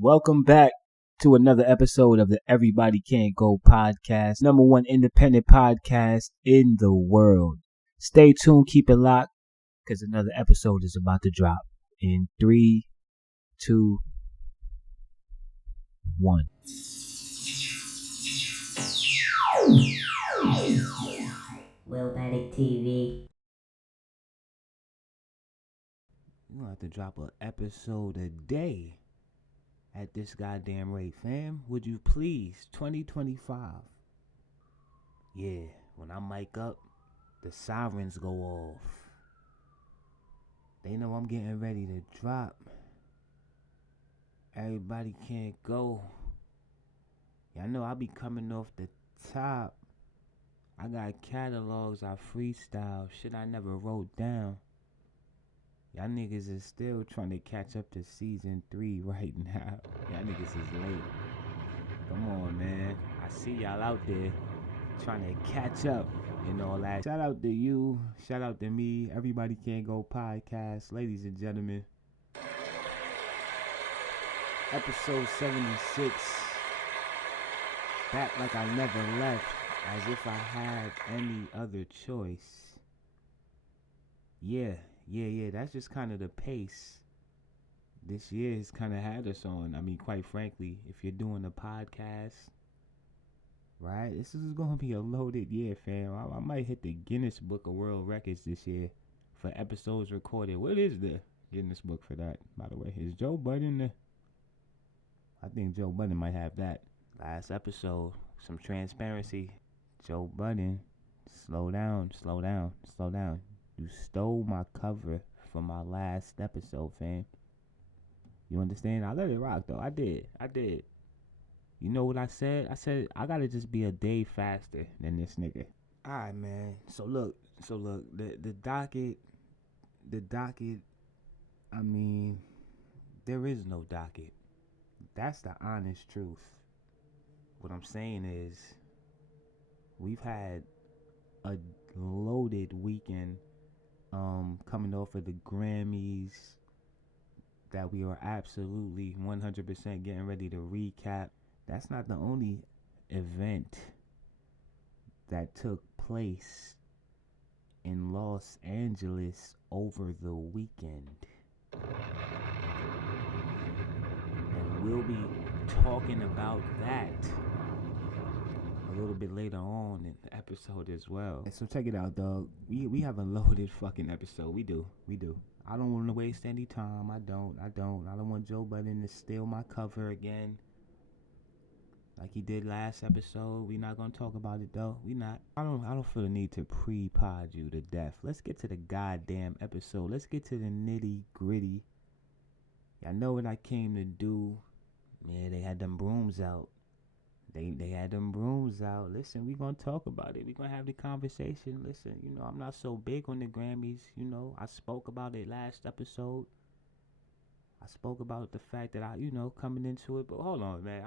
Welcome back to another episode of the Everybody Can't Go podcast, number one independent podcast in the world. Stay tuned, keep it locked, because another episode is about to drop in 3, 2, 1. Willmatic TV. We're going to have to drop an episode a day at this goddamn rate, fam. Would you please? 2025. Yeah, when I mic up, the sirens go off. They know I'm getting ready to drop. Everybody can't go. Y'all know I be coming off the top. I got catalogs I freestyle, shit I never wrote down. Y'all niggas is still trying to catch up to season 3 right now. Y'all niggas is late. Come on, man. I see y'all out there trying to catch up and all that. Shout out to you. Shout out to me. Everybody Can't Go podcast. Ladies and gentlemen. Episode 76. Back like I never left. As if I had any other choice. Yeah. That's just kind of the pace this year has kind of had us on. I mean, quite frankly, if you're doing a podcast, right, this is going to be a loaded year, fam. I might hit the Guinness Book of World Records this year for episodes recorded. What is the Guinness Book for that, by the way? Is Joe Budden the... I think Joe Budden might have that. Last episode, some transparency. Joe Budden, slow down. You stole my cover from my last episode, fam. You understand? I let it rock, though. I did. You know what I said? I said, I gotta just be a day faster than this nigga. Alright, man. So look, the docket, I mean, there is no docket. That's the honest truth. What I'm saying is, we've had a loaded weekend coming off of the Grammys that we are absolutely 100% getting ready to recap. That's not the only event that took place in Los Angeles over the weekend. And we'll be talking about that a little bit later on in the episode as well. So check it out, dog. We have a loaded fucking episode. We do. I don't want to waste any time. I don't want Joe Budden to steal my cover again, like he did last episode. We not gonna talk about it though. We not. I don't feel the need to pre-pod you to death. Let's get to the goddamn episode. Let's get to the nitty gritty. Y'all know what I came to do. Man, they had them brooms out. They had them brooms out. Listen, we gonna talk about it. We gonna have the conversation. Listen, I'm not so big on the Grammys. I spoke about it last episode. I spoke about the fact that I, coming into it. But hold on, man.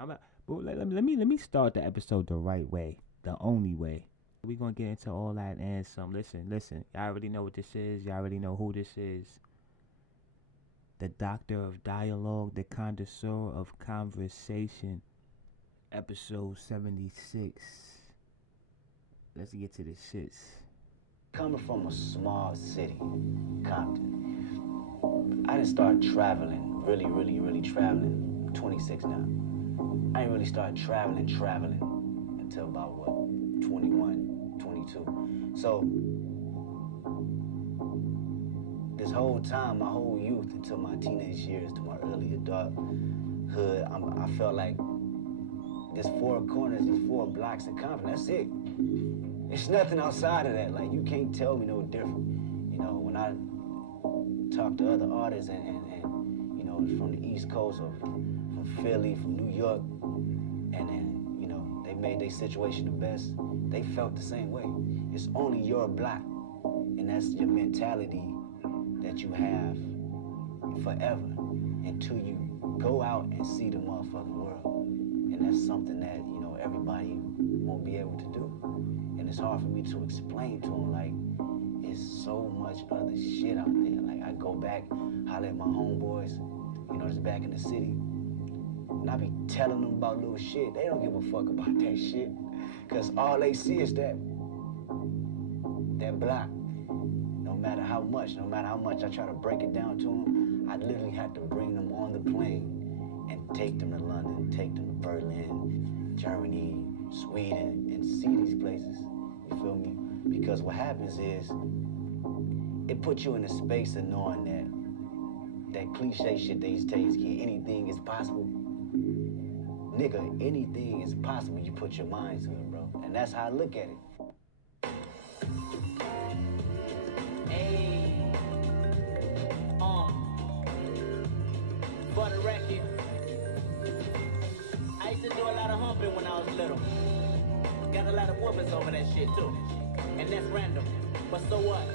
Let me start the episode the right way, the only way. We gonna get into all that and some. Listen. Y'all already know what this is. Y'all already know who this is. The Doctor of Dialogue, the Connoisseur of Conversation. Episode 76. Let's get to the shits. Coming from a small city, Compton, I didn't start traveling, really traveling, 26 now. I didn't really start traveling until about, 21, 22. So, this whole time, my whole youth, until my teenage years, to my early adulthood, I felt like there's 4 corners, there's 4 blocks in Compton. That's it. It's nothing outside of that. Like, you can't tell me no different. When I talk to other artists and from the East Coast or from Philly, from New York, and then, they made their situation the best, they felt the same way. It's only your block, and that's your mentality that you have forever until you go out and see the motherfucking world. And that's something that, everybody won't be able to do. And it's hard for me to explain to them, like, it's so much other shit out there. Like, I go back, holler at my homeboys, it's back in the city. I be telling them about little shit. They don't give a fuck about that shit. Cause all they see is that block. No matter how much I try to break it down to them, I literally had to bring them on the plane and take them to London, take them to Berlin, Germany, Sweden, and see these places. You feel me? Because what happens is, it puts you in a space of knowing that cliche shit they used to tell you, anything is possible. Nigga, anything is possible. You put your mind to it, bro. And that's how I look at it. Hey, for the record, I used to do a lot of humping when I was little. Got a lot of whoopings over that shit too. And that's random. But so what?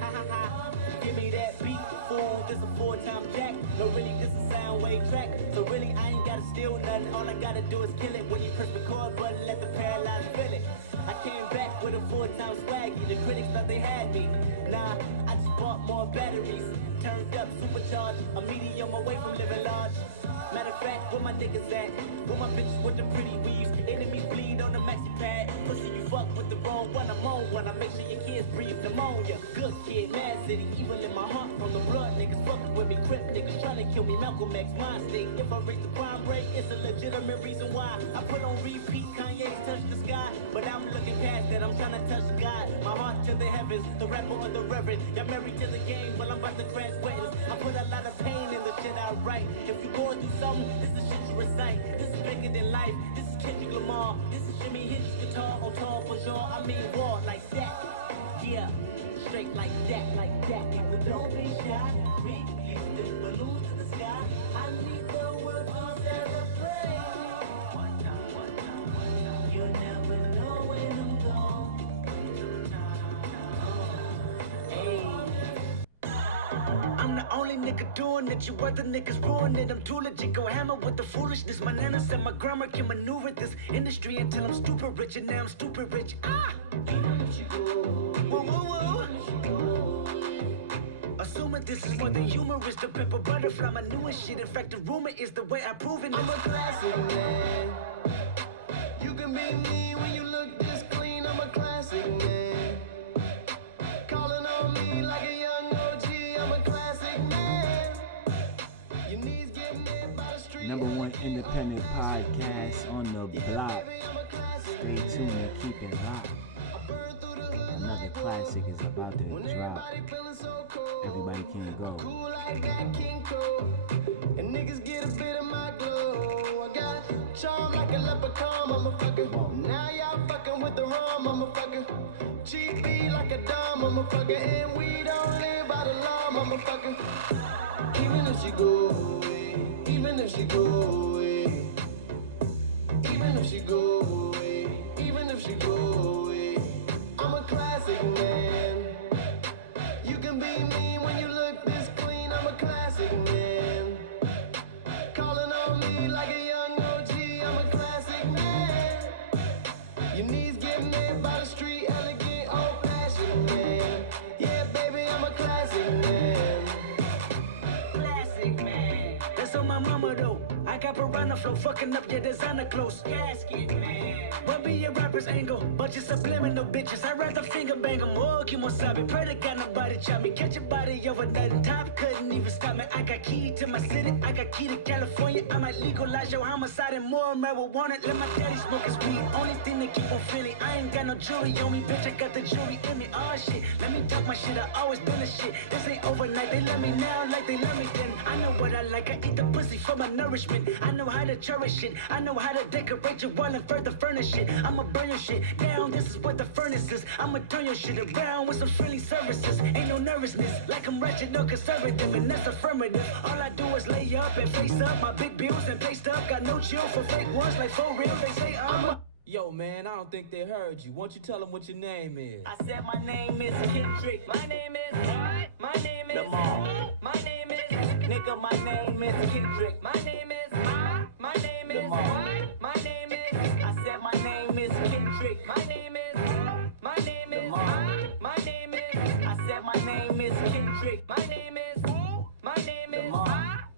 Ha ha ha. Give me that beat, fool. This a 4-time jack. No, really, this a sound wave track. So really, I ain't gotta steal nothing. All I gotta do is kill it. When you press record button, let the paralyzed feel it. I came back with a 4-time swaggy. The critics thought they had me. Nah, I just bought more batteries. Turned up, supercharged. A medium away from living large. Matter of fact, where my niggas at? Where my bitches with the pretty weaves? Enemies bleed on the maxi pad. Pussy, you fuck with the wrong one. I'm on one. I make sure your kids breathe pneumonia. Good kid, mad city, evil in my heart from the blood. Niggas fucking with me, crip niggas trying to kill me. Malcolm X, my state. If I reach the crime rate, it's a legitimate reason why. I put on repeat, Kanye's touch the sky. But I'm looking past that, I'm trying to touch God. My heart to the heavens, the rapper or the reverend. Y'all married to the game, well I'm about to crash weddings. I put a lot of pain in the shit I write. If you going through something, this is shit you recite. This is bigger than life, this is Kendrick Lamar. This is Jimmy Hitch's guitar on tall for sure. I mean war like that, yeah. Straight like that, like that. People don't be shy. Release the balloons to the sky. I need the world to celebrate. One time. You'll never know when I'm gone. Hey. I'm the only nigga doing it. You other niggas ruin it. I'm too legit. Go hammer with the foolishness. My nana said my grammar can maneuver this industry until I'm stupid rich, and now I'm stupid rich. Ah. Whoa, whoa, whoa. Assuming this is more than humorous, the pimple butterfly, my newest shit. In fact, the rumor is the way I'm proving it. I'm a classic man. You can be me when you look this clean. I'm a classic man. Calling on me like a young OG. I'm a classic man. Your knees get me by the street. #1 independent podcast on the block. Stay tuned and keep it locked. Another classic is about to drop. Everybody can go. Cool like that King Cole. And niggas get a bit of my glow. I got charm like a leprechaun, motherfucker. Now y'all fucking with the wrong motherfucker. GB like a dumb motherfucker. And we don't live by the law, motherfucker. Even if she go away, even if she go away, even if she go away, even if she go away, I'm a classic man. You can be me when you look this clean. I'm a classic man. Calling on me like a young OG. I'm a classic man. Your knees get made by the street. Elegant, old-fashioned man. Yeah, baby, I'm a classic man. Classic man. That's on my mama though. I got piranha flow, fucking up your designer clothes. Casket man. What be your rapper's angle? Bunch of subliminal bitches. I'd rather finger bang them. Oh, Kimosabi. Pray to God nobody chop me. Catch your body overnight and top couldn't even stop me. I got key to my city. I got key to California. I might legalize your homicide and more marijuana. Let my daddy smoke his weed. Only thing that keep on feeling. I ain't got no jewelry on me, bitch. I got the jewelry in me. Oh shit. Let me talk my shit. I always been a shit. This ain't overnight. They love me now like they love me then. I know what I like. I eat the pussy for my nourishment. I know how to cherish it. I know how to decorate your wall and further furnish it. I'ma burn your shit down, this is what the furnace is. I'ma turn your shit around with some friendly services. Ain't no nervousness, like I'm wretched or conservative, and that's affirmative. All I do is lay up and face up my big bills and pay stuff. Got no chill for fake ones, like for real, they say I'm a... Yo, man, I don't think they heard you. Why don't you tell them what your name is? I said my name is Kendrick. My name is what? My name is Lamar. My name is nigga. My name is Kendrick. My name is my name is what? My name is. I said my name is Kendrick. My name is my name is my name is. I said my name is Kendrick. My name is my name is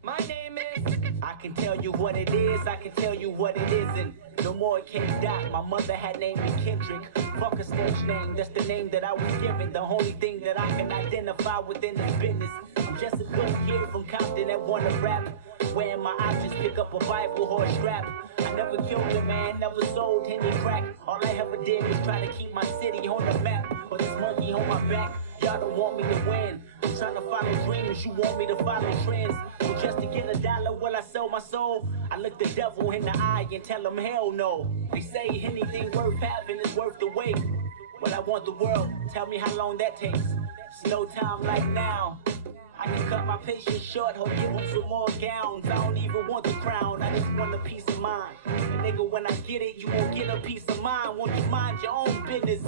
my name is. I can tell you what it is. is, I can tell you what it isn't. No more KDOT, my mother had named me Kendrick. Fuck a stage name, that's the name that I was given. The only thing that I can identify within this business. I'm just a good kid from Compton that wanna rap. Wearing my options, pick up a Bible or a strap. I never killed a man, never sold any crack. All I ever did was try to keep my city on the map. But this monkey on my back, y'all don't want me to win. I'm trying to follow dreams, you want me to follow trends. So just to get $1, will I sell my soul? I look the devil in the eye and tell him hell no. They say anything worth having is worth the wait. But I want the world, tell me how long that takes. It's no time like now. I can cut my patience short or give them some more gowns. I don't even want the crown, I just want a peace of mind. And nigga, when I get it, you won't get a peace of mind. Won't you mind your own business?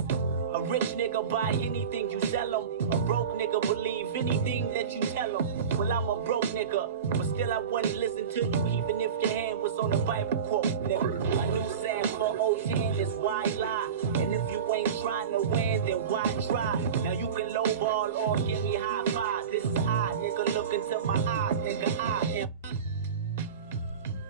A rich nigga buy anything you sell him. A broke nigga believe anything that you tell him. Well, I'm a broke nigga, but still I wouldn't listen to you even if your hand was on the Bible quote, nigga. A new saying for old 10 is why lie? And if you ain't trying to win, then why try? Now you can lowball or give me high five. This is I, nigga, look into my eyes, nigga, I am.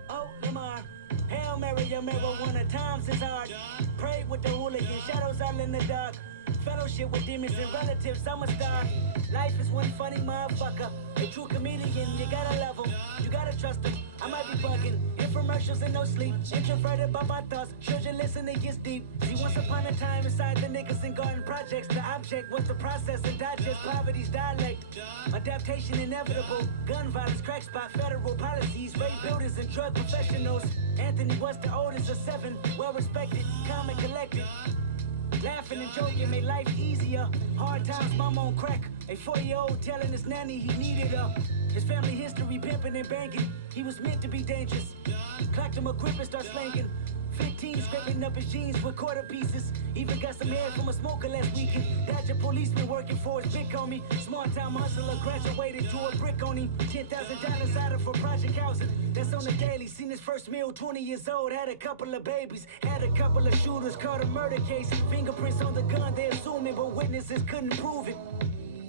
Oh, Lamar. Hail Mary, your marijuana times is hard. Pray with the hooligan, shadows all in the dark. Fellowship with demons and relatives, I'm a star. Life is one funny motherfucker. A true comedian, you gotta love him, you gotta trust him. I might be bugging, infomercials and no sleep. Introverted by my thoughts, children listen, it gets deep. See, once upon a time inside the niggas and garden projects, the object was to process and digest poverty's dialect. Adaptation inevitable, gun violence, crack spot, federal policies, rape builders and drug professionals. Anthony was the oldest of 7, well respected, calm and collected. Laughing and joking made life easier. Hard times, mama on crack. A 40-year-old telling his nanny he needed her. His family history pimping and banging. He was meant to be dangerous. Clocked him a grip and start slanking. 15 scraping up his jeans with quarter pieces. Even got some hair from a smoker last weekend. Dodger policeman working for his big homie. Small time hustler graduated to a brick on him. $10,000 out of for project housing. That's on the daily. Seen his first meal, 20 years old. Had a couple of babies. Had a couple of shooters. Caught a murder case. Fingerprints on the gun, they assuming, but witnesses couldn't prove it.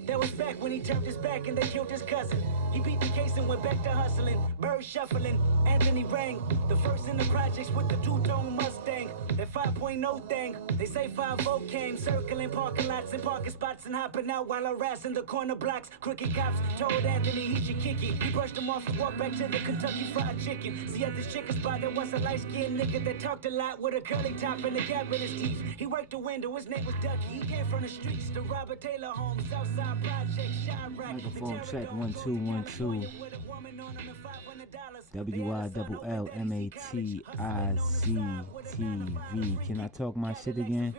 That was back when he turned his back and they killed his cousin. He beat the case and went back to hustling. Birds shuffling, Anthony rang. The first in the projects with the two-tone Mustang. That 5.0 thing. They say 5-0 came, circling parking lots and parking spots and hopping out while harassing the corner blocks. Crooked cops told Anthony he should kick it. He brushed him off and walked back to the Kentucky Fried Chicken. See, at this chicken spot there was a light-skinned nigga that talked a lot with a curly top and a gap in his teeth. He worked the window, his name was Doechii. He came from the streets, the Robert Taylor home, Southside Project, Chirac. Microphone check 1 2 1 2. WILLMATICTV. Can I talk my shit again?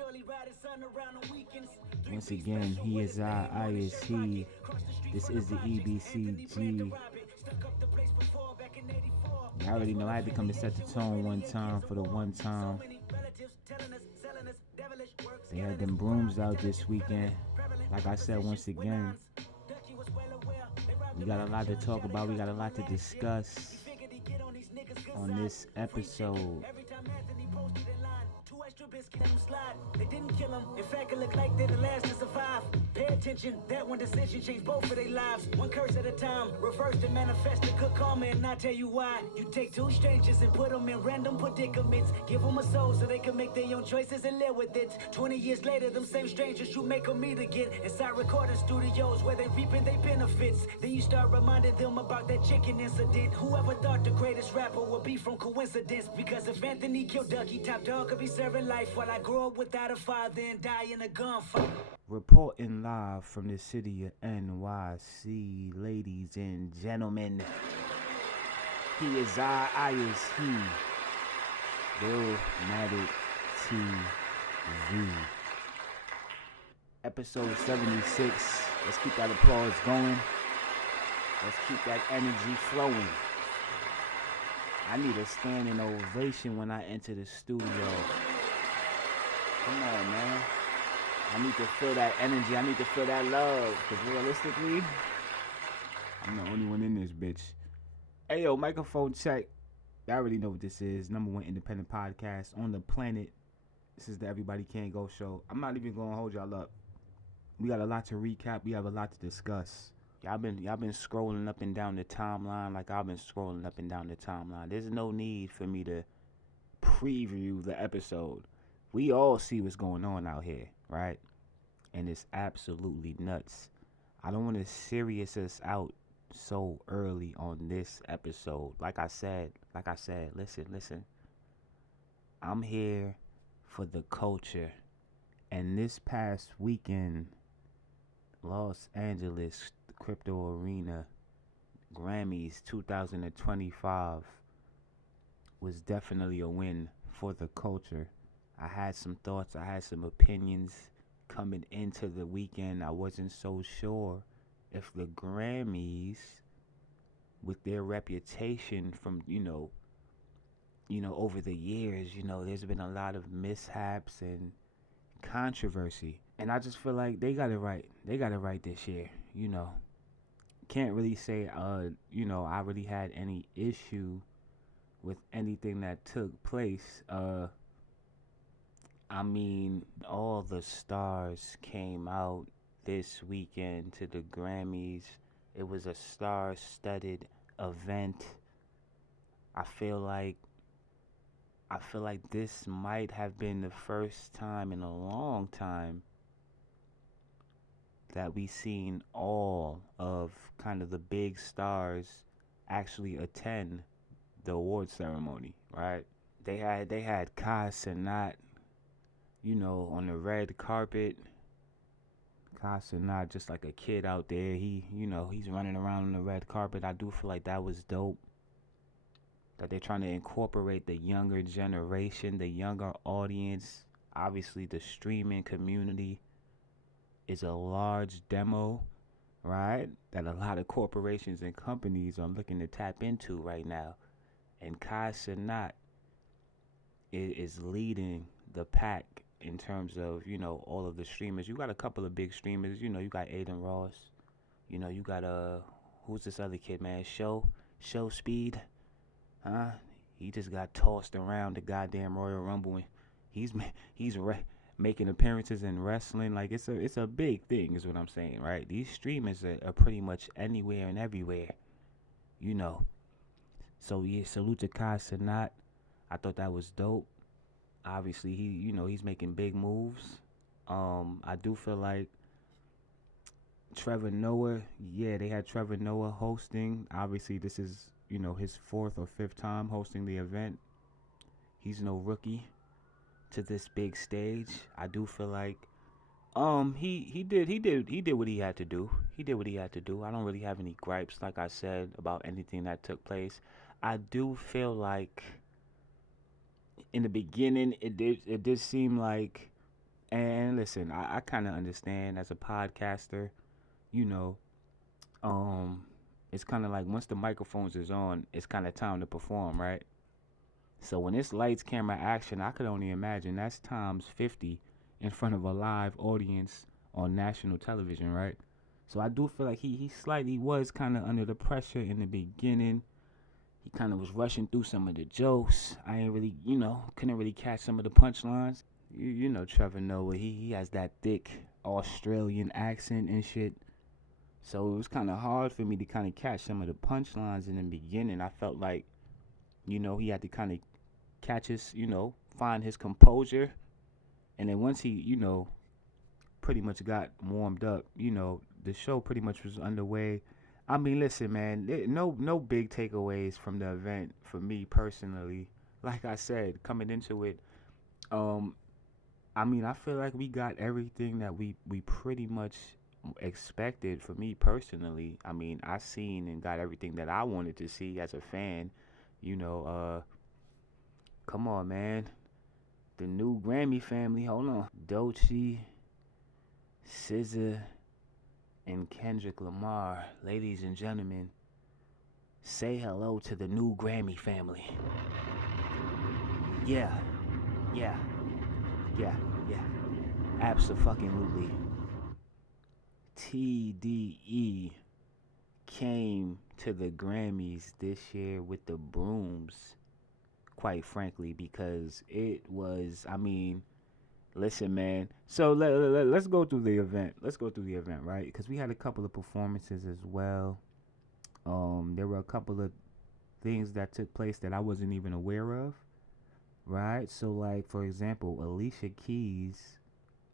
Once again, he is I is he. This is the EBCG. You already know I had to come to set the tone one time for the one time. They had them brooms out this weekend. Like I said, once again, we got a lot to talk about. We got a lot to discuss on this episode. They didn't kill him. In fact, it looked like they're the last to survive. Pay attention, that one decision changed both of their lives. One curse at a time, reversed and manifested. Could karma and I'll tell you why. You take two strangers and put them in random predicaments. Give them a soul so they can make their own choices and live with it. 20 years later, them same strangers you make them meet again. Inside recording studios where they reaping their benefits. Then you start reminding them about that chicken incident. Whoever thought the greatest rapper would be from coincidence? Because if Anthony killed Doechii, top dog could be serving life while I grow up without a father and die in a gunfight. Reporting live from the city of NYC, ladies and gentlemen. He is I is he. Illmatic TV. Episode 76. Let's keep that applause going. Let's keep that energy flowing. I need a standing ovation when I enter the studio. Come on, man. I need to feel that energy. I need to feel that love. Because realistically, I'm the only one in this bitch. Hey, yo, microphone check. Y'all already know what this is. #1 independent podcast on the planet. This is the Everybody Can't Go show. I'm not even going to hold y'all up. We got a lot to recap. We have a lot to discuss. Y'all been scrolling up and down the timeline like I've been scrolling up and down the timeline. There's no need for me to preview the episode. We all see what's going on out here, right? And it's absolutely nuts. I don't want to serious us out so early on this episode. Like I said, listen. I'm here for the culture. And this past weekend, Los Angeles Crypto Arena Grammys 2025 was definitely a win for the culture. I had some thoughts, I had some opinions coming into the weekend. I wasn't so sure if the Grammys, with their reputation from, over the years, there's been a lot of mishaps and controversy. And I just feel like they got it right. They got it right this year, Can't really say, I really had any issue with anything that took place. All the stars came out this weekend to the Grammys. It was a star-studded event. I feel like this might have been the first time in a long time that we seen all of kind of the big stars actually attend the award ceremony, right? They had Kai Cenat, on the red carpet. Kai Cenat just like a kid out there. He's running around on the red carpet. I do feel like that was dope. That they're trying to incorporate the younger generation, the younger audience. Obviously, the streaming community is a large demo, right? That a lot of corporations and companies are looking to tap into right now. And Kai Cenat is leading the pack in terms of, all of the streamers. You got a couple of big streamers. You got Aiden Ross. You got, who's this other kid, man? Show Speed. Huh? He just got tossed around the goddamn Royal Rumble, and he's making appearances in wrestling. Like it's a big thing, is what I'm saying, right? These streamers are pretty much anywhere and everywhere, So yeah, salute to Kai Cenat. I thought that was dope. Obviously, he's making big moves. I do feel like Trevor Noah. Yeah, they had Trevor Noah hosting. Obviously, this is his fourth or fifth time hosting the event. He's no rookie to this big stage. I do feel like he did what he had to do. He did what he had to do. I don't really have any gripes, like I said, about anything that took place. I do feel like in the beginning it did seem like, and listen, I kind of understand as a podcaster, it's kind of like once the microphones is on, it's kind of time to perform, right? So when it's lights, camera, action, I could only imagine that's times 50 in front of a live audience on national television, right? So I do feel like he slightly was kind of under the pressure in the beginning. He kind of was rushing through some of the jokes. I ain't really, couldn't really catch some of the punchlines. You know Trevor Noah, he has that thick Australian accent and shit. So it was kind of hard for me to kind of catch some of the punchlines in the beginning. I felt like, he had to kind of catch his, find his composure. And then once he, pretty much got warmed up, the show pretty much was underway. I mean, listen, man, no big takeaways from the event for me personally. Like I said, coming into it, I feel like we got everything that we pretty much expected. For me personally, I seen and got everything that I wanted to see as a fan. Come on, man. The new Grammy family, hold on. Doechii, SZA, and Kendrick Lamar. Ladies and gentlemen, say hello to the new Grammy family. Yeah. Abso-fucking-lutely. TDE came to the Grammys this year with the brooms, quite frankly, because it was, Listen, man. So let's go through the event. Let's go through the event, right? Because we had a couple of performances as well. There were a couple of things that took place that I wasn't even aware of, right? So, like for example, Alicia Keys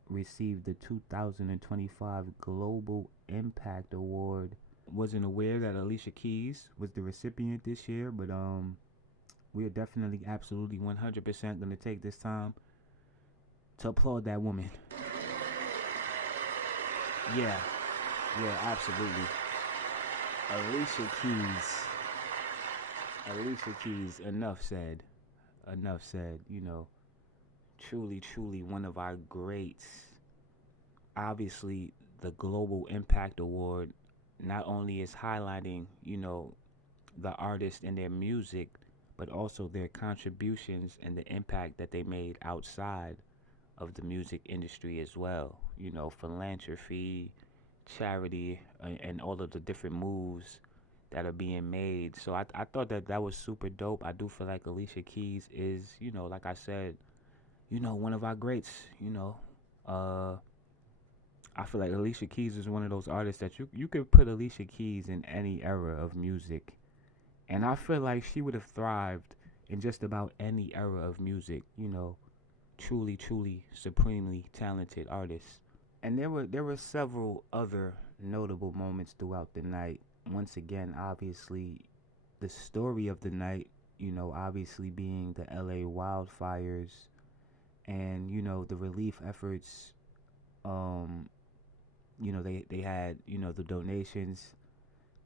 received the 2025 Global Impact Award. Wasn't aware that Alicia Keys was the recipient this year, but we are definitely, absolutely, 100% gonna take this time to applaud that woman. Yeah, yeah, absolutely. Alicia Keys. Alicia Keys. Enough said. Enough said. You know, truly, truly one of our greats. Obviously, the Global Impact Award not only is highlighting, you know, the artists and their music, but also their contributions and the impact that they made outside of the music industry as well. You know, philanthropy, charity, and all of the different moves that are being made. So I thought that that was super dope. I do feel like Alicia Keys is, you know, like I said, you know, one of our greats. You know, I feel like Alicia Keys is one of those artists that you could put Alicia Keys in any era of music, and I feel like she would have thrived in just about any era of music. You know, truly, truly, supremely talented artist. And there were several other notable moments throughout the night. Once again, obviously, the story of the night, you know, obviously being the LA wildfires and, you know, the relief efforts. Um, you know, they had, you know, the donations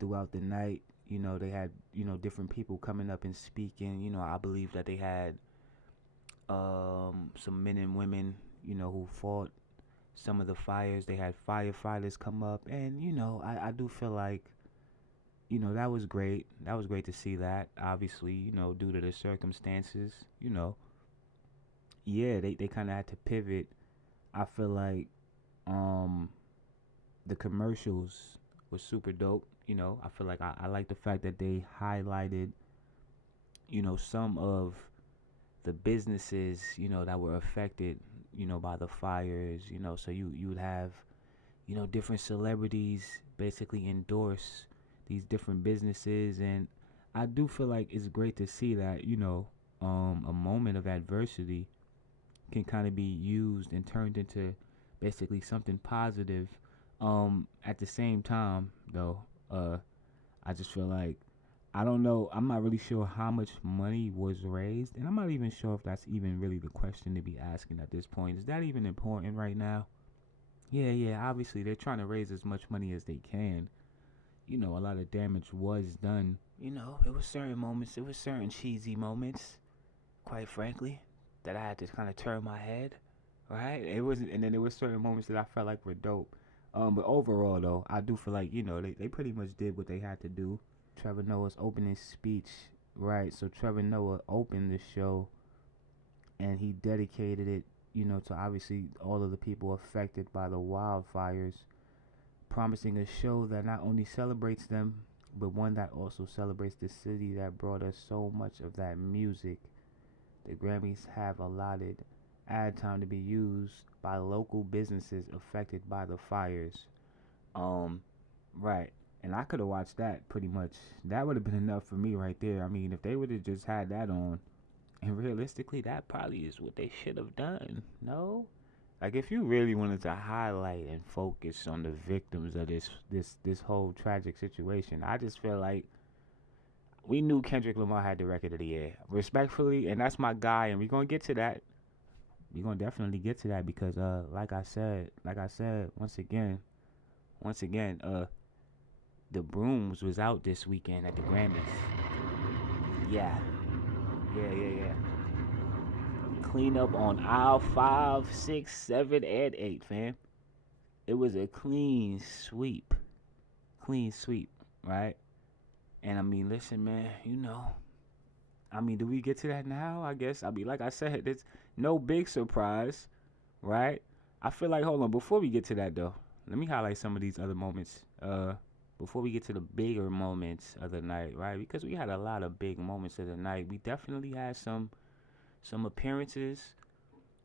throughout the night. You know, they had, you know, different people coming up and speaking. You know, I believe that they had some men and women, you know, who fought some of the fires. They had firefighters come up, and you know, I do feel like, you know, that was great. That was great to see that. Obviously, you know, due to the circumstances, you know, yeah, they kind of had to pivot. I feel like um the commercials was super dope. You know, I feel like I like the fact that they highlighted, you know, some of the businesses, you know, that were affected, you know, by the fires. You know, so you would have, you know, different celebrities basically endorse these different businesses, and I do feel like it's great to see that, you know, a moment of adversity can kind of be used and turned into basically something positive. At the same time, though, I just feel like, I don't know. I'm not really sure how much money was raised, and I'm not even sure if that's even really the question to be asking at this point. Is that even important right now? Yeah, yeah. Obviously, they're trying to raise as much money as they can. You know, a lot of damage was done. You know, it was certain moments, it was certain cheesy moments, quite frankly, that I had to kind of turn my head, right? It wasn't, and then there were certain moments that I felt like were dope. But overall, though, I do feel like, you know, they pretty much did what they had to do. Trevor Noah's opening speech, right? So Trevor Noah opened the show, and he dedicated it, you know, to obviously all of the people affected by the wildfires, promising a show that not only celebrates them, but one that also celebrates the city that brought us so much of that music. The Grammys have allotted ad time to be used by local businesses affected by the fires. Um, right. And I could have watched that pretty much. That would have been enough for me right there. I mean, if they would have just had that on, and realistically, that probably is what they should have done. No? Like, if you really wanted to highlight and focus on the victims of this whole tragic situation, I just feel like we knew Kendrick Lamar had the record of the year, respectfully, and that's my guy. And we're gonna get to that. We're gonna definitely get to that because, like I said, once again, the brooms was out this weekend at the Grammys. Yeah, yeah. Clean up on aisle 5, 6, 7, and 8, fam. It was a clean sweep, right? And I mean, listen, man, you know, I mean, do we get to that now? I guess. I mean, like I said, it's no big surprise, right? I feel like, hold on, before we get to that though, let me highlight some of these other moments. Before we get to the bigger moments of the night, right? Because we had a lot of big moments of the night. We definitely had some appearances.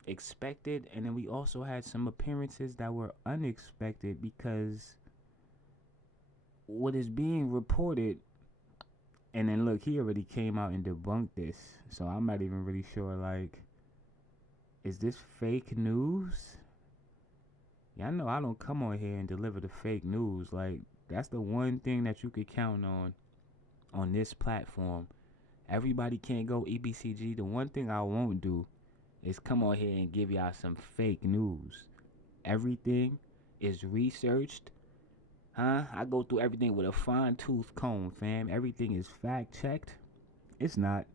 expected, and then we also had some appearances that were unexpected because what is being reported, and then look, he already came out and debunked this, so I'm not even really sure, like, is this fake news? Y'all know I don't come on here and deliver the fake news. Like, that's the one thing that you could count on this platform. Everybody can't go EBCG. The one thing I won't do is come on here and give y'all some fake news. Everything is researched. I go through everything with a fine-tooth comb, fam. Everything is fact-checked. It's not.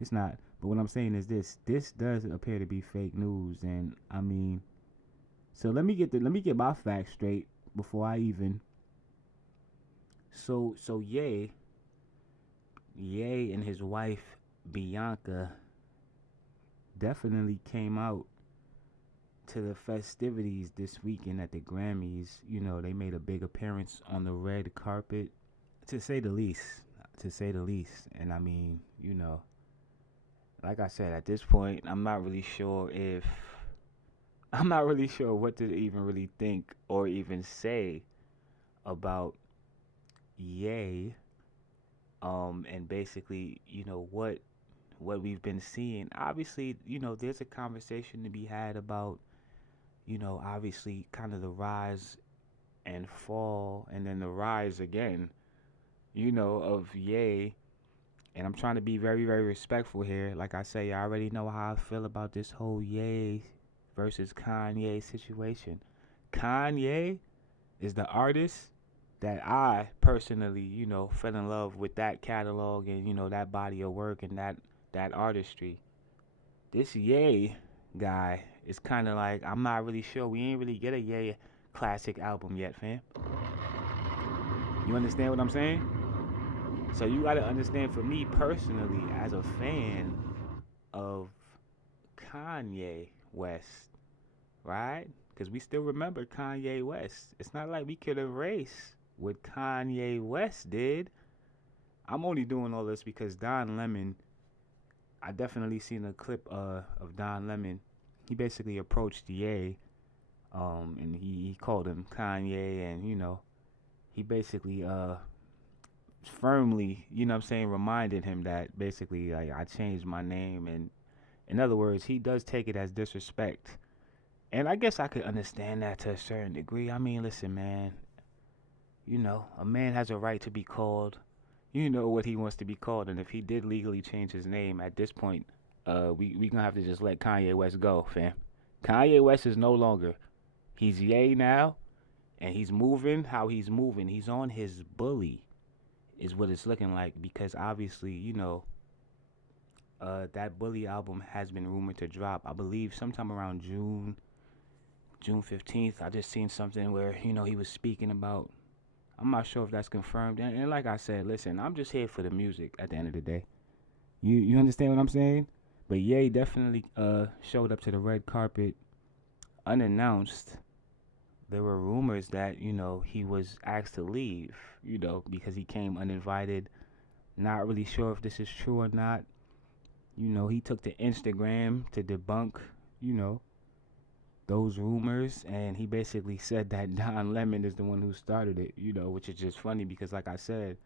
But what I'm saying is this does appear to be fake news, and I mean, so let me get my facts straight before I even. So Ye and his wife Bianca definitely came out to the festivities this weekend at the Grammys. You know, they made a big appearance on the red carpet, to say the least. And I mean, you know, like I said, at this point, I'm not really sure what to even really think or even say about Ye, and basically, you know, what we've been seeing. Obviously, you know, there's a conversation to be had about, you know, obviously kind of the rise and fall and then the rise again, you know, of Ye. And I'm trying to be very, very respectful here. Like I say, I already know how I feel about this whole Ye versus Kanye situation. Kanye is the artist that I personally, you know, fell in love with, that catalog and, you know, that body of work and that artistry. This Ye guy is kind of like, I'm not really sure. We ain't really get a Ye classic album yet, fam. You understand what I'm saying? So you got to understand, for me personally, as a fan of Kanye West, right? Because we still remember Kanye West. It's not like we could erase what Kanye West did. I'm only doing all this because Don Lemon, I definitely seen a clip of Don Lemon. He basically approached Ye, and he called him Kanye, and, you know, he basically firmly, you know what I'm saying, reminded him that basically, like, I changed my name. And in other words, he does take it as disrespect. And I guess I could understand that to a certain degree. I mean, listen, man, you know, a man has a right to be called, you know, what he wants to be called. And if he did legally change his name at this point, we gonna have to just let Kanye West go, fam. Kanye West is no longer. He's Ye now, and he's moving how he's moving. He's on his bully, is what it's looking like, because obviously, you know, that Bully album has been rumored to drop, I believe, sometime around June 15th. I just seen something where, you know, he was speaking about, I'm not sure if that's confirmed. And like I said, listen, I'm just here for the music at the end of the day. You understand what I'm saying? But Ye definitely showed up to the red carpet unannounced. There were rumors that, you know, he was asked to leave, you know, because he came uninvited. Not really sure if this is true or not. You know, he took to Instagram to debunk, you know, those rumors, and he basically said that Don Lemon is the one who started it, you know, which is just funny because, like I said,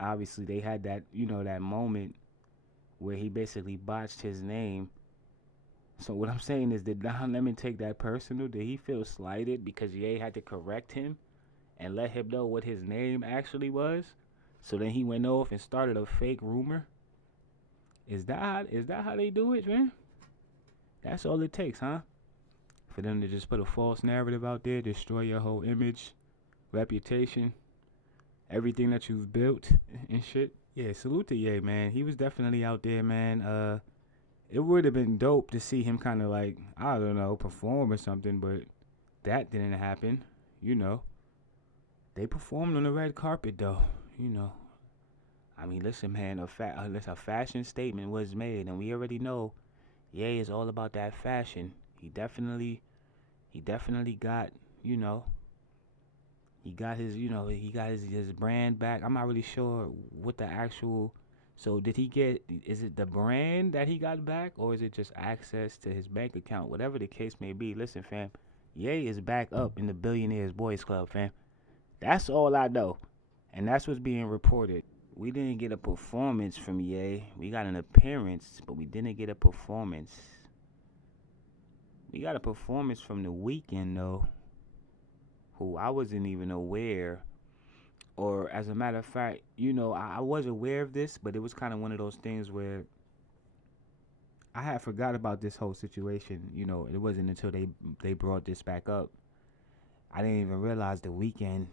obviously they had that, you know, that moment where he basically botched his name. So what I'm saying is, did Don Lemon take that personal? Did he feel slighted because Ye had to correct him and let him know what his name actually was? So then he went off and started a fake rumor? Is that how they do it, man? That's all it takes, huh? For them to just put a false narrative out there, destroy your whole image, reputation, everything that you've built and shit. Yeah, salute to Ye, man. He was definitely out there, man. It would have been dope to see him kind of like, I don't know, perform or something, but that didn't happen, you know. They performed on the red carpet, though, you know. I mean, listen, man, a fashion statement was made, and we already know Ye is all about that fashion. He definitely got, you know, he got his brand back. I'm not really sure what the actual So did he get? Is it the brand that he got back, or is it just access to his bank account? Whatever the case may be. Listen, fam, Ye is back up in the Billionaires Boys Club, fam. That's all I know, and that's what's being reported. We didn't get a performance from Ye. We got an appearance, but we didn't get a performance. We got a performance from The Weeknd though, who I wasn't even aware. Or as a matter of fact, I was aware of this, but it was kind of one of those things where I had forgot about this whole situation. It wasn't until they brought this back up. I didn't even realize The Weeknd,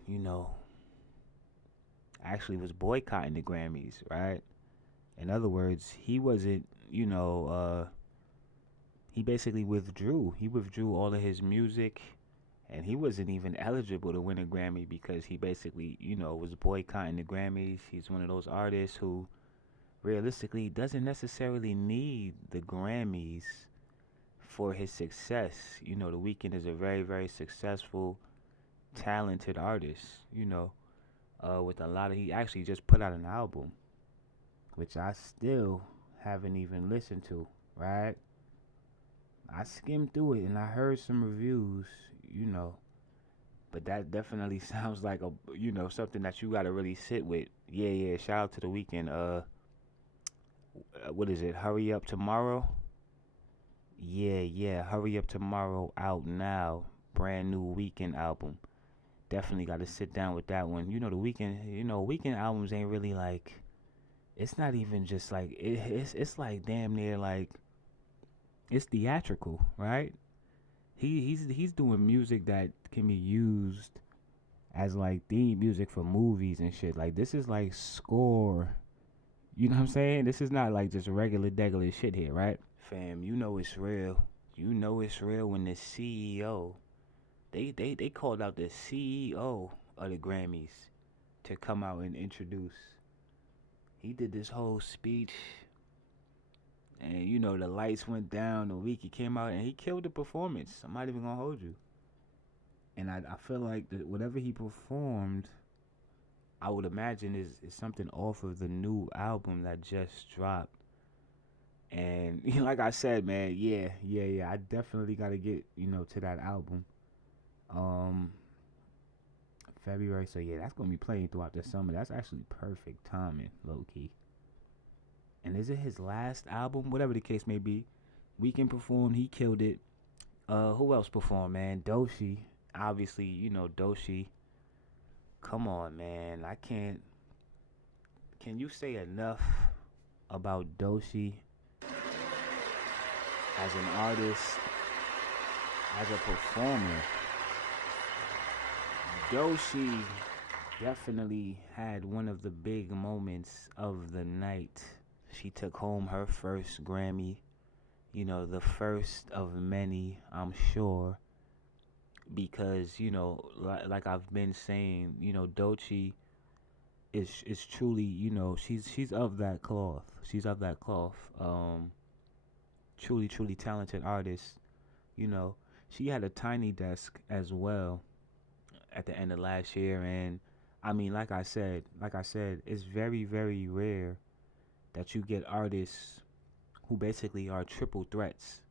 actually was boycotting the Grammys, right? In other words, he wasn't, he basically withdrew. He withdrew all of his music, and he wasn't even eligible to win a Grammy because he basically, was boycotting the Grammys. He's one of those artists who realistically doesn't necessarily need the Grammys for his success. The Weeknd is a very, very successful, talented artist, with a lot of, he actually just put out an album, which I still haven't even listened to, right? I skimmed through it and I heard some reviews, but that definitely sounds like something that you gotta really sit with. Yeah, shout out to The Weeknd. What is it? Hurry Up Tomorrow? Yeah, Hurry Up Tomorrow out now. Brand new Weeknd album. Definitely got to sit down with that one. The Weeknd, Weeknd albums ain't really like, it's not even just like, it's like damn near like, it's theatrical, right? He's doing music that can be used as like theme music for movies and shit. Like this is like score. You know what I'm saying? This is not like just regular degular shit here, right? Fam, it's real. It's real when the CEO, they called out the CEO of the Grammys to come out and introduce. He did this whole speech, and the lights went down. The week he came out and he killed the performance. I'm not even gonna hold you. And I feel like that whatever he performed, I would imagine is something off of the new album that just dropped. And like I said, man, yeah, I definitely gotta get to that album. February, so yeah, that's gonna be playing throughout the summer. That's actually perfect timing, low key. And is it his last album? Whatever the case may be, Weeknd performed. He killed it. Who else performed, man? Doechii, obviously, Doechii. Come on, man. I can't. Can you say enough about Doechii as an artist, as a performer? Doechii definitely had one of the big moments of the night. She took home her first Grammy, the first of many, I'm sure, because, like I've been saying, Doechii is truly, she's of that cloth. She's of that cloth. Truly talented artist. She had a Tiny Desk as well at the end of last year, and I mean, like I said, it's very, very rare that you get artists who basically are triple threats,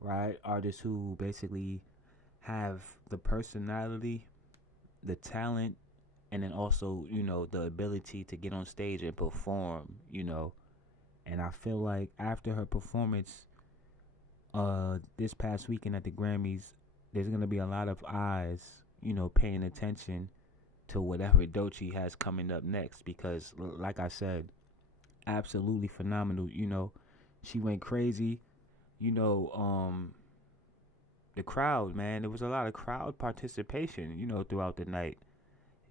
right? Artists who basically have the personality, the talent, and then also, the ability to get on stage and perform, And I feel like after her performance this past weekend at the Grammys, there's gonna be a lot of eyes, paying attention to whatever Doechii has coming up next because like I said, absolutely phenomenal. She went crazy. The crowd, man, there was a lot of crowd participation, throughout the night.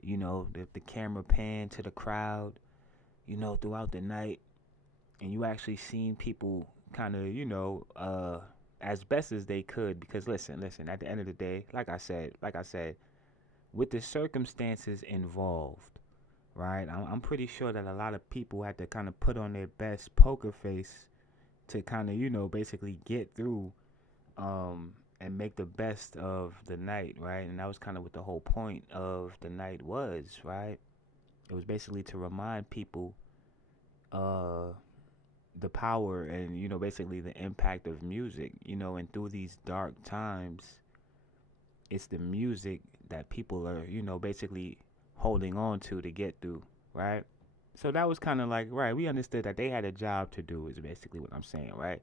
The camera panned to the crowd, throughout the night, and you actually seen people kind of, as best as they could. Because listen, at the end of the day, like I said, with the circumstances involved, right? I'm pretty sure that a lot of people had to kind of put on their best poker face to kind of, basically get through, and make the best of the night, right? And that was kind of what the whole point of the night was, right? It was basically to remind people uh the power and basically the impact of music, and through these dark times, it's the music that people are, basically holding on to get through, right? So that was kind of like, right, we understood that they had a job to do, is basically what I'm saying, right?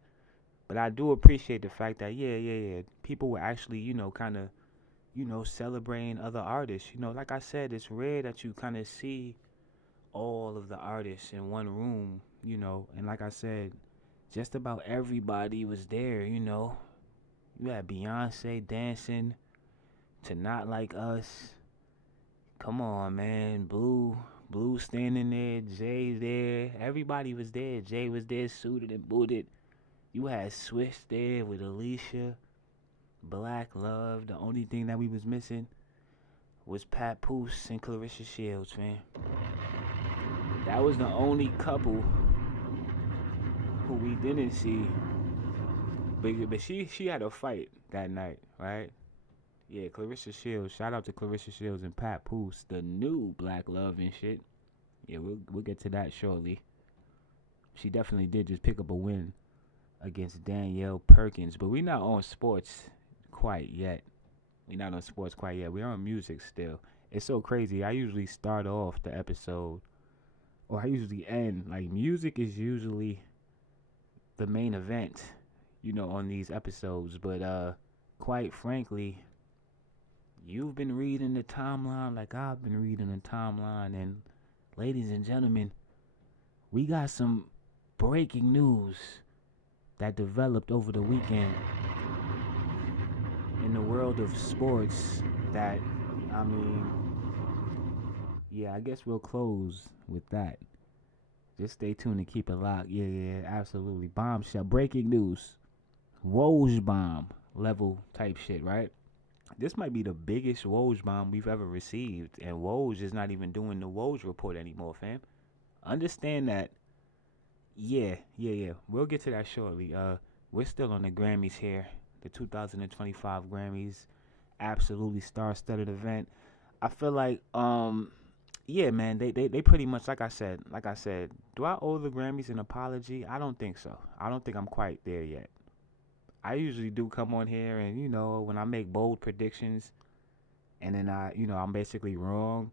But I do appreciate the fact that, yeah, people were actually, kind of, celebrating other artists. Like I said, it's rare that you kind of see all of the artists in one room, and like I said, just about everybody was there, You had Beyonce dancing to Not Like Us. Come on, man. Blue standing there, Jay there. Everybody was there. Jay was there, suited and booted. You had Swiss there with Alicia. Black Love. The only thing that we was missing was Pat Poose and Clarissa Shields, man. That was the only couple who we didn't see. But she had a fight that night, right? Yeah, Clarissa Shields. Shout out to Clarissa Shields and Pat Poose, the new Black Love and shit. Yeah, we'll get to that shortly. She definitely did just pick up a win against Danielle Perkins, but we're not on sports quite yet. We're on music still. It's so crazy. I usually start off the episode, or I usually end. Like, music is usually the main event, on these episodes. But quite frankly, you've been reading the timeline like I've been reading the timeline, and ladies and gentlemen, we got some breaking news that developed over the weekend in the world of sports that, I mean, yeah, I guess we'll close with that. Just stay tuned and keep it locked. Yeah, absolutely. Bombshell. Breaking news. Woj bomb level type shit, right? This might be the biggest Woj bomb we've ever received, and Woj is not even doing the Woj report anymore, fam. Understand that. Yeah. We'll get to that shortly. We're still on the Grammys here, the 2025 Grammys, absolutely star-studded event. I feel like, yeah, man, they pretty much, like I said, do I owe the Grammys an apology? I don't think so. I don't think I'm quite there yet. I usually do come on here and, when I make bold predictions and then I'm basically wrong,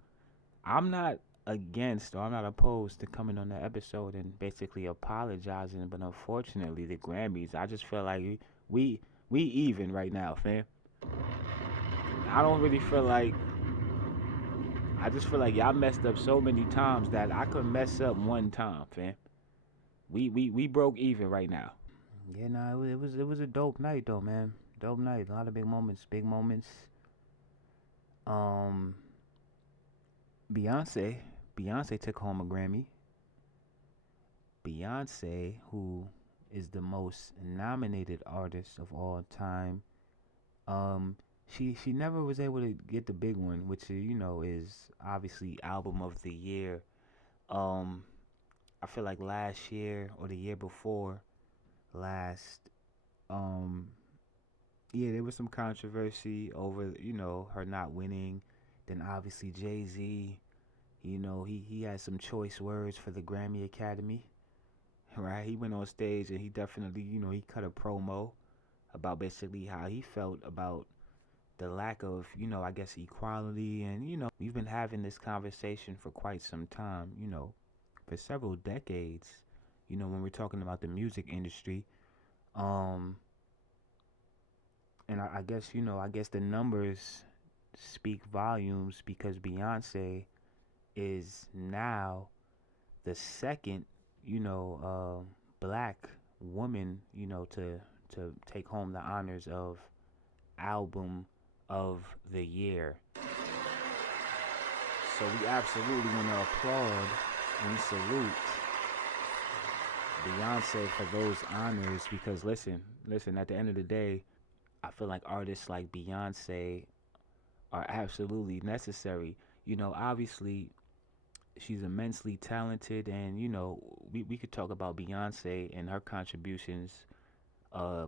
I'm not against or I'm not opposed to coming on the episode and basically apologizing, but unfortunately the Grammys, I just feel like we even right now, fam. I don't really feel like, I just feel like y'all messed up so many times that I could mess up one time, fam. We broke even right now. Yeah, no, it was a dope night though, man. Dope night, a lot of big moments. Um, Beyonce took home a Grammy. Beyonce, who is the most nominated artist of all time, she never was able to get the big one, which is obviously album of the year. I feel like last year or the year before last, um, yeah, there was some controversy over her not winning. Then obviously Jay-Z, he had some choice words for the Grammy Academy, right? He went on stage and he definitely, he cut a promo about basically how he felt about the lack of, I guess equality. And, we've been having this conversation for quite some time, for several decades, when we're talking about the music industry. And I guess, I guess the numbers speak volumes because Beyonce is now the second, black woman, to take home the honors of album of the year. So we absolutely want to applaud and salute Beyonce for those honors because listen, at the end of the day, I feel like artists like Beyonce are absolutely necessary. Obviously she's immensely talented and we could talk about Beyonce and her contributions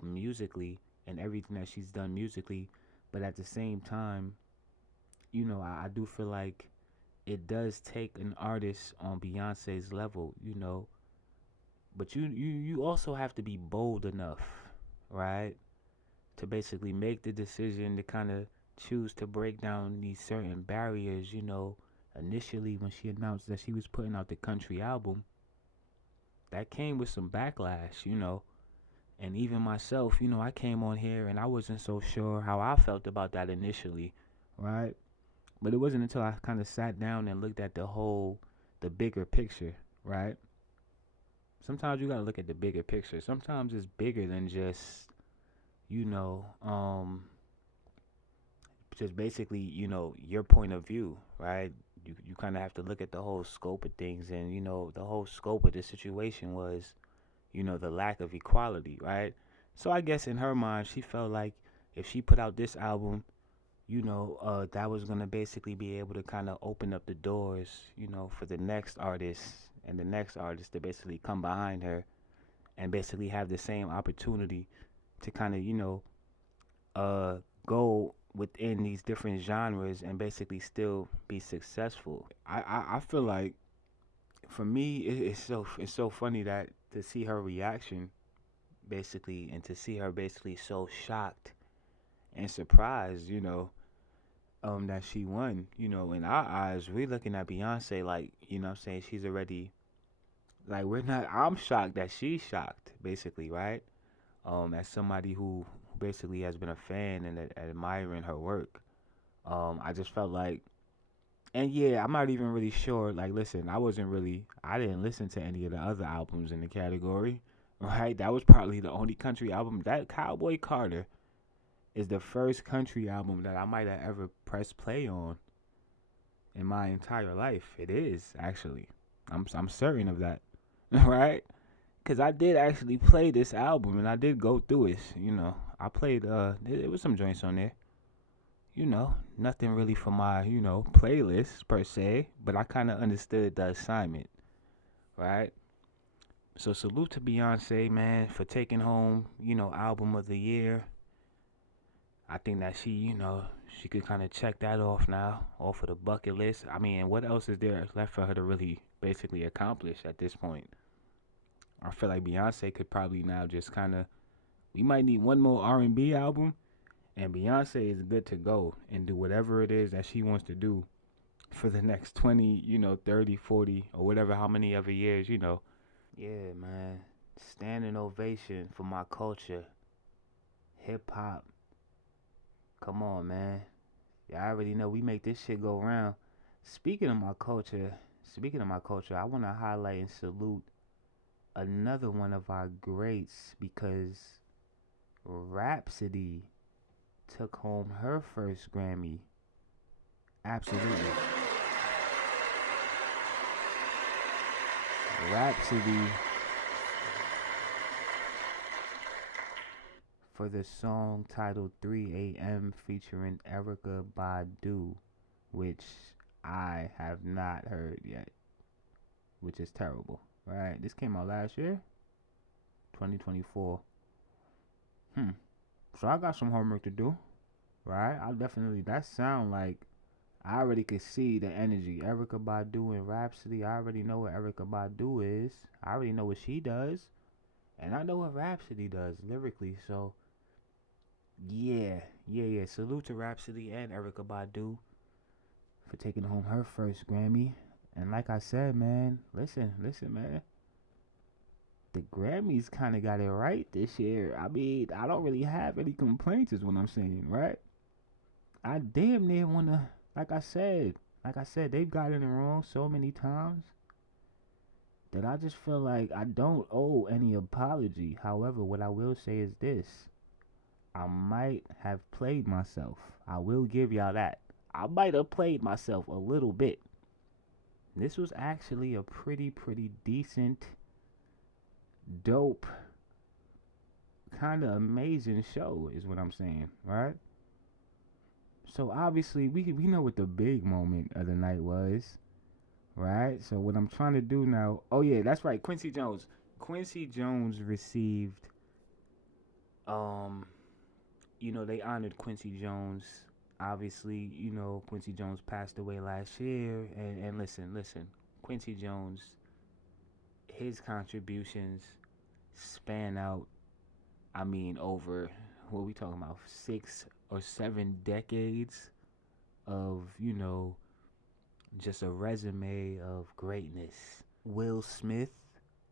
musically and everything that she's done musically, but at the same time, I do feel like it does take an artist on Beyonce's level, But you also have to be bold enough, right, to basically make the decision to kind of choose to break down these certain barriers. Initially when she announced that she was putting out the country album, that came with some backlash. And even myself, I came on here and I wasn't so sure how I felt about that initially, right? But it wasn't until I kind of sat down and looked at the bigger picture, right? Sometimes you gotta look at the bigger picture. Sometimes it's bigger than you know, um, just basically, your point of view, right? You kind of have to look at the whole scope of things, and the whole scope of the situation was, the lack of equality, right? So I guess in her mind, she felt like if she put out this album, that was gonna basically be able to kind of open up the doors, for the next artist and the next artist to basically come behind her and basically have the same opportunity to kind of, go within these different genres and basically still be successful. I feel like for me it's so funny that to see her reaction basically and to see her basically so shocked and surprised, that she won. In our eyes, we're looking at Beyonce like, what I'm saying, she's already like we're not I'm shocked that she's shocked, basically, right? As somebody who basically has been a fan and admiring her work. I just felt like, and yeah, I'm not even really sure. Like, listen, I didn't listen to any of the other albums in the category, right? That was probably the only country album. That Cowboy Carter is the first country album that I might have ever pressed play on in my entire life. It is, actually. I'm certain of that, right? Because I did actually play this album and I did go through it. I played, it was some joints on there. Nothing really for my, playlist per se, but I kind of understood the assignment, right? So salute to Beyonce, man, for taking home, album of the year. I think that she could kind of check that off now, off of the bucket list. I mean, what else is there left for her to really basically accomplish at this point? I feel like Beyonce could probably now just kind of, we might need one more R&B album, and Beyonce is good to go and do whatever it is that she wants to do for the next 20, 30, 40, or whatever, how many other years. Yeah, man. Standing ovation for my culture. Hip hop. Come on, man. Yeah, I already know we make this shit go round. Speaking of my culture, I want to highlight and salute another one of our greats because Rhapsody took home her first Grammy. Absolutely. Rhapsody for the song titled 3 a.m. featuring Erykah Badu, which I have not heard yet, which is terrible, right? This came out last year, 2024. So I got some homework to do, right? That sound like I already could see the energy. Erykah Badu and Rhapsody. I already know what Erykah Badu is. I already know what she does. And I know what Rhapsody does lyrically. So, yeah. Salute to Rhapsody and Erykah Badu for taking home her first Grammy. And like I said, man, listen, man. The Grammys kind of got it right this year. I mean, I don't really have any complaints is what I'm saying, right? I damn near want to, like I said, they've gotten it wrong so many times that I just feel like I don't owe any apology. However, what I will say is this. I might have played myself. I will give y'all that. I might have played myself a little bit. This was actually a pretty decent, dope, kind of amazing show is what I'm saying, right? So obviously we know what the big moment of the night was, right? So what I'm trying to do now, oh yeah, that's right, Quincy Jones. Quincy Jones received, they honored Quincy Jones. Obviously, Quincy Jones passed away last year, and listen, Quincy Jones his contributions span out, I mean, over what we talking about, 6 or 7 decades of, just a resume of greatness. Will Smith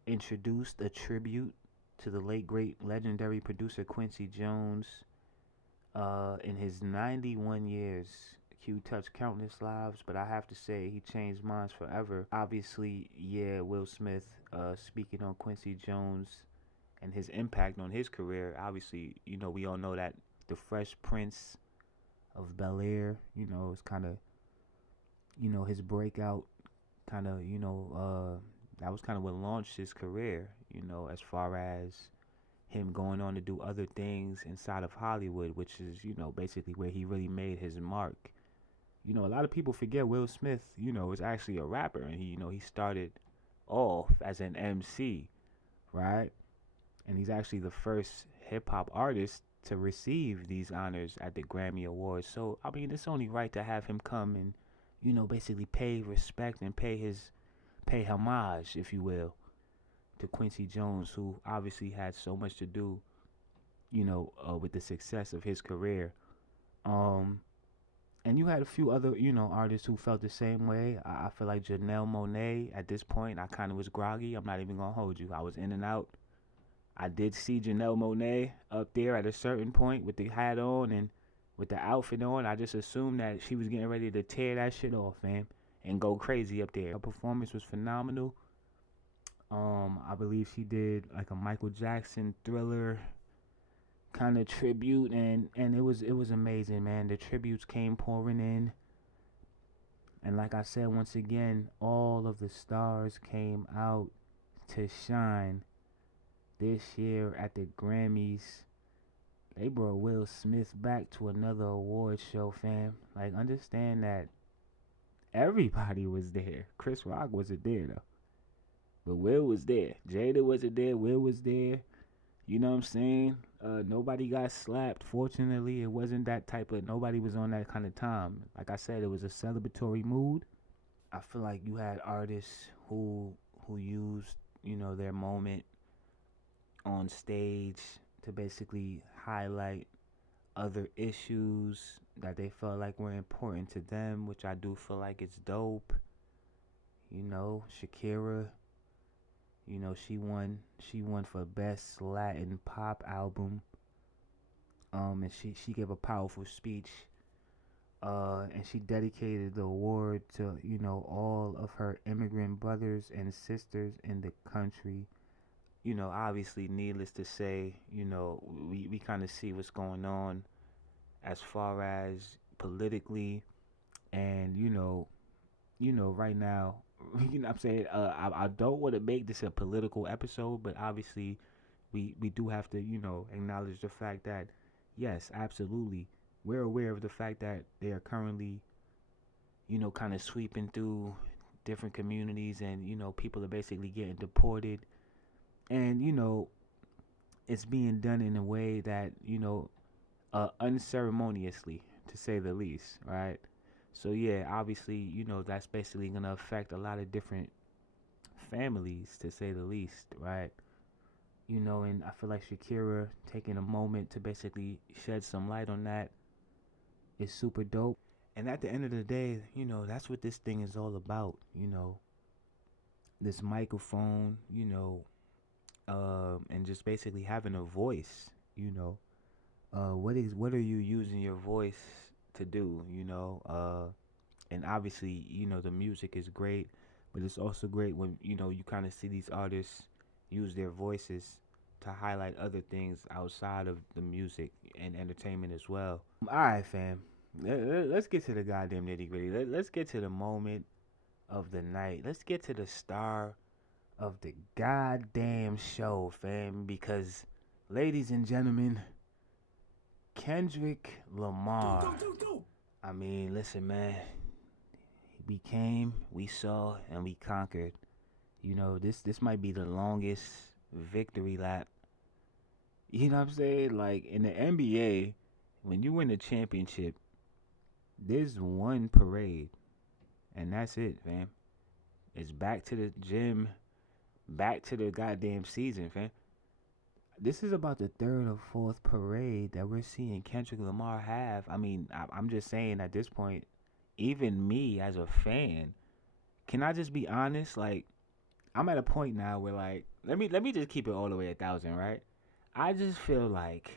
introduced a tribute to the late great legendary producer Quincy Jones. In his 91 years, Q touched countless lives, but I have to say he changed minds forever. Obviously, yeah, Will Smith, speaking on Quincy Jones and his impact on his career. Obviously, we all know that the Fresh Prince of Bel-Air, is kind of, his breakout, kind of, that was kind of what launched his career, as far as him going on to do other things inside of Hollywood, which is, basically where he really made his mark. A lot of people forget Will Smith, is actually a rapper, and he started off as an MC, right? And he's actually the first hip hop artist to receive these honors at the Grammy Awards. So, I mean, it's only right to have him come and, basically pay respect and pay homage, if you will, to Quincy Jones, who obviously had so much to do, with the success of his career. And you had a few other, artists who felt the same way. I feel like Janelle Monáe, at this point, I kind of was groggy. I'm not even going to hold you. I was in and out. I did see Janelle Monáe up there at a certain point with the hat on and with the outfit on. I just assumed that she was getting ready to tear that shit off, man, and go crazy up there. Her performance was phenomenal. I believe she did like a Michael Jackson Thriller kind of tribute, and it was amazing, man. The tributes came pouring in, and like I said, once again, all of the stars came out to shine this year at the Grammys. They brought Will Smith back to another award show, fam. Like, understand that everybody was there. Chris Rock wasn't there though, but Will was there. Jada wasn't there. Will was there. You know what I'm saying? Nobody got slapped. Fortunately, it wasn't that type of, nobody was on that kind of time. Like I said, it was a celebratory mood. I feel like you had artists who used, their moment on stage to basically highlight other issues that they felt like were important to them, which I do feel like it's dope. Shakira, she won for best Latin pop album. And she gave a powerful speech. And she dedicated the award to, all of her immigrant brothers and sisters in the country. Obviously, needless to say, we kind of see what's going on as far as politically, and right now, what I'm saying, I don't want to make this a political episode, but obviously, we do have to, acknowledge the fact that, yes, absolutely, we're aware of the fact that they are currently, kind of sweeping through different communities, and people are basically getting deported. And, it's being done in a way that, unceremoniously, to say the least, right? So, yeah, obviously, that's basically going to affect a lot of different families, to say the least, right? And I feel like Shakira taking a moment to basically shed some light on that is super dope. And at the end of the day, that's what this thing is all about, this microphone, and just basically having a voice, what are you using your voice to do, and obviously, the music is great, but it's also great when, you kind of see these artists use their voices to highlight other things outside of the music and entertainment as well. All right, fam. Let's get to the goddamn nitty gritty. Let's get to the moment of the night. Let's get to the star of the goddamn show, fam, because, ladies and gentlemen, Kendrick Lamar. I mean, listen, man. We came, we saw, and we conquered. This might be the longest victory lap. You know what I'm saying? Like, in the NBA, when you win a championship, there's one parade, and that's it, fam. It's back to the gym, back to the goddamn season, fam. This is about the third or fourth parade that we're seeing Kendrick Lamar have. I mean, I'm just saying at this point, even me as a fan, can I just be honest? Like, I'm at a point now where like, let me just keep it all the way 1,000, right? I just feel like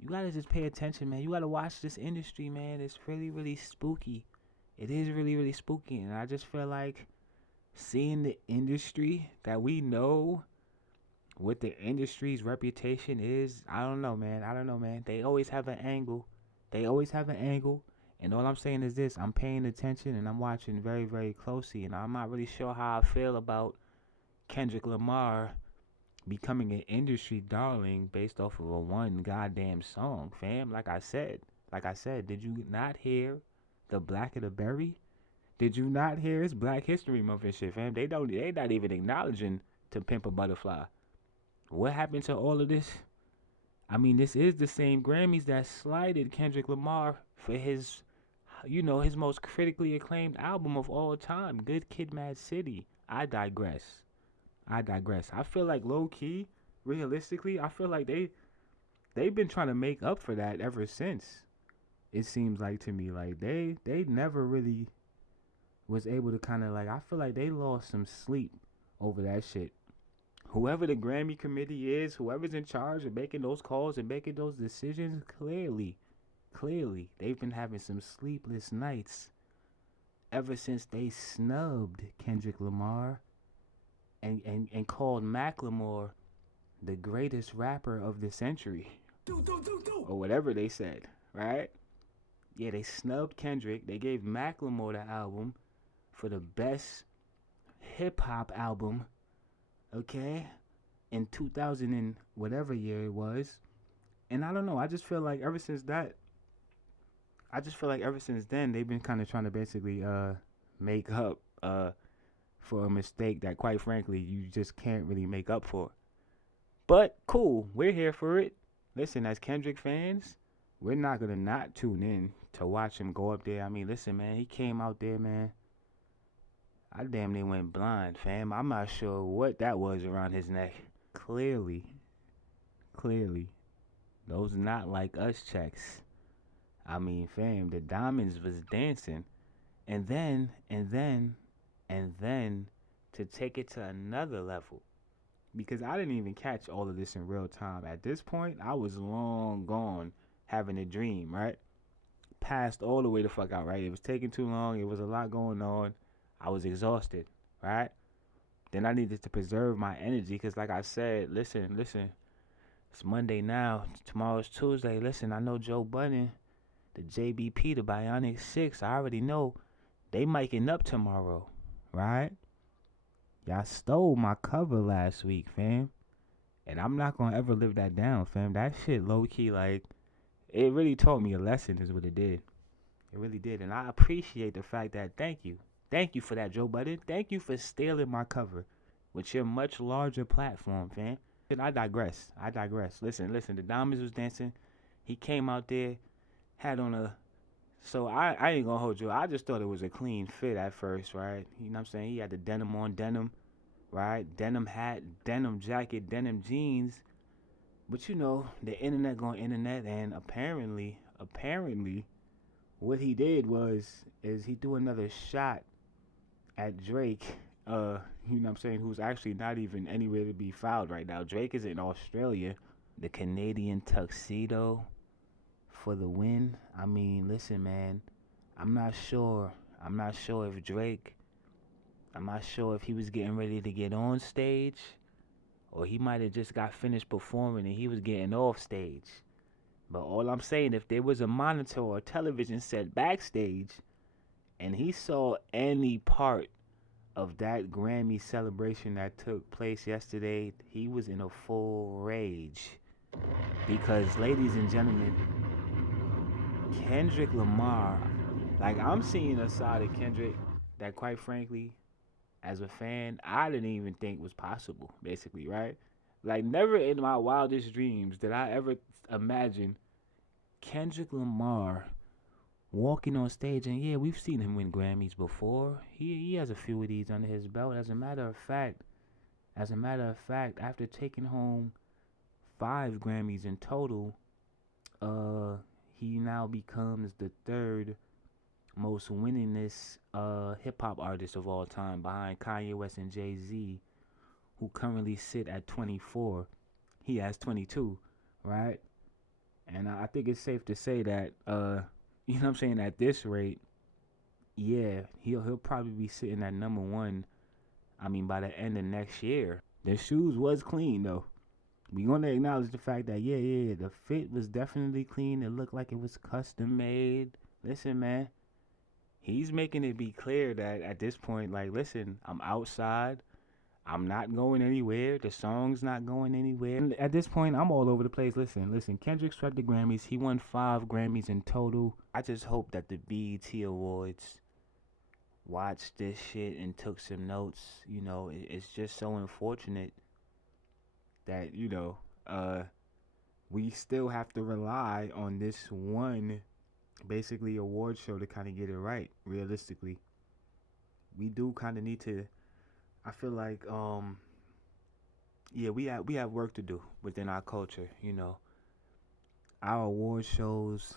you gotta just pay attention, man. You gotta watch this industry, man. It's really, really spooky. It is really, really spooky, and I just feel like seeing the industry that we know what the industry's reputation is. I don't know, man. They always have an angle. And all I'm saying is this: I'm paying attention and I'm watching very, very closely. And I'm not really sure how I feel about Kendrick Lamar becoming an industry darling based off of a one goddamn song, fam. Like I said, did you not hear the Black of the Berry? Did you not hear it's Black History Month and shit, fam? They not even acknowledging To Pimp a Butterfly. What happened to all of this? I mean, this is the same Grammys that slighted Kendrick Lamar for his, his most critically acclaimed album of all time, Good Kid, Mad City. I digress. I feel like low key, realistically, I feel like they've been trying to make up for that ever since. It seems like to me, like they never really was able to kind of like, I feel like they lost some sleep over that shit. Whoever the Grammy committee is, whoever's in charge of making those calls and making those decisions, clearly, they've been having some sleepless nights ever since they snubbed Kendrick Lamar and called Macklemore the greatest rapper of the century. Or whatever they said, right? Yeah, they snubbed Kendrick. They gave Macklemore the album for the best hip-hop album, okay, in 2000 and whatever year it was. And I don't know, I just feel like ever since then, they've been kind of trying to basically make up for a mistake that, quite frankly, you just can't really make up for. But cool, we're here for it. Listen, as Kendrick fans, we're not gonna not tune in to watch him go up there. I mean, listen, man, he came out there, man. I damn near went blind, fam. I'm not sure what that was around his neck. Clearly, those not like us checks. I mean, fam, the diamonds was dancing. And then, to take it to another level. Because I didn't even catch all of this in real time. At this point, I was long gone having a dream, right? Passed all the way the fuck out, right? It was taking too long. It was a lot going on. I was exhausted, right? Then I needed to preserve my energy because, like I said, listen. It's Monday now. Tomorrow's Tuesday. Listen, I know Joe Budden, the JBP, the Bionic 6. I already know they miking up tomorrow, right? Y'all stole my cover last week, fam. And I'm not going to ever live that down, fam. That shit low-key, like, it really taught me a lesson is what it did. It really did. And I appreciate the fact that, thank you. Thank you for that, Joe Budden. Thank you for stealing my cover with your much larger platform, fam. And I digress. Listen, the Diamonds was dancing. He came out there, had on a... So I ain't gonna hold you. I just thought it was a clean fit at first, right? You know what I'm saying? He had the denim on denim, right? Denim hat, denim jacket, denim jeans. But you know, the internet going internet, and apparently, what he did is he threw another shot at Drake, you know what I'm saying, who's actually not even anywhere to be found right now. Drake is in Australia. The Canadian tuxedo for the win. I mean, listen, man, I'm not sure if Drake, I'm not sure if he was getting ready to get on stage or he might have just got finished performing and he was getting off stage. But all I'm saying, if there was a monitor or a television set backstage and he saw any part of that Grammy celebration that took place yesterday, he was in a full rage. Because, ladies and gentlemen, Kendrick Lamar, like, I'm seeing a side of Kendrick that, quite frankly, as a fan, I didn't even think was possible, basically, right? Like, never in my wildest dreams did I ever imagine Kendrick Lamar walking on stage. And yeah, we've seen him win Grammys before. He has a few of these under his belt. As a matter of fact, As a matter of fact, after taking home 5 Grammys in total, he now becomes the third most winningest hip hop artist of all time, behind Kanye West and Jay-Z, who currently sit at 24. He has 22, right? And I think it's safe to say that, you know what I'm saying, at this rate, yeah, he'll probably be sitting at number one. I mean, by the end of next year. Their shoes was clean though. We gonna acknowledge the fact that yeah, the fit was definitely clean. It looked like it was custom made. Listen, man, he's making it be clear that at this point, like, listen, I'm outside. I'm not going anywhere. The song's not going anywhere. And at this point, I'm all over the place. Listen. Kendrick swept the Grammys. He won 5 Grammys in total. I just hope that the BET Awards watched this shit and took some notes. You know, it's just so unfortunate that, you know, we still have to rely on this one, basically, award show to kind of get it right, realistically. We do kind of need to, I feel like, yeah, we have work to do within our culture, you know. Our award shows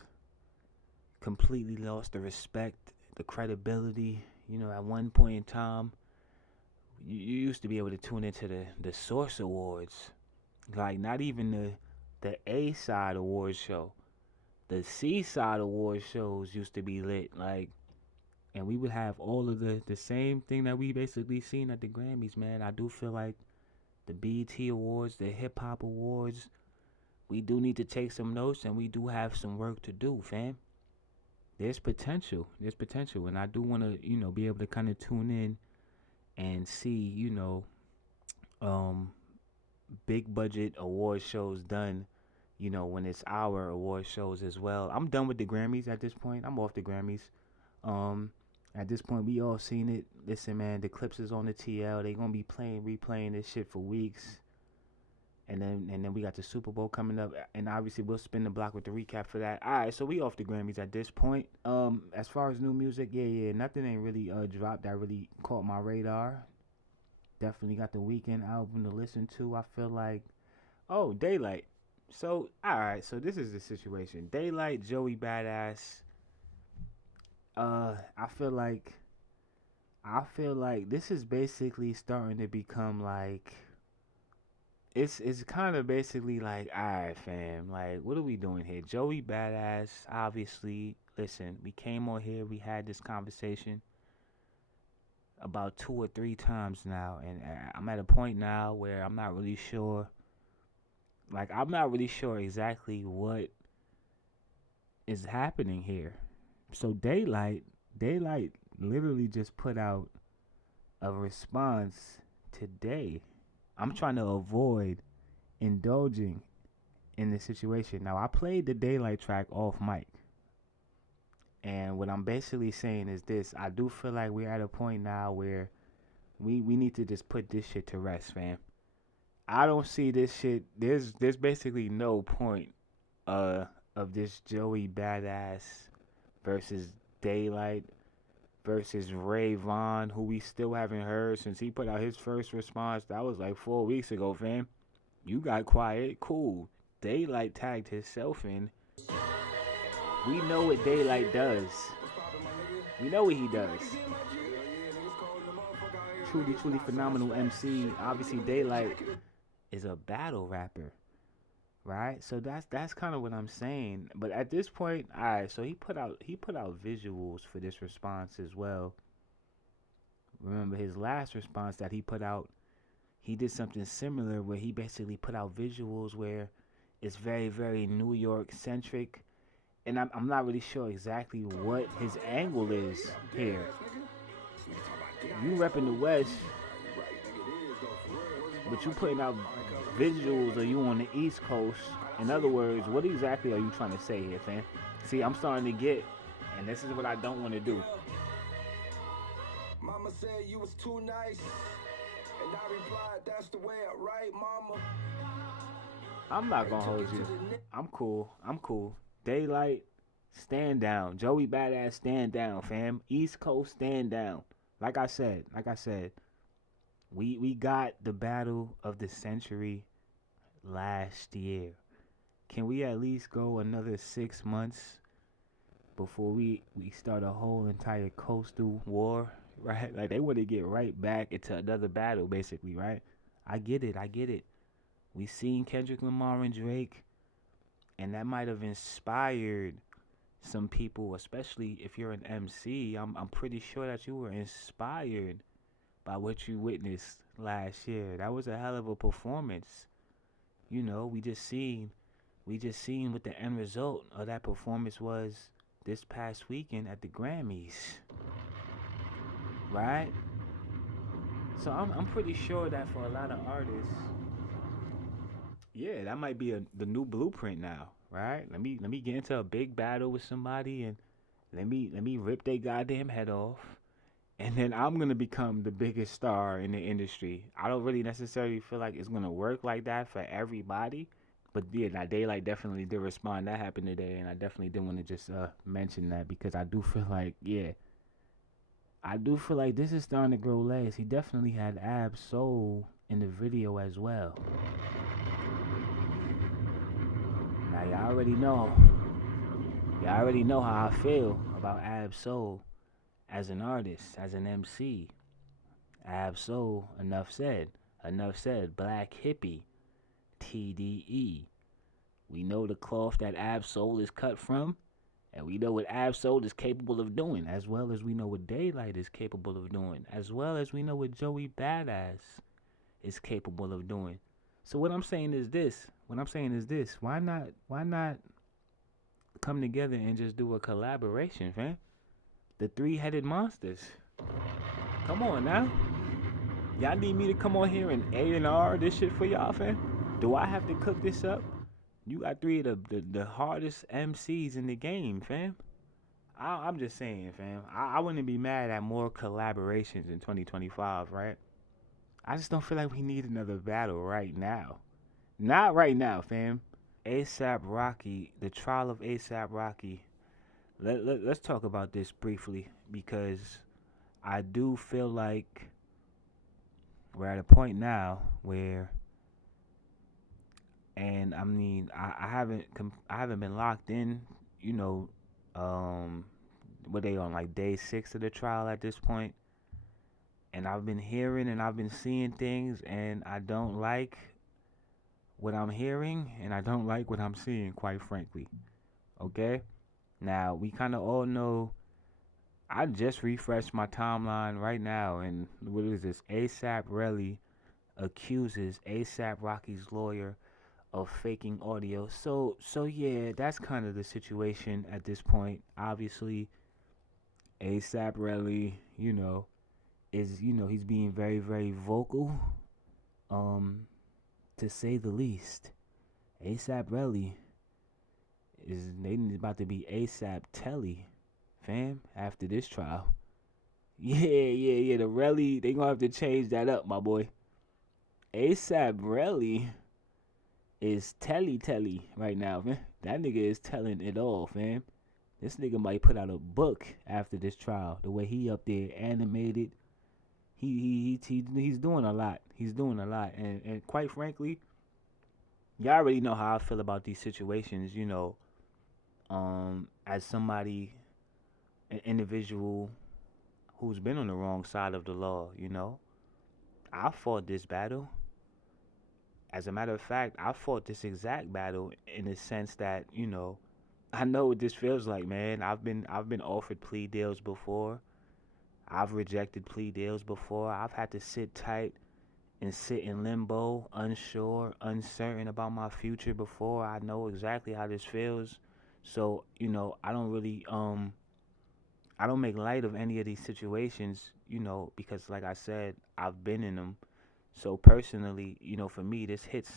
completely lost the respect, the credibility. You know, at one point in time, you used to be able to tune into the Source Awards. Like, not even the A side award show. The C side award shows used to be lit. Like, and we would have all of the same thing that we basically seen at the Grammys, man. I do feel like the BET Awards, the Hip Hop Awards, we do need to take some notes, and we do have some work to do, fam. There's potential, and I do want to, you know, be able to kind of tune in and see, you know, big budget award shows done, you know, when it's our award shows as well. I'm done with the Grammys at this point. I'm off the Grammys. At this point, we all seen it. Listen, man, the clips is on the TL. They gonna be replaying this shit for weeks. And then we got the Super Bowl coming up, and obviously we'll spin the block with the recap for that. All right, so we off the Grammys at this point. As far as new music, yeah, nothing ain't really dropped that really caught my radar. Definitely got the Weeknd album to listen to. I feel like, oh, Daylight. So all right, so this is the situation. Daylight, Joey Badass. I feel like this is basically starting to become like. It's kind of basically like, all right, fam, like, what are we doing here? Joey Badass, obviously, listen, we came on here, we had this conversation about 2 or 3 times now, and I'm at a point now where I'm not really sure exactly what is happening here. So Daylight literally just put out a response today. I'm trying to avoid indulging in this situation. Now, I played the Daylight track off mic. And what I'm basically saying is this. I do feel like we're at a point now where we need to just put this shit to rest, fam. I don't see this shit. There's basically no point of this Joey Badass versus Daylight versus Ray Vaughn, who we still haven't heard since he put out his first response. That was like 4 weeks ago, fam. You got quiet, cool. Daylight tagged himself in. We know what Daylight does. We know what he does. Truly phenomenal MC. Obviously, Daylight is a battle rapper, right? So that's kind of what I'm saying. But at this point, all right. So he put out visuals for this response as well. Remember his last response that he put out, he did something similar where he basically put out visuals where it's very, very New York centric, and I'm not really sure exactly what his angle is here. You repping the West, but you putting out visuals, or you on the East Coast. In other words, what exactly are you trying to say here, fam? See, I'm starting to get, and this is what I don't want to do. Mama said you was too nice, and I replied, that's the way I write, mama. I'm not gonna hold you. I'm cool. Daylight, stand down. Joey Badass, stand down, fam. East Coast, stand down. Like I said, We got the battle of the century last year. Can we at least go another 6 months before we start a whole entire coastal war, right? Like they want to get right back into another battle, basically, right? I get it. I get it. We seen Kendrick Lamar and Drake, and that might have inspired some people, especially if you're an MC. I'm pretty sure that you were inspired by what you witnessed last year. That was a hell of a performance. You know, we just seen what the end result of that performance was this past weekend at the Grammys, right? So I'm pretty sure that for a lot of artists, yeah, that might be the new blueprint now, right? Let me get into a big battle with somebody and let me rip their goddamn head off, and then I'm gonna become the biggest star in the industry. I don't really necessarily feel like it's gonna work like that for everybody, but yeah, now Daylight definitely did respond. That happened today, and I definitely did want to just mention that because I do feel like, yeah, I do feel like this is starting to grow legs. He definitely had Ab Soul in the video as well. Now y'all already know. Y'all already know how I feel about Ab Soul as an artist, as an MC. Ab Soul, enough said. Enough said. Black hippie. TDE. We know the cloth that Ab Soul is cut from, and we know what Ab Soul is capable of doing, as well as we know what Daylight is capable of doing, as well as we know what Joey Badass is capable of doing. So what I'm saying is this. Why not come together and just do a collaboration, fam? The three-headed monsters. Come on now. Y'all need me to come on here and A&R this shit for y'all, fam? Do I have to cook this up? You got three of the hardest MCs in the game, fam. I'm just saying, fam. I wouldn't be mad at more collaborations in 2025, right? I just don't feel like we need another battle right now. Not right now, fam. A$AP Rocky, the trial of A$AP Rocky. Let's talk about this briefly because I do feel like we're at a point now where, and I mean, I haven't been locked in, you know, what they on like day 6 of the trial at this point, and I've been hearing and I've been seeing things, and I don't like what I'm hearing and I don't like what I'm seeing, quite frankly. Okay? Now, we kind of all know, I just refreshed my timeline right now, and what is this? A$AP Relly accuses A$AP Rocky's lawyer of faking audio. So yeah, that's kind of the situation at this point. Obviously, A$AP Relly, he's being very, very vocal, to say the least. A$AP Relly is about to be A$AP Telly, fam, after this trial. Yeah. The Relly, they gonna have to change that up, my boy. A$AP Relly is telly right now, man. That nigga is telling it all, fam. This nigga might put out a book after this trial. The way he up there animated, he's doing a lot. He's doing a lot, and quite frankly, y'all already know how I feel about these situations. As somebody, an individual who's been on the wrong side of the law, I fought this battle. As a matter of fact, I fought this exact battle in the sense that, I know what this feels like, man. I've been offered plea deals before. I've rejected plea deals before. I've had to sit tight and sit in limbo, unsure, uncertain about my future before. I know exactly how this feels. So, I don't really I don't make light of any of these situations, because like I said, I've been in them. So personally, for me, this hits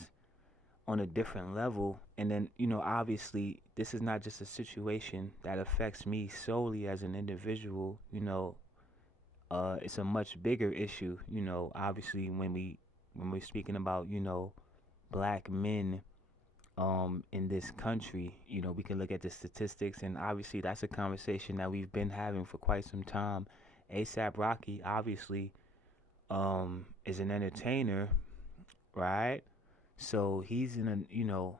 on a different level. And then, obviously, this is not just a situation that affects me solely as an individual. It's a much bigger issue. Obviously, when we're speaking about, black men in this country, we can look at the statistics, and obviously that's a conversation that we've been having for quite some time. A$AP Rocky, obviously, is an entertainer, right? So he's in a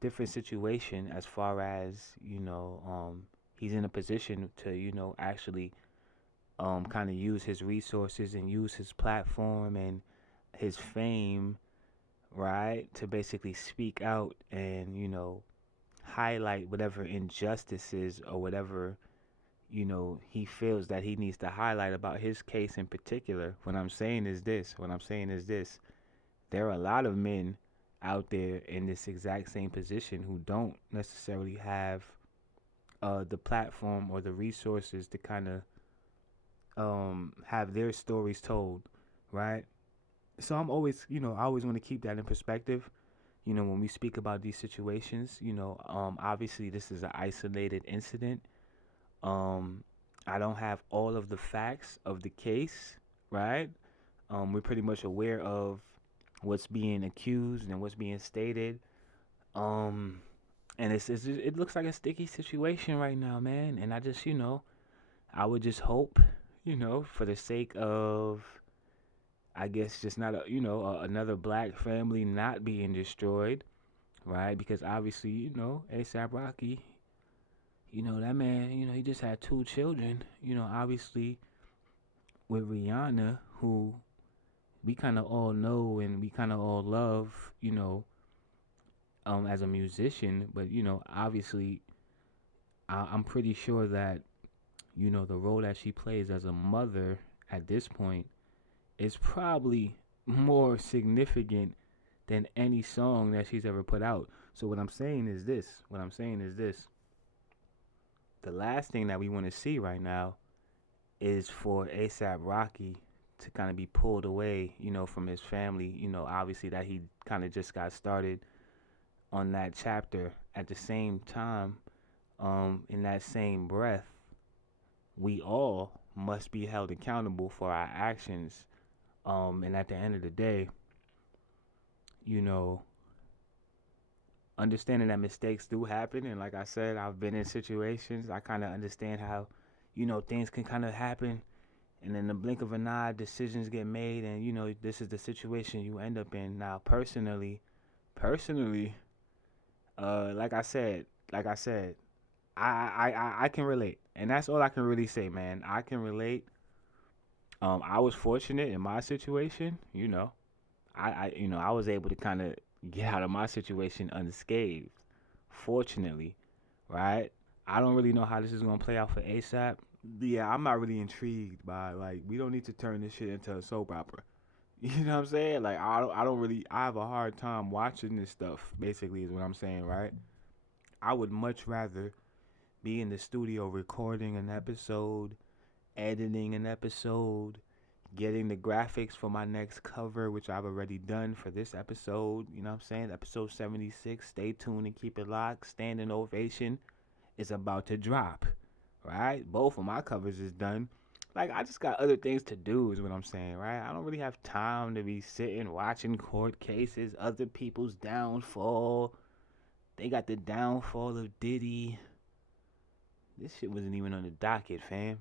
different situation as far as he's in a position to actually kind of use his resources and use his platform and his fame, right, to basically speak out and highlight whatever injustices or whatever he feels that he needs to highlight about his case in particular. What I'm saying is this: there are a lot of men out there in this exact same position who don't necessarily have the platform or the resources to kind of have their stories told, right? So I'm always, I always want to keep that in perspective. When we speak about these situations, obviously this is an isolated incident. I don't have all of the facts of the case, right? We're pretty much aware of what's being accused and what's being stated. And it looks like a sticky situation right now, man. And I just, I would just hope, for the sake of, I guess, just not another black family not being destroyed, right? Because obviously, A$AP Rocky, that man, he just had 2 children, obviously with Rihanna, who we kind of all know and we kind of all love, as a musician. But, obviously, I'm pretty sure that, the role that she plays as a mother at this point is probably more significant than any song that she's ever put out. So what I'm saying is this. The last thing that we want to see right now is for A$AP Rocky to kind of be pulled away, from his family, obviously that he kind of just got started on that chapter. At the same time, in that same breath, we all must be held accountable for our actions. And at the end of the day, understanding that mistakes do happen. And like I said, I've been in situations. I kind of understand how, things can kind of happen. And in the blink of an eye, decisions get made. And, this is the situation you end up in. Now, personally, like I said, I can relate. And that's all I can really say, man. I can relate. I was fortunate in my situation, I was able to kind of get out of my situation unscathed, fortunately, right? I don't really know how this is going to play out for A$AP. Yeah, I'm not really intrigued by, like, we don't need to turn this shit into a soap opera. You know what I'm saying? Like, I don't really, I have a hard time watching this stuff, basically, is what I'm saying, right? I would much rather be in the studio recording an episode, editing an episode, getting the graphics for my next cover, which I've already done for this episode. You know what I'm saying? Episode 76. Stay tuned and keep it locked. Standing Ovation is about to drop, right? Both of my covers is done. Like, I just got other things to do is what I'm saying, right? I don't really have time to be sitting watching court cases, other people's downfall. They got the downfall of Diddy. This shit wasn't even on the docket, fam.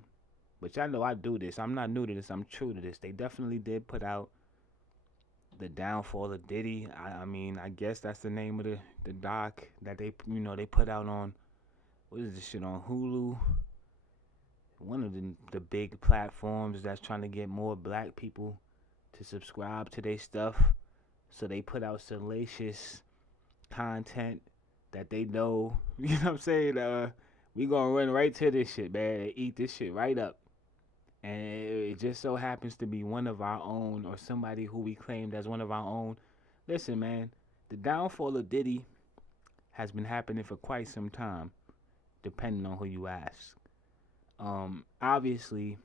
But y'all know I do this. I'm not new to this. I'm true to this. They definitely did put out the downfall of Diddy. I mean, I guess that's the name of the doc that they put out on, what is this shit, on Hulu? One of the big platforms that's trying to get more black people to subscribe to their stuff. So they put out salacious content that they know, you know what I'm saying? We gonna run right to this shit, man, and eat this shit right up. And it just so happens to be one of our own, or somebody who we claimed as one of our own. Listen, man, the downfall of Diddy has been happening for quite some time, depending on who you ask. Obviously,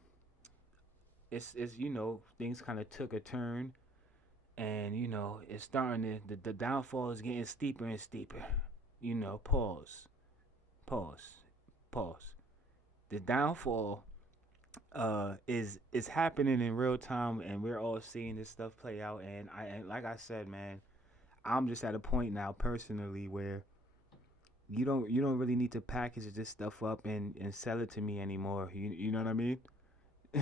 it's things kind of took a turn, and it's starting to, the downfall is getting steeper and steeper. Pause. The downfall is happening in real time, and we're all seeing this stuff play out. And like I said, man, I'm just at a point now personally where you don't really need to package this stuff up and sell it to me anymore. You know what I mean?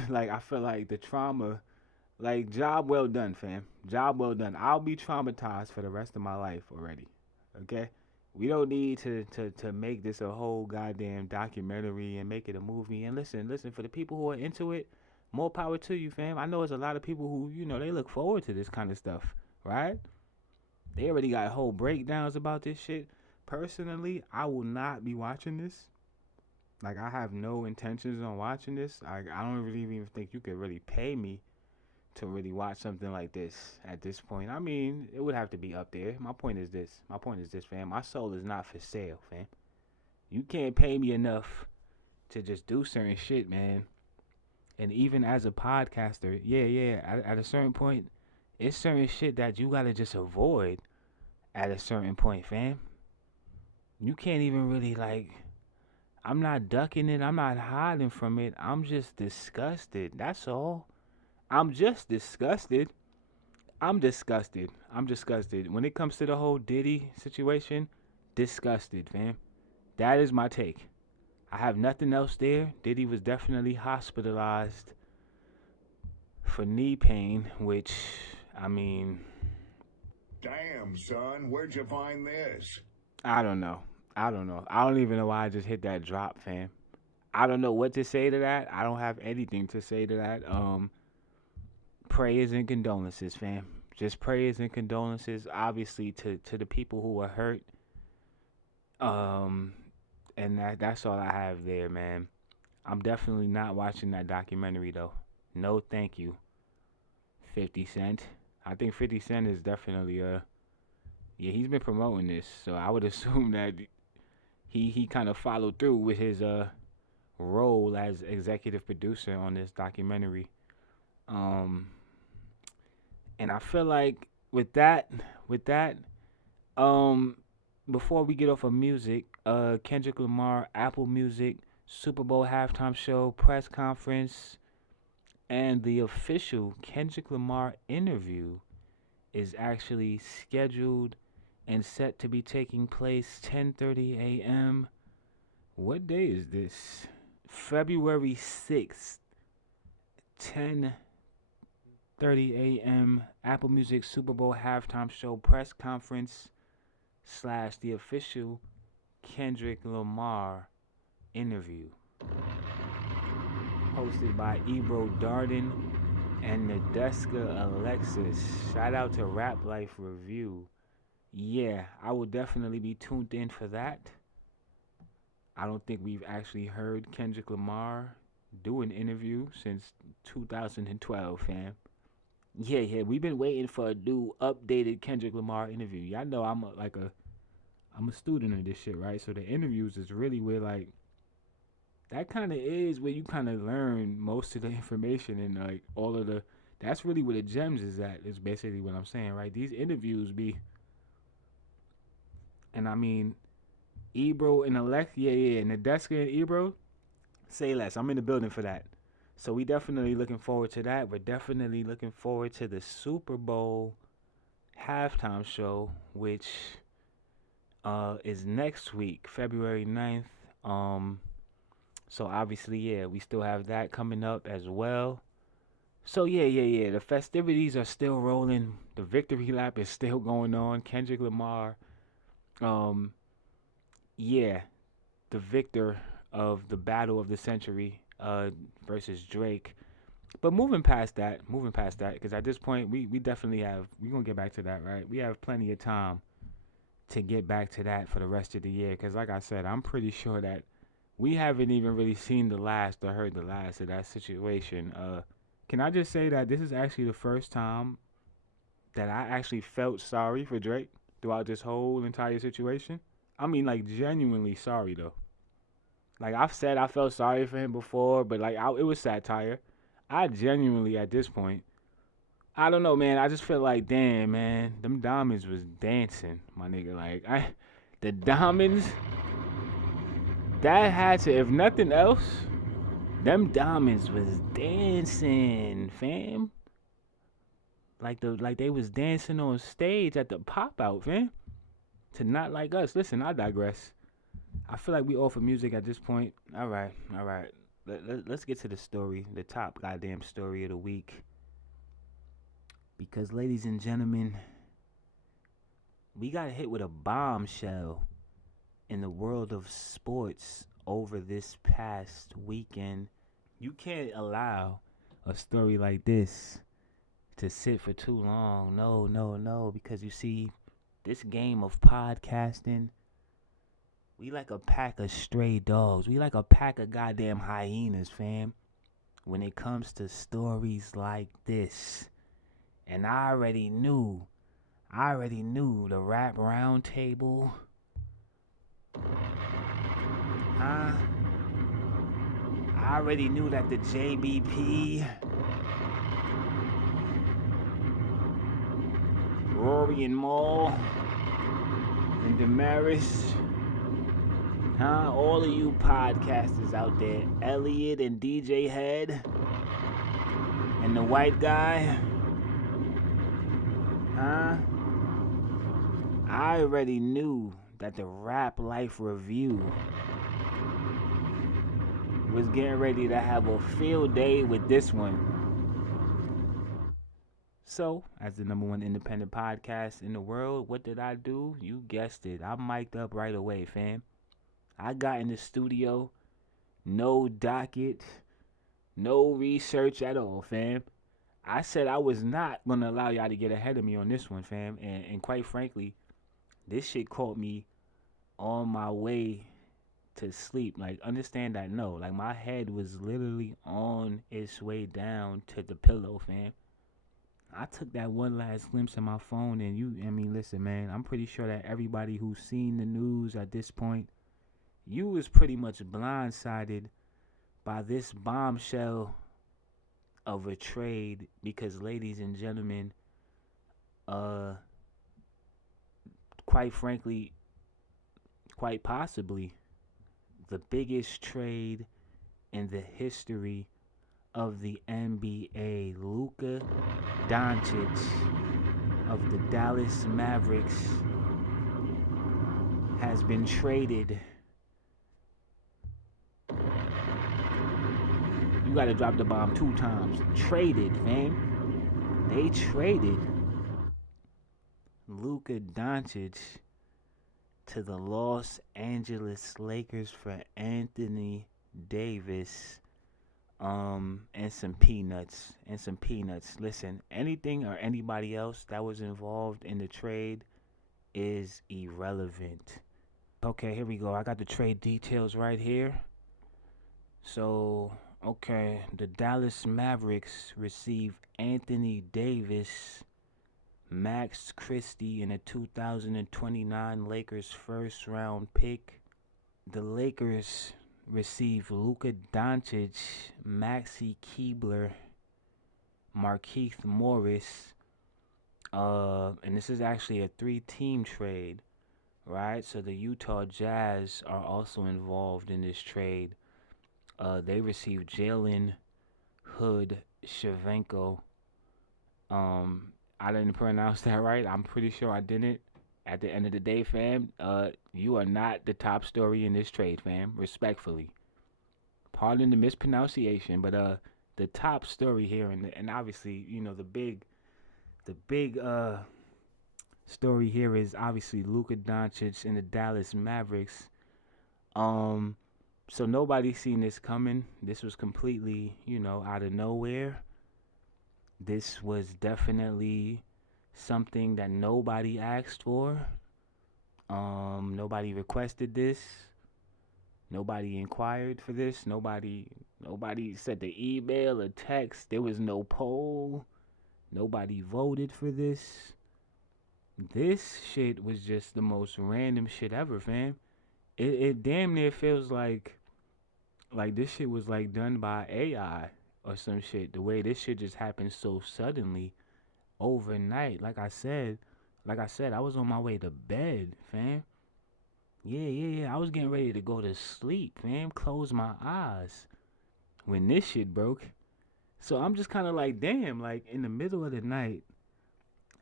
like I feel like the trauma, like job well done, fam. Job well done. I'll be traumatized for the rest of my life already. Okay? We don't need to make this a whole goddamn documentary and make it a movie. And listen, for the people who are into it, more power to you, fam. I know there's a lot of people who, they look forward to this kind of stuff, right? They already got whole breakdowns about this shit. Personally, I will not be watching this. Like, I have no intentions on watching this. I don't really even think you could really pay me to really watch something like this at this point. I mean, it would have to be up there. My point is this, fam. My soul is not for sale, fam. You can't pay me enough to just do certain shit, man. And even as a podcaster, at a certain point, it's certain shit that you gotta just avoid at a certain point, fam. You can't even really, like, I'm not ducking it, I'm not hiding from it. I'm just disgusted. That's all. I'm just disgusted. I'm disgusted. When it comes to the whole Diddy situation, disgusted, fam. That is my take. I have nothing else there. Diddy was definitely hospitalized for knee pain, which, I mean... Damn, son, where'd you find this? I don't know. I don't even know why I just hit that drop, fam. I don't know what to say to that. I don't have anything to say to that. Prayers and condolences, fam. Just prayers and condolences, obviously, to the people who were hurt. And that's all I have there, man. I'm definitely not watching that documentary, though. No, thank you. 50 Cent. I think 50 Cent is definitely, he's been promoting this, so I would assume that he kind of followed through with his, role as executive producer on this documentary. And I feel like with that, before we get off of music, Kendrick Lamar, Apple Music, Super Bowl halftime show, press conference, and the official Kendrick Lamar interview is actually scheduled and set to be taking place 10:30 a.m. What day is this? February 6th, 10:30 a.m. Apple Music Super Bowl halftime show press conference / the official Kendrick Lamar interview. Hosted by Ebro Darden and Nadeska Alexis. Shout out to Rap Life Review. Yeah, I will definitely be tuned in for that. I don't think we've actually heard Kendrick Lamar do an interview since 2012, fam. Yeah, we've been waiting for a new updated Kendrick Lamar interview. Y'all know I'm a student of this shit, right? So the interviews is really where, like, that kind of is where you kind of learn most of the information and, like, all of the, that's really where the gems is at, is basically what I'm saying, right? These interviews be, and I mean, Ebro and Alex, and Nadeska and Ebro, say less. I'm in the building for that. So we definitely looking forward to that. We're definitely looking forward to the Super Bowl halftime show, which is next week, February 9th. So obviously, we still have that coming up as well. So the festivities are still rolling. The victory lap is still going on. Kendrick Lamar, the victor of the battle of the century, versus Drake. But moving past that, because at this point, we definitely have, we're going to get back to that, right? We have plenty of time to get back to that for the rest of the year. Because like I said, I'm pretty sure that we haven't even really seen the last or heard the last of that situation. Can I just say that this is actually the first time that I actually felt sorry for Drake throughout this whole entire situation? I mean, like, genuinely sorry, though. Like, I've said I felt sorry for him before, but, like, it was satire. I genuinely, at this point, I don't know, man. I just feel like, damn, man, them diamonds was dancing, my nigga. Like, the diamonds, that had to, if nothing else, them diamonds was dancing, fam. Like they was dancing on stage at the pop out, fam. To Not Like Us. Listen, I digress. I feel like we offer music at this point. All right. let's get to the story, the top goddamn story of the week. Because, ladies and gentlemen, we got hit with a bombshell in the world of sports over this past weekend. You can't allow a story like this to sit for too long. No. Because you see, this game of podcasting, we like a pack of stray dogs. We like a pack of goddamn hyenas, fam, when it comes to stories like this. And I already knew the rap round table. I already knew that the JBP, Rory and Maul, and Damaris, all of you podcasters out there, Elliot and DJ Head, and the white guy, I already knew that the Rap Life Review was getting ready to have a field day with this one. So, as the #1 independent podcast in the world, what did I do? You guessed it. I mic'd up right away, fam. I got in the studio, no docket, no research at all, fam. I said I was not going to allow y'all to get ahead of me on this one, fam. And quite frankly, this shit caught me on my way to sleep. Like, understand that, no. Like, my head was literally on its way down to the pillow, fam. I took that one last glimpse of my phone, and listen, man, I'm pretty sure that everybody who's seen the news at this point, you was pretty much blindsided by this bombshell of a trade, because, ladies and gentlemen, quite frankly, quite possibly, the biggest trade in the history of the NBA, Luka Doncic of the Dallas Mavericks has been traded. You gotta drop the bomb 2 times. Traded, man. They traded Luka Doncic to the Los Angeles Lakers for Anthony Davis, and some peanuts. Listen, anything or anybody else that was involved in the trade is irrelevant. Okay, here we go. I got the trade details right here. So, okay, the Dallas Mavericks receive Anthony Davis, Max Christie, and a 2029 Lakers first round pick. The Lakers receive Luka Doncic, Maxi Keebler, Markieff Morris, and this is actually a 3-team trade, right? So the Utah Jazz are also involved in this trade. They received Jalen Hood Shavenko. I didn't pronounce that right. I'm pretty sure I didn't. At the end of the day, fam, you are not the top story in this trade, fam. Respectfully. Pardon the mispronunciation, but the top story here, and obviously, you know, the big story here is obviously Luka Doncic and the Dallas Mavericks. So nobody seen this coming. This was completely, you know, out of nowhere. This was definitely something that nobody asked for. Nobody requested this. Nobody inquired for this. Nobody sent the email or text. There was no poll. Nobody voted for this. This shit was just the most random shit ever, fam. It damn near feels like this shit was like done by AI or some shit. The way this shit just happened so suddenly, overnight. Like I said, I was on my way to bed, fam. Yeah. I was getting ready to go to sleep, fam. Close my eyes when this shit broke. So I'm just kind of like, damn, like in the middle of the night.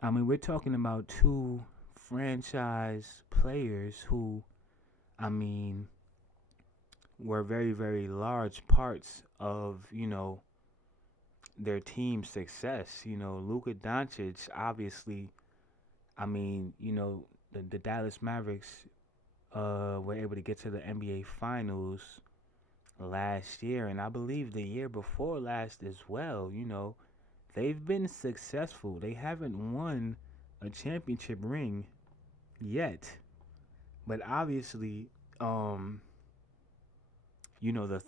I mean, we're talking about 2 franchise players who, I mean, were very, very large parts of, their team's success. Luka Doncic, obviously, I mean, the Dallas Mavericks were able to get to the NBA Finals last year, and I believe the year before last as well. They've been successful. They haven't won a championship ring yet, but obviously, the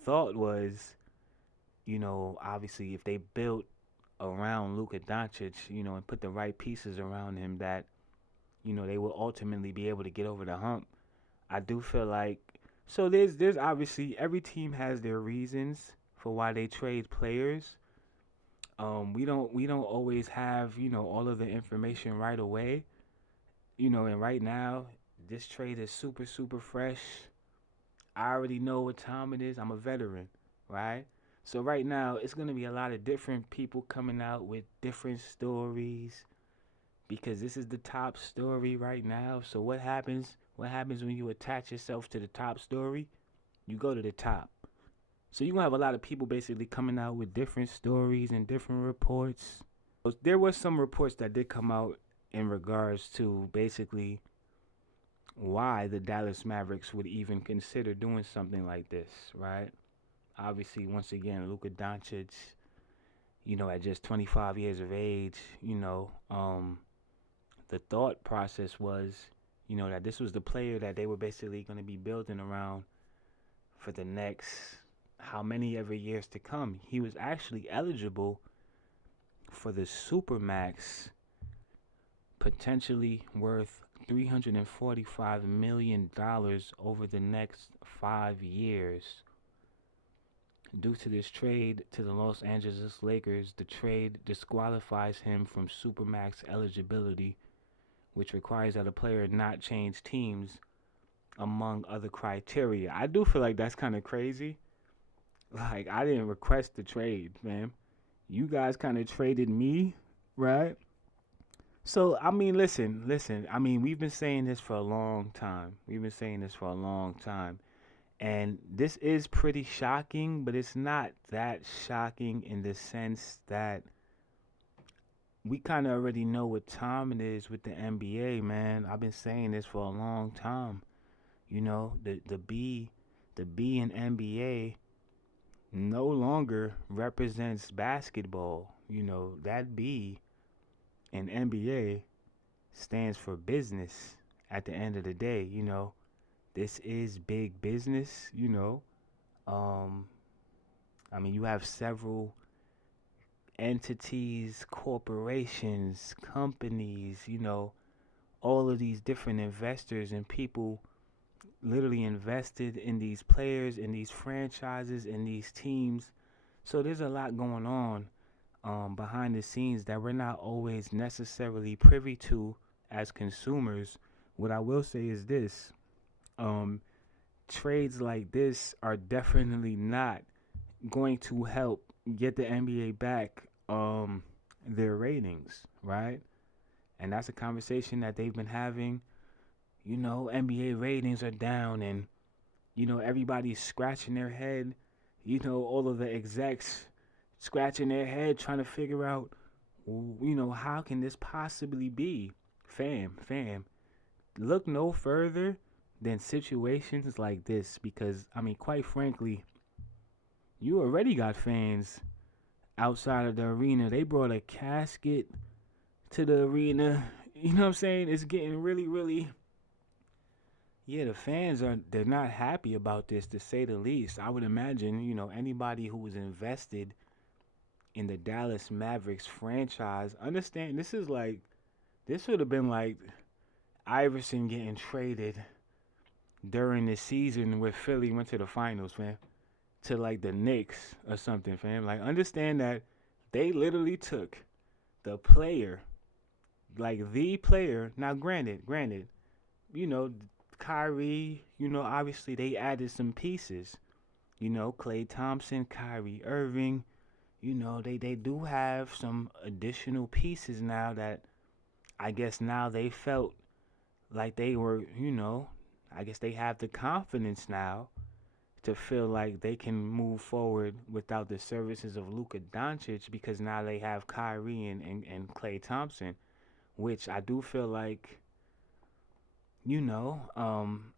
thought was, obviously, if they built around Luka Doncic, and put the right pieces around him, that, they will ultimately be able to get over the hump. I do feel like, so there's obviously, every team has their reasons for why they trade players. We don't always have, all of the information right away. And right now, this trade is super, super fresh. I already know what time it is. I'm a veteran, right? So right now, it's gonna be a lot of different people coming out with different stories, because this is the top story right now. So what happens? What happens when you attach yourself to the top story? You go to the top. So you're gonna have a lot of people basically coming out with different stories and different reports. There was some reports that did come out in regards to basically why the Dallas Mavericks would even consider doing something like this, right? Obviously, once again, Luka Doncic, at just 25 years of age, the thought process was, that this was the player that they were basically going to be building around for the next how many ever years to come. He was actually eligible for the Supermax, potentially worth $345 million over the next 5 years. Due to this trade to the Los Angeles Lakers, the trade disqualifies him from Supermax eligibility, which requires that a player not change teams, among other criteria. I do feel like that's kind of crazy. Like, I didn't request the trade, man. You guys kind of traded me, right? So, I mean, listen. I mean, we've been saying this for a long time. And this is pretty shocking, but it's not that shocking in the sense that we kind of already know what time it is with the NBA, man. I've been saying this for a long time. The B in NBA no longer represents basketball. That B in NBA stands for business at the end of the day. This is big business. I mean, you have several entities, corporations, companies, all of these different investors and people literally invested in these players, in these franchises, in these teams. So there's a lot going on behind the scenes that we're not always necessarily privy to as consumers. What I will say is this. Trades like this are definitely not going to help get the NBA back their ratings, right? And that's a conversation that they've been having. NBA ratings are down, and everybody's scratching their head. All of the execs scratching their head trying to figure out, how can this possibly be? Fam, look no further than situations like this, because I mean, quite frankly, you already got fans outside of the arena. They brought a casket to the arena. You know what I'm saying? It's getting really, really, yeah, the fans they're not happy about this, to say the least. I would imagine, anybody who was invested in the Dallas Mavericks franchise, understand this would have been like Iverson getting traded during the season where Philly went to the finals, man, to like the Knicks or something, fam. Like, understand that they literally took the player, like the player. Now, granted, Kyrie, obviously they added some pieces. Klay Thompson, Kyrie Irving, they do have some additional pieces now that I guess now they felt like they were, I guess they have the confidence now to feel like they can move forward without the services of Luka Doncic because now they have Kyrie and Klay Thompson, which I do feel like,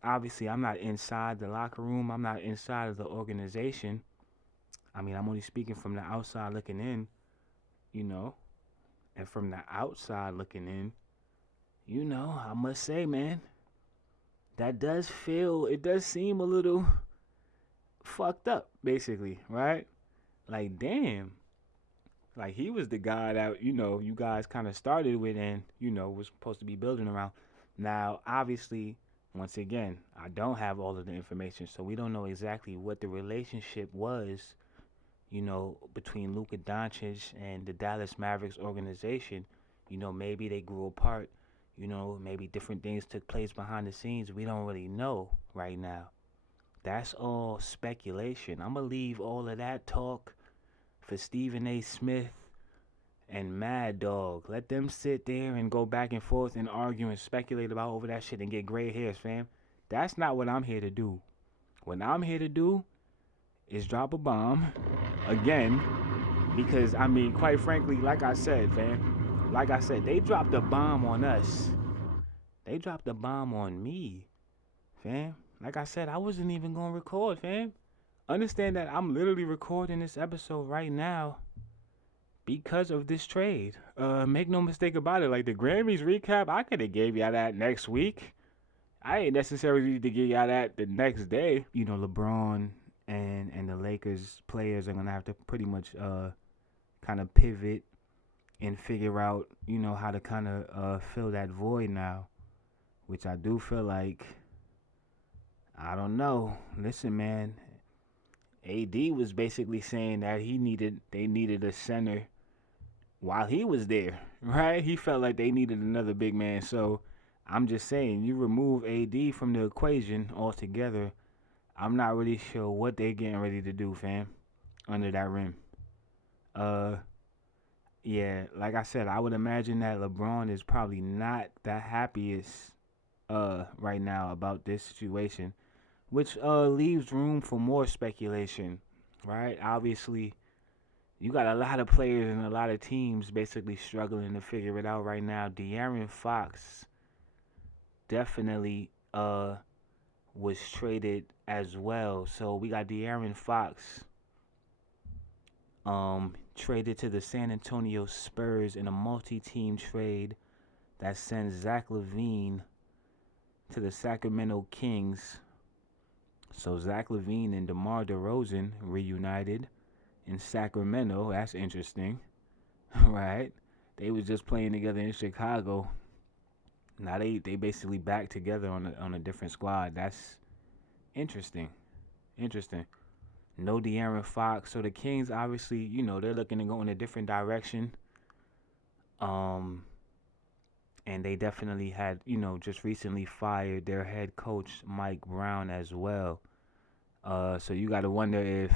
obviously I'm not inside the locker room. I'm not inside of the organization. I mean, I'm only speaking from the outside looking in, and from the outside looking in, I must say, man, it does seem a little fucked up, basically, right? Like, damn. Like, he was the guy that, you guys kind of started with and, was supposed to be building around. Now, obviously, once again, I don't have all of the information, so we don't know exactly what the relationship was, between Luka Doncic and the Dallas Mavericks organization. Maybe they grew apart. Maybe different things took place behind the scenes. We don't really know right now. That's all speculation. I'm going to leave all of that talk for Stephen A. Smith and Mad Dog. Let them sit there and go back and forth and argue and speculate about over that shit and get gray hairs, fam. That's not what I'm here to do. What I'm here to do is drop a bomb again because, I mean, quite frankly, like I said, fam, they dropped a bomb on us. They dropped a bomb on me, fam. Like I said, I wasn't even going to record, fam. Understand that I'm literally recording this episode right now because of this trade. Make no mistake about it. Like the Grammys recap, I could have gave y'all that next week. I ain't necessarily need to give y'all that the next day. LeBron and the Lakers players are going to have to pretty much kind of pivot and figure out, how to kind of fill that void now, which I do feel like, I don't know. Listen, man, AD was basically saying that they needed a center while he was there, right? He felt like they needed another big man. So I'm just saying, you remove AD from the equation altogether, I'm not really sure what they're getting ready to do, fam, under that rim. Yeah, like I said, I would imagine that LeBron is probably not the happiest right now about this situation, which leaves room for more speculation, right? Obviously, you got a lot of players and a lot of teams basically struggling to figure it out right now. De'Aaron Fox definitely was traded as well. So we got De'Aaron Fox traded to the San Antonio Spurs in a multi-team trade that sends Zach LaVine to the Sacramento Kings. So Zach LaVine and DeMar DeRozan reunited in Sacramento. That's interesting, right? They was just playing together in Chicago. Now they basically back together on a different squad. That's interesting. No De'Aaron Fox. So the Kings obviously, they're looking to go in a different direction. And they definitely had, just recently fired their head coach, Mike Brown, as well. So you got to wonder if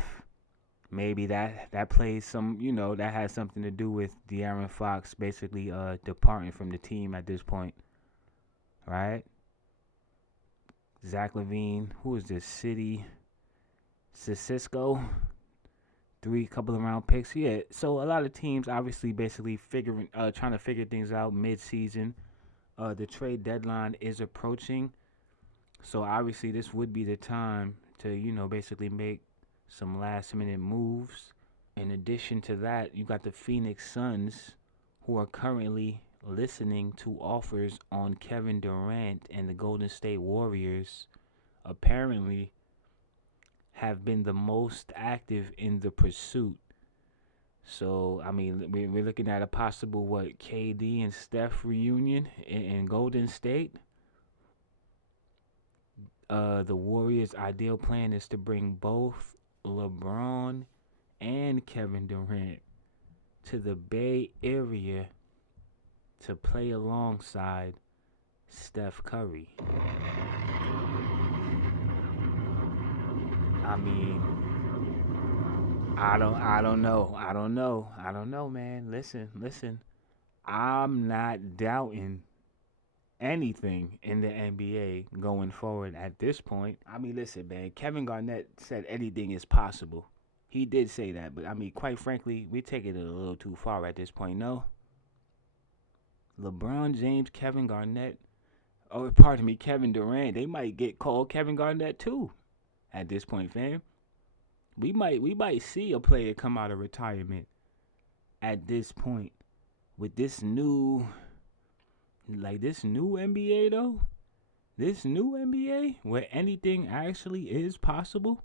maybe that plays some, that has something to do with De'Aaron Fox basically departing from the team at this point, right? Zach LaVine, who is this? Cisco, couple of round picks. Yeah, so a lot of teams obviously basically trying to figure things out mid-season. The trade deadline is approaching, so obviously this would be the time to basically make some last-minute moves. In addition to that, you got the Phoenix Suns, who are currently listening to offers on Kevin Durant, and the Golden State Warriors apparently have been the most active in the pursuit. So, I mean, we're looking at a possible, KD and Steph reunion in Golden State. The Warriors' ideal plan is to bring both LeBron and Kevin Durant to the Bay Area to play alongside Steph Curry. I mean, I don't know, man. Listen. I'm not doubting anything in the NBA going forward at this point. I mean, listen, man, Kevin Garnett said anything is possible. He did say that, but I mean, quite frankly, we take it a little too far at this point. No, LeBron James, Kevin Garnett, oh, pardon me, Kevin Durant, they might get called Kevin Garnett too at this point, fam. We might see a player come out of retirement at this point with this new NBA though. This new NBA where anything actually is possible.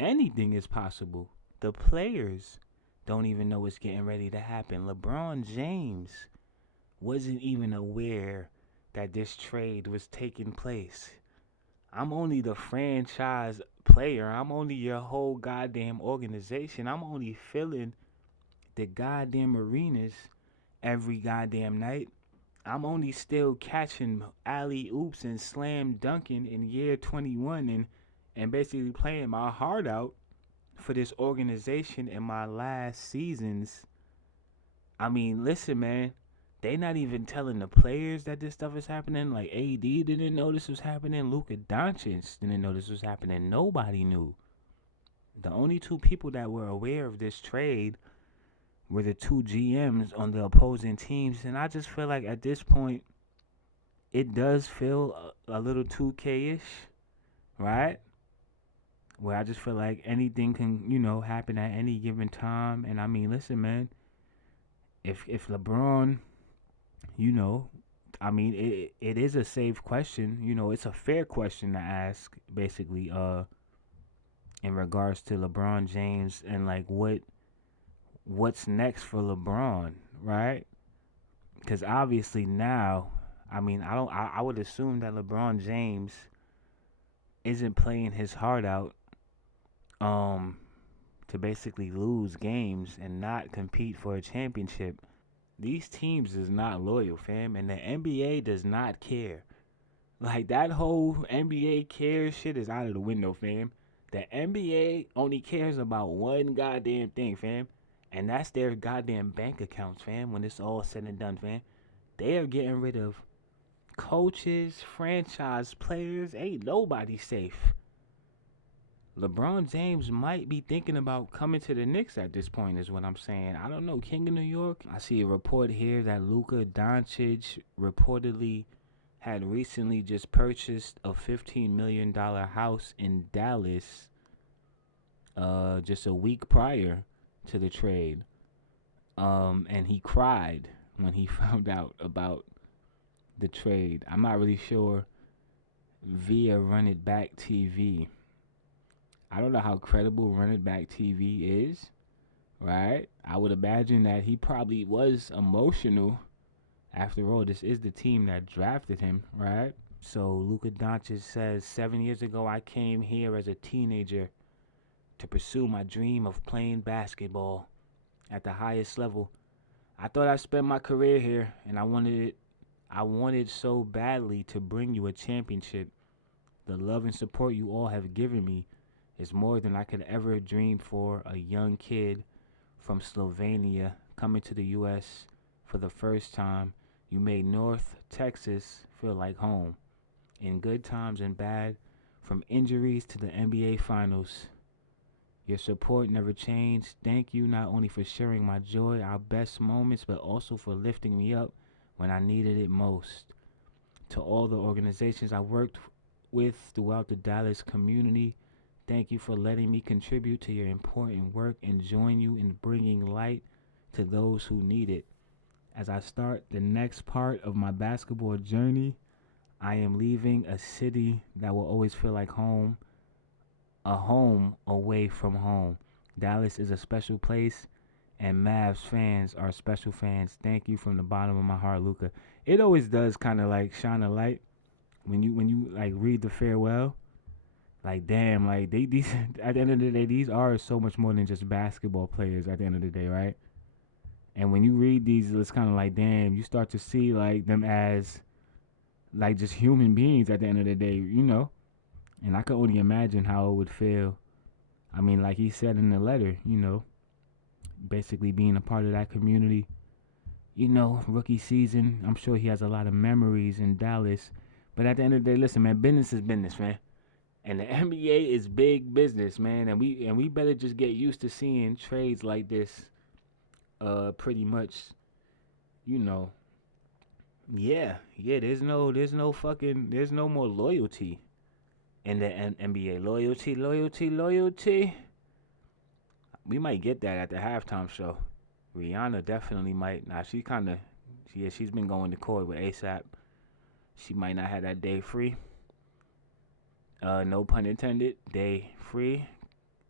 Anything is possible. The players don't even know what's getting ready to happen. LeBron James wasn't even aware that this trade was taking place. I'm only the franchise player. I'm only your whole goddamn organization. I'm only filling the goddamn arenas every goddamn night. I'm only still catching alley oops and slam dunking in year 21 and basically playing my heart out for this organization in my last seasons. I mean, listen, man. They not even telling the players that this stuff is happening. Like AD didn't know this was happening. Luka Doncic didn't know this was happening. Nobody knew. The only two people that were aware of this trade were the two GMs on the opposing teams. And I just feel like at this point, it does feel a little 2K-ish, right? Where I just feel like anything can, happen at any given time. And I mean, listen, man, if LeBron, I mean, it is a safe question. It's a fair question to ask, basically, in regards to LeBron James and like what's next for LeBron, right? Because obviously now, I mean, I would assume that LeBron James isn't playing his heart out, to basically lose games and not compete for a championship. These teams is not loyal, fam, and the NBA does not care. Like, that whole NBA cares shit is out of the window, fam. The NBA only cares about one goddamn thing, fam, and that's their goddamn bank accounts, fam, when it's all said and done, fam. They are getting rid of coaches, franchise players. Ain't nobody safe. LeBron James might be thinking about coming to the Knicks at this point is what I'm saying. I don't know. King of New York. I see a report here that Luka Doncic reportedly had recently just purchased a $15 million house in Dallas just a week prior to the trade. And he cried when he found out about the trade. I'm not really sure via Run It Back TV. I don't know how credible Run It Back TV is, right? I would imagine that he probably was emotional. After all, this is the team that drafted him, right? So Luka Doncic says, 7 years ago, I came here as a teenager to pursue my dream of playing basketball at the highest level. I thought I'd spend my career here, and I wanted so badly to bring you a championship. The love and support you all have given me is more than I could ever dream for a young kid from Slovenia coming to the U.S. for the first time. You made North Texas feel like home. In good times and bad, from injuries to the NBA Finals. Your support never changed. Thank you not only for sharing my joy, our best moments, but also for lifting me up when I needed it most. To all the organizations I worked with throughout the Dallas community, thank you for letting me contribute to your important work and join you in bringing light to those who need it. As I start the next part of my basketball journey, I am leaving a city that will always feel like home, a home away from home. Dallas is a special place, and Mavs fans are special fans. Thank you from the bottom of my heart, Luka. It always does kind of like shine a light when you like read the farewell. Like, damn, like these at the end of the day, these are so much more than just basketball players at the end of the day, right? And when you read these, it's kind of like, damn, you start to see like them as like just human beings at the end of the day, And I can only imagine how it would feel. I mean, like he said in the letter, basically being a part of that community, rookie season. I'm sure he has a lot of memories in Dallas. But at the end of the day, listen, man, business is business, man. And the NBA is big business, man. And we better just get used to seeing trades like this. Pretty much, you know. Yeah. There's no more loyalty in the NBA. Loyalty. We might get that at the halftime show. Rihanna definitely might. Now she's been going to court with ASAP. She might not have that day free. No pun intended. Day free.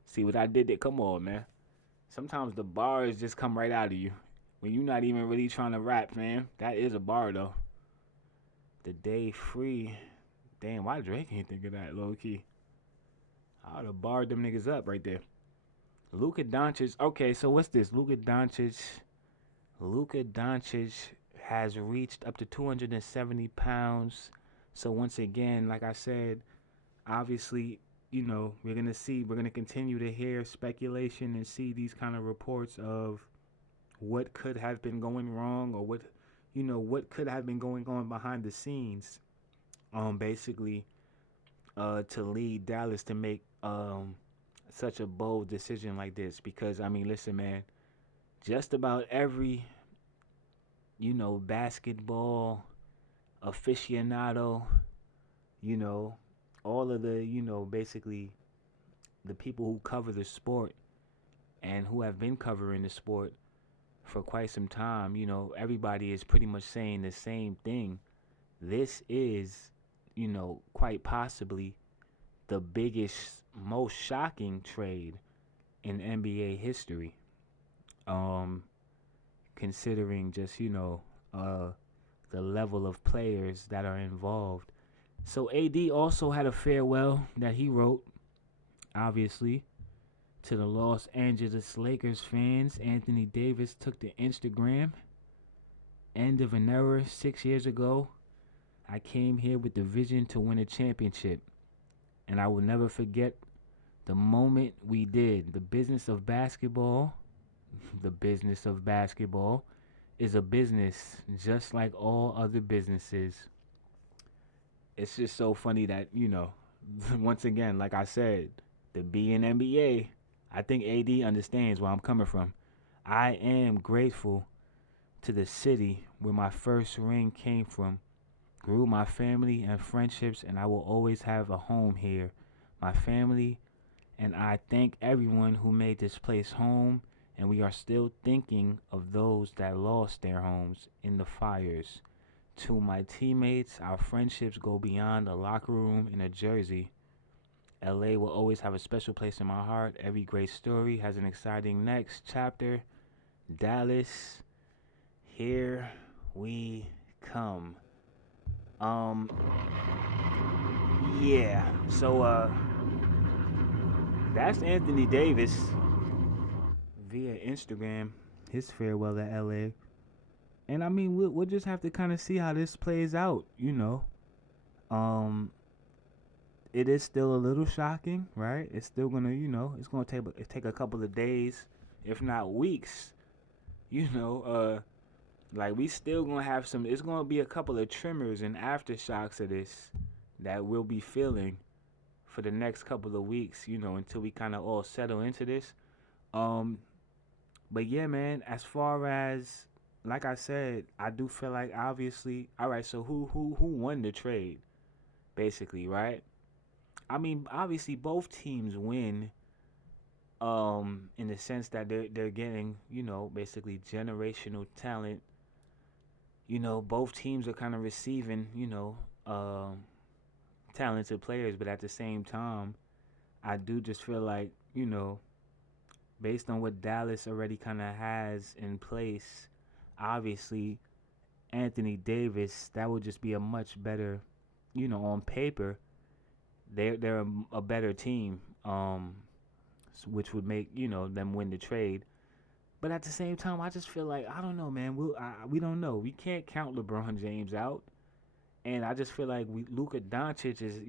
See what I did there? Come on, man. Sometimes the bars just come right out of you when you're not even really trying to rap, man. That is a bar though. The day free. Damn, why Drake ain't think of that, low key? I would have barred them niggas up right there. Luka Doncic. Okay, so what's this? Luka Doncic has reached up to 270 pounds. So once again, like I said, obviously, we're going to continue to hear speculation and see these kind of reports of what could have been going wrong or what could have been going on behind the scenes. Basically, to lead Dallas to make such a bold decision like this. Because, I mean, listen, man, just about every, basketball aficionado, all of the, basically the people who cover the sport and who have been covering the sport for quite some time, everybody is pretty much saying the same thing. This is, quite possibly the biggest, most shocking trade in NBA history. Considering just, the level of players that are involved. So AD also had a farewell that he wrote, obviously, to the Los Angeles Lakers fans. Anthony Davis took to Instagram. End of an era 6 years ago. I came here with the vision to win a championship. And I will never forget the moment we did. The business of basketball is a business just like all other businesses. It's just so funny that, once again, like I said, the B in NBA, I think AD understands where I'm coming from. I am grateful to the city where my first ring came from, grew my family and friendships, and I will always have a home here. My family, and I thank everyone who made this place home, and we are still thinking of those that lost their homes in the fires. To my teammates, our friendships go beyond a locker room and a jersey. LA will always have a special place in my heart. Every great story has an exciting next chapter. Dallas, here we come. Yeah. So that's Anthony Davis via Instagram, his farewell to LA. And I mean, we'll just have to kind of see how this plays out, It is still a little shocking, right? It's still gonna, it's gonna take a couple of days, if not weeks, like we still gonna have some. It's gonna be a couple of tremors and aftershocks of this that we'll be feeling for the next couple of weeks, until we kind of all settle into this. But yeah, man, as far as, like I said, I do feel like obviously, all right, so who won the trade, basically, right? I mean, obviously both teams win, in the sense that they're getting, basically generational talent. Both teams are kind of receiving, talented players, but at the same time, I do just feel like, based on what Dallas already kind of has in place, obviously, Anthony Davis, that would just be a much better, on paper, they're a better team, which would make, them win the trade. But at the same time, I just feel like, I don't know, man. We don't know. We can't count LeBron James out. And I just feel like Luka Doncic is,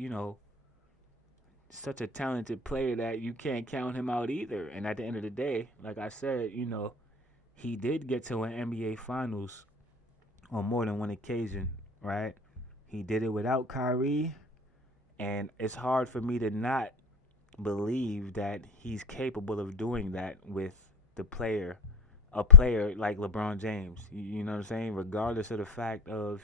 such a talented player that you can't count him out either. And at the end of the day, like I said, he did get to an NBA Finals on more than one occasion, right? He did it without Kyrie, and it's hard for me to not believe that he's capable of doing that with a player like LeBron James. You know what I'm saying? Regardless of the fact of,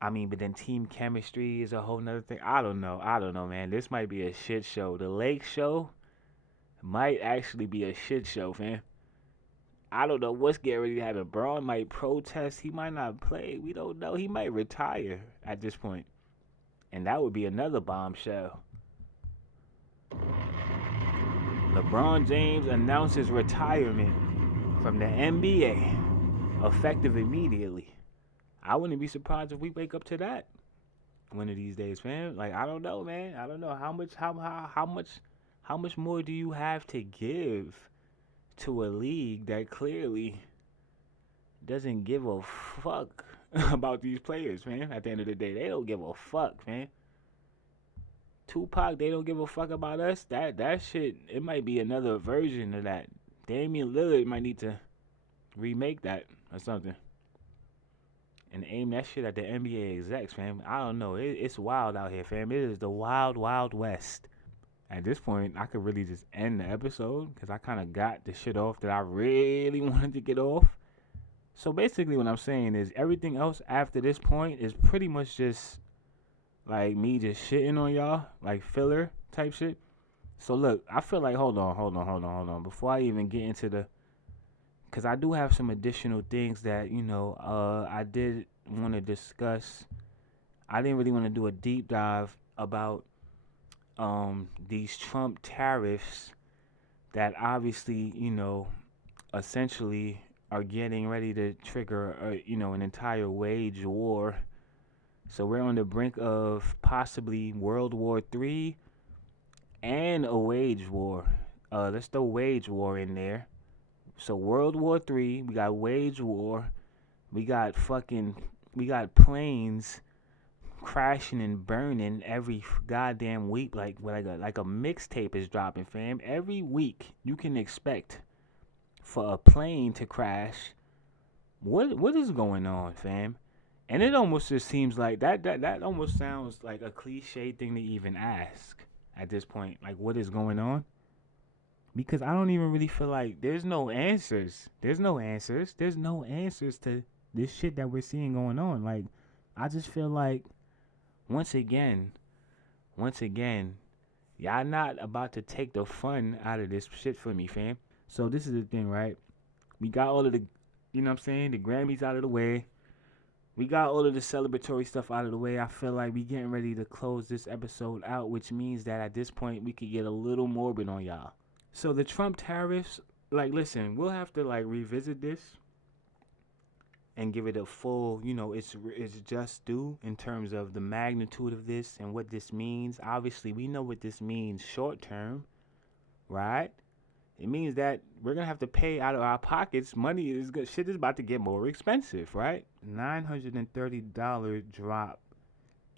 I mean, but then team chemistry is a whole nother thing. I don't know, man. This might be a shit show. The Lake Show might actually be a shit show, fam. I don't know what's getting ready to happen. Braun might protest. He might not play. We don't know. He might retire at this point. And that would be another bombshell. LeBron James announces retirement from the NBA, effective immediately. I wouldn't be surprised if we wake up to that one of these days, man. Like, I don't know, man. I don't know how much more do you have to give to a league that clearly doesn't give a fuck about these players, man. At the end of the day, they don't give a fuck, man. Tupac, they don't give a fuck about us. That shit, it might be another version of that. Damian Lillard might need to remake that or something and aim that shit at the NBA execs, fam. I don't know. It's wild out here, fam. It is the wild, wild west. At this point, I could really just end the episode because I kind of got the shit off that I really wanted to get off. So basically what I'm saying is everything else after this point is pretty much just like me just shitting on y'all, like filler type shit. So look, I feel like, hold on. Before I even get into because I do have some additional things that, I did want to discuss. I didn't really want to do a deep dive about these Trump tariffs that obviously, essentially are getting ready to trigger, an entire wage war. So we're on the brink of possibly World War III and a wage war. Let's throw wage war in there. So World War III, we got wage war, we got planes crashing and burning every goddamn week, like a mixtape is dropping, fam. Every week you can expect for a plane to crash. What is going on, fam? And it almost just seems like that almost sounds like a cliche thing to even ask at this point. Like, what is going on? Because I don't even really feel like there's no answers. There's no answers to this shit that we're seeing going on. Like, I just feel like, once again, y'all not about to take the fun out of this shit for me, fam. So this is the thing, right? We got all of the, the Grammys out of the way. We got all of the celebratory stuff out of the way. I feel like we getting ready to close this episode out, which means that at this point we could get a little morbid on y'all. So the Trump tariffs, like, listen, we'll have to like revisit this and give it a full, it's just due in terms of the magnitude of this and what this means. Obviously, we know what this means short term, right? It means that we're gonna have to pay out of our pockets. Shit is about to get more expensive, right? $930 drop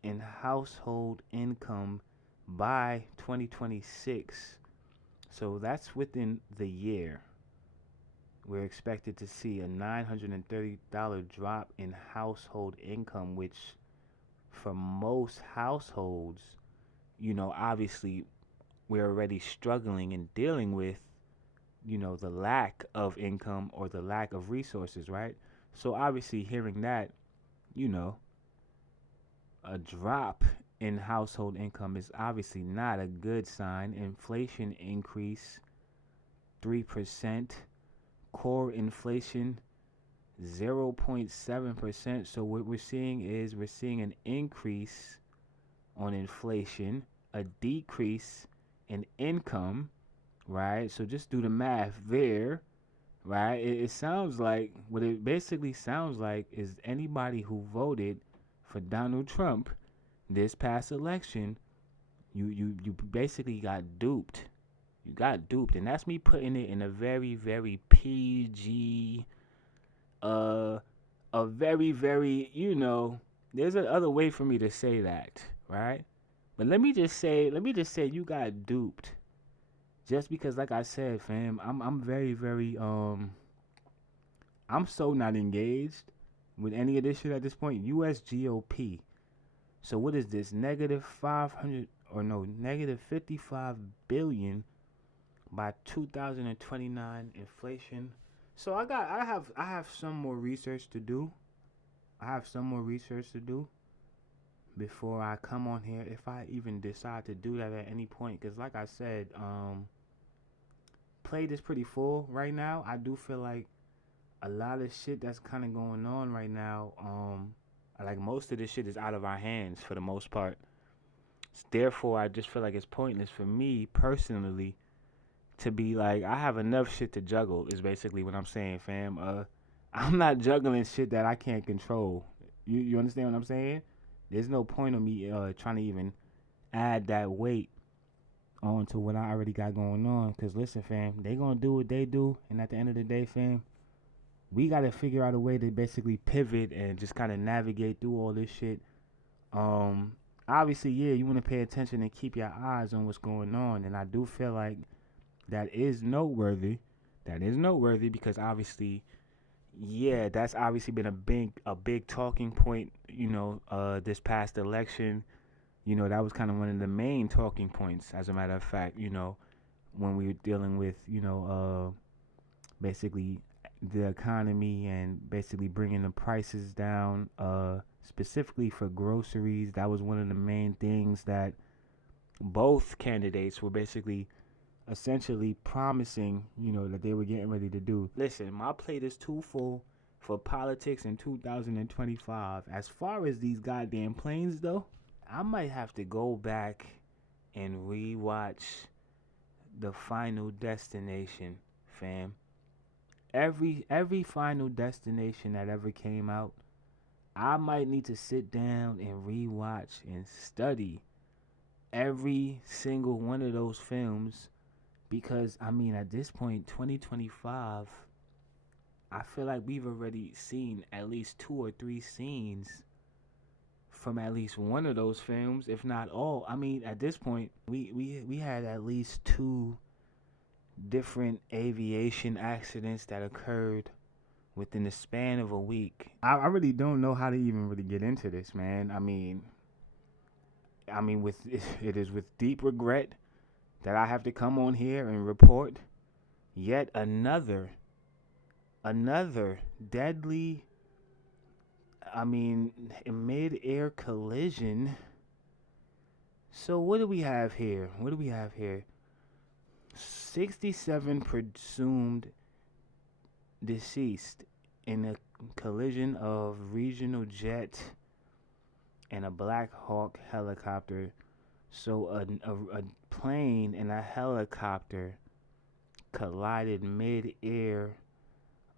in household income by 2026. So that's within the year. We're expected to see a $930 drop in household income, which for most households, obviously we're already struggling and dealing with, the lack of income or the lack of resources, right? So obviously hearing that, a drop in household income is obviously not a good sign. Inflation increase 3%, core inflation 0.7%. So what we're seeing is an increase on inflation, a decrease in income, right? So just do the math there, right? It sounds like, what it basically sounds like is anybody who voted for Donald Trump this past election, you basically got duped. You got duped. And that's me putting it in a very, very PG, a very, very, there's another way for me to say that, right? But let me just say you got duped. Just because, like I said, fam, I'm very, very, I'm so not engaged with any of this shit at this point. US GOP. So what is this? Negative 55 billion by 2029 inflation. So I have some more research to do. Before I come on here, if I even decide to do that at any point, because like I said, plate is pretty full right now. I do feel like a lot of shit that's kind of going on right now, like most of this shit is out of our hands for the most part. Therefore, I just feel like it's pointless for me personally to be like, I have enough shit to juggle is basically what I'm saying, fam. I'm not juggling shit that I can't control. You understand what I'm saying? There's no point of me trying to even add that weight onto what I already got going on. Because listen, fam, they gonna do what they do, and at the end of the day, fam, we gotta figure out a way to basically pivot and just kind of navigate through all this shit. Obviously, yeah, you want to pay attention and keep your eyes on what's going on, and I do feel like that is noteworthy. Because obviously, yeah, that's obviously been a big talking point. This past election, that was kind of one of the main talking points. As a matter of fact, when we were dealing with, basically the economy and basically bringing the prices down, specifically for groceries. That was one of the main things that both candidates were basically essentially promising, that they were getting ready to do. Listen, my plate is too full for politics in 2025. As far as these goddamn planes, though, I might have to go back and rewatch the Final Destination, fam. Every Final Destination that ever came out, I might need to sit down and rewatch and study every single one of those films. Because, at this point, 2025, I feel like we've already seen at least 2 or 3 scenes from at least one of those films, if not all. At this point, we had at least 2 different aviation accidents that occurred within the span of a week. I really don't know how to even really get into this, man. It is with deep regret that I have to come on here and report yet another deadly, mid-air collision. So what do we have here? 67 presumed deceased in a collision of regional jet and a Black Hawk helicopter. So a plane and a helicopter collided mid-air,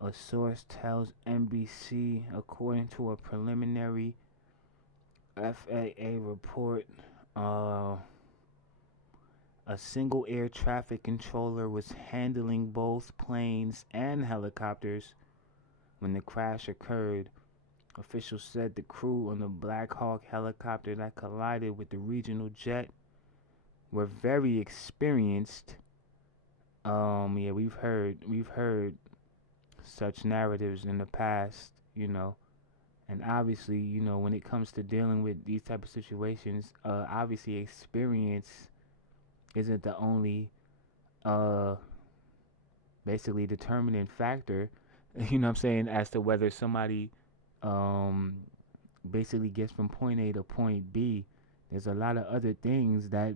a source tells NBC, according to a preliminary FAA report. A single air traffic controller was handling both planes and helicopters when the crash occurred. Officials said the crew on the Black Hawk helicopter that collided with the regional jet were very experienced. Yeah, we've heard such narratives in the past, and obviously, when it comes to dealing with these type of situations, obviously experience isn't the only basically determining factor, as to whether somebody basically gets from point A to point B. There's a lot of other things that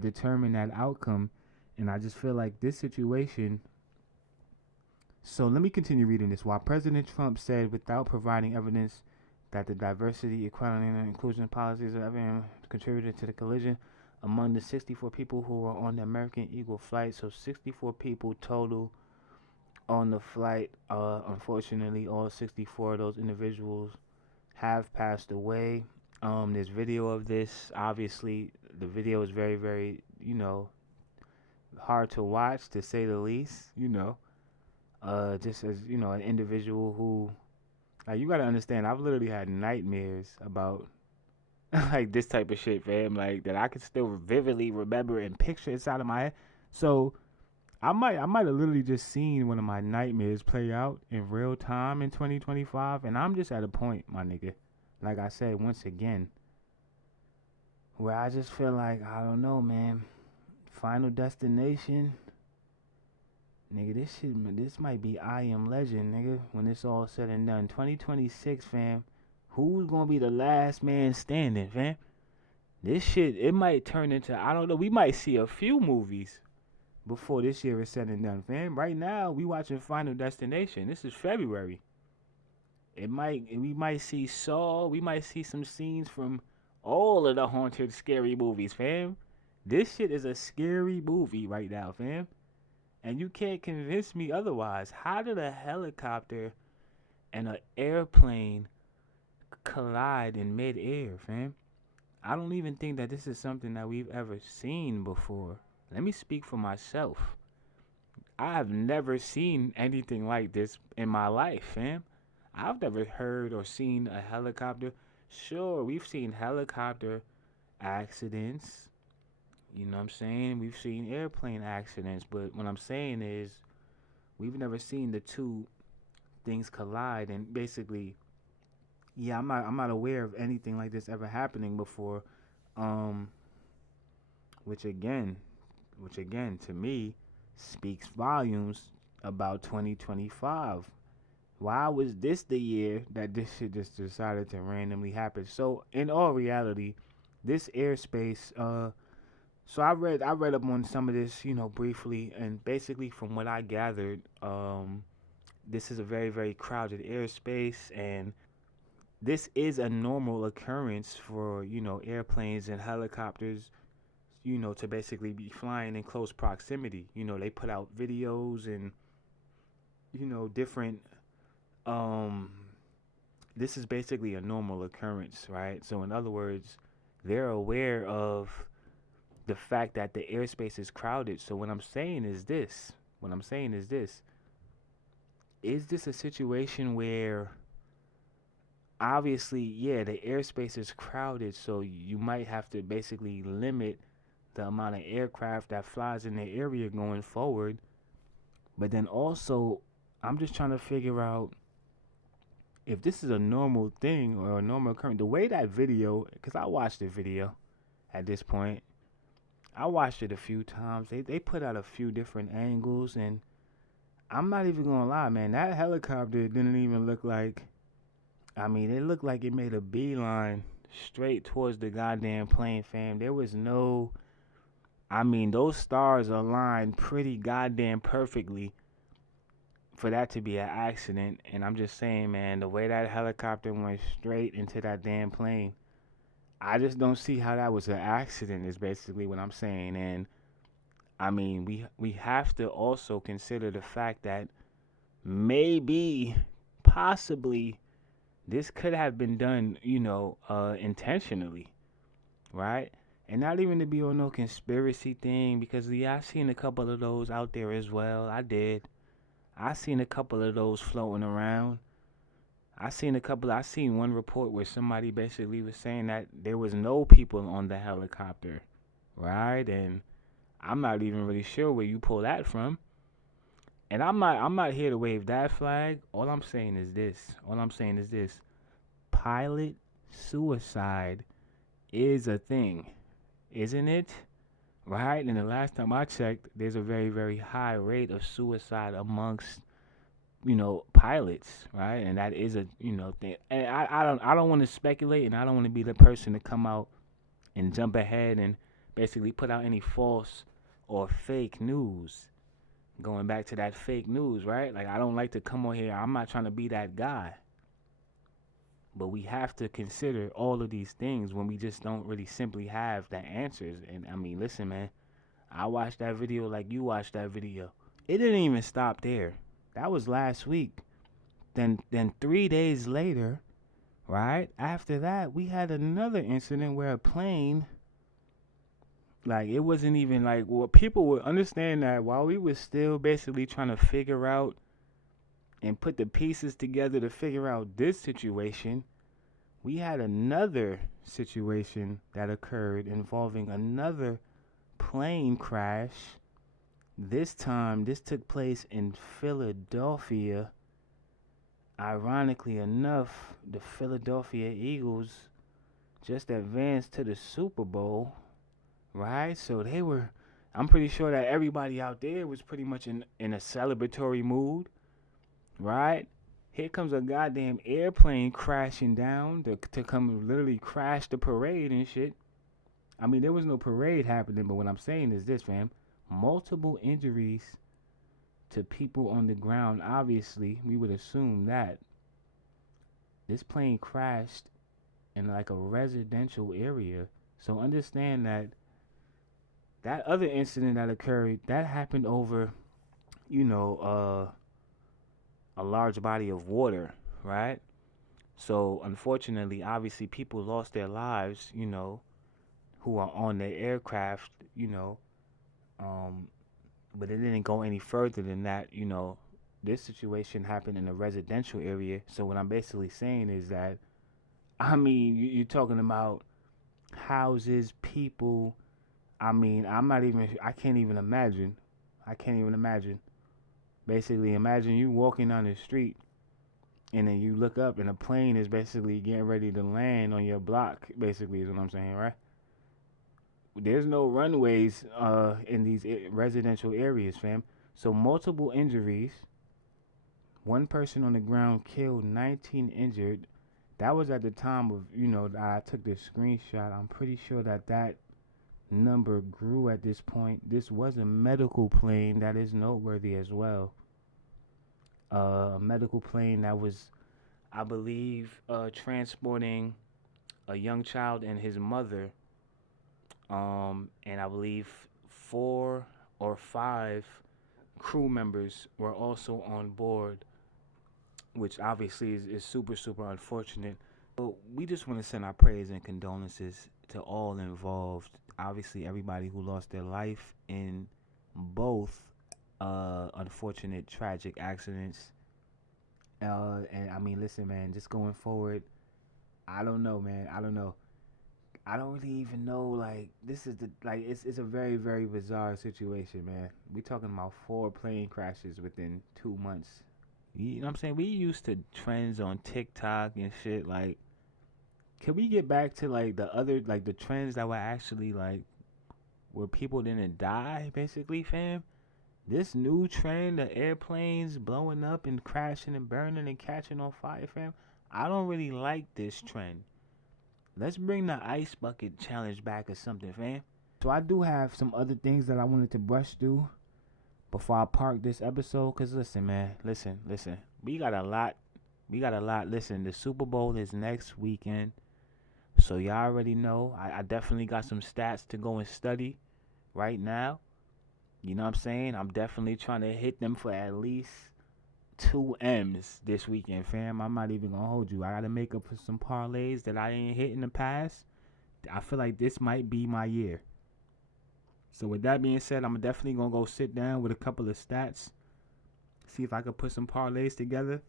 determine that outcome, and I just feel like this situation. So let me continue reading this. While President Trump said, without providing evidence, that the diversity, equality, and inclusion policies have contributed to the collision among the 64 people who were on the American Eagle flight. So 64 people total on the flight. Unfortunately, all 64 of those individuals have passed away. There's video of this. Obviously, the video is very, very, hard to watch, to say the least. Just as, an individual who, like, you gotta understand, I've literally had nightmares about like this type of shit, fam, like that I can still vividly remember and picture inside of my head. So I might have literally just seen one of my nightmares play out in real time in 2025, and I'm just at a point, my nigga, like I said once again, where I just feel like, I don't know, man, Final Destination, nigga, this might be I Am Legend, nigga, when it's all said and done. 2026, fam, who's gonna be the last man standing, fam? This shit, it might turn into, I don't know, we might see a few movies before this year is said and done, fam. Right now, we watching Final Destination. This is February. We might see Saw. We might see some scenes from all of the haunted, scary movies, fam. This shit is a scary movie right now, fam. And you can't convince me otherwise. How did a helicopter and an airplane collide in midair, fam? I don't even think that this is something that we've ever seen before. Let me speak for myself. I have never seen anything like this in my life, fam. I've never heard or seen a helicopter. Sure, we've seen helicopter accidents. You know what I'm saying? We've seen airplane accidents. But what I'm saying is, we've never seen the two things collide. And basically, yeah, I'm not aware of anything like this ever happening before. Which again, to me, speaks volumes about 2025. Why was this the year that this shit just decided to randomly happen? So in all reality, this airspace, so I read up on some of this, briefly, and basically from what I gathered, this is a very, very crowded airspace, and this is a normal occurrence for, airplanes and helicopters, to basically be flying in close proximity. They put out videos and, different, this is basically a normal occurrence, right? So in other words, they're aware of the fact that the airspace is crowded. So what I'm saying is this, is this a situation where obviously, yeah, the airspace is crowded, so you might have to basically limit the amount of aircraft that flies in the area going forward. But then also, I'm just trying to figure out if this is a normal thing or a normal occurrence. The way that video, because I watched the video at this point, I watched it a few times. They put out a few different angles, and I'm not even gonna lie, man, that helicopter didn't even look like, it looked like it made a beeline straight towards the goddamn plane, fam. There was no, those stars aligned pretty goddamn perfectly for that to be an accident. And I'm just saying, man, the way that helicopter went straight into that damn plane, I just don't see how that was an accident, is basically what I'm saying. And we have to also consider the fact that maybe, possibly, this could have been done, intentionally, right? And not even to be on no conspiracy thing, because I seen a couple of those out there as well. I seen a couple of those floating around. I seen one report where somebody basically was saying that there was no people on the helicopter, right? And I'm not even really sure where you pull that from. And I'm not here to wave that flag. All I'm saying is this. Pilot suicide is a thing, isn't it? Right? And the last time I checked, there's a very, very high rate of suicide amongst, pilots, right? And that is a, thing. And I don't want to speculate, and I don't want to be the person to come out and jump ahead and basically put out any false or fake news. Going back to that fake news, right? Like, I don't like to come on here. I'm not trying to be that guy. But we have to consider all of these things when we just don't really simply have the answers. And listen, man, I watched that video like you watched that video. It didn't even stop there. That was last week. Then 3 days later, right, after that, we had another incident where a plane, like, it wasn't even like, well, people would understand that while we were still basically trying to figure out and put the pieces together to figure out this situation, we had another situation that occurred involving another plane crash This time, this took place in Philadelphia. Ironically enough, the Philadelphia Eagles just advanced to the Super Bowl, right? So I'm pretty sure that everybody out there was pretty much in a celebratory mood, right? Here comes a goddamn airplane crashing down to come literally crash the parade and shit. I mean, there was no parade happening, but what I'm saying is this, fam. Multiple injuries to people on the ground. Obviously, we would assume that this plane crashed in like a residential area. So understand that that other incident that occurred, that happened over, you know, a large body of water, right? So unfortunately, obviously, people lost their lives, who are on their aircraft, but it didn't go any further than that, This situation happened in a residential area. So what I'm basically saying is that, I mean, you're talking about houses, people. I mean, I can't even imagine. I can't even imagine. Basically, imagine you walking down the street and then you look up and a plane is basically getting ready to land on your block, basically, is what I'm saying, right? There's no runways in these residential areas, fam. So multiple injuries. One person on the ground killed, 19 injured. That was at the time of, that I took this screenshot. I'm pretty sure that number grew at this point. This was a medical plane. That is noteworthy as well. A medical plane that was, I believe, transporting a young child and his mother. And I believe 4 or 5 crew members were also on board, which obviously is super, super unfortunate. So we just want to send our prayers and condolences to all involved. Obviously, everybody who lost their life in both unfortunate, tragic accidents. And I mean, listen, man, just going forward, I don't know, man. I don't know. I don't really even know. Like, this is it's a very, very bizarre situation, man. We talking about 4 plane crashes within 2 months. You know what I'm saying? We used to trends on TikTok and shit. Like, can we get back to like the trends that were actually like where people didn't die, basically, fam? This new trend, the airplanes blowing up and crashing and burning and catching on fire, fam. I don't really like this trend. Let's bring the ice bucket challenge back or something, fam. So I do have some other things that I wanted to brush through before I park this episode. Cause listen, man, listen. We got a lot. Listen, the Super Bowl is next weekend. So y'all already know. I definitely got some stats to go and study right now. You know what I'm saying? I'm definitely trying to hit them for at least 2 M's this weekend, fam. I'm not even gonna hold you. I gotta make up for some parlays that I ain't hit in the past. I feel like this might be my year. So with that being said, I'm definitely gonna go sit down with a couple of stats, see if I could put some parlays together.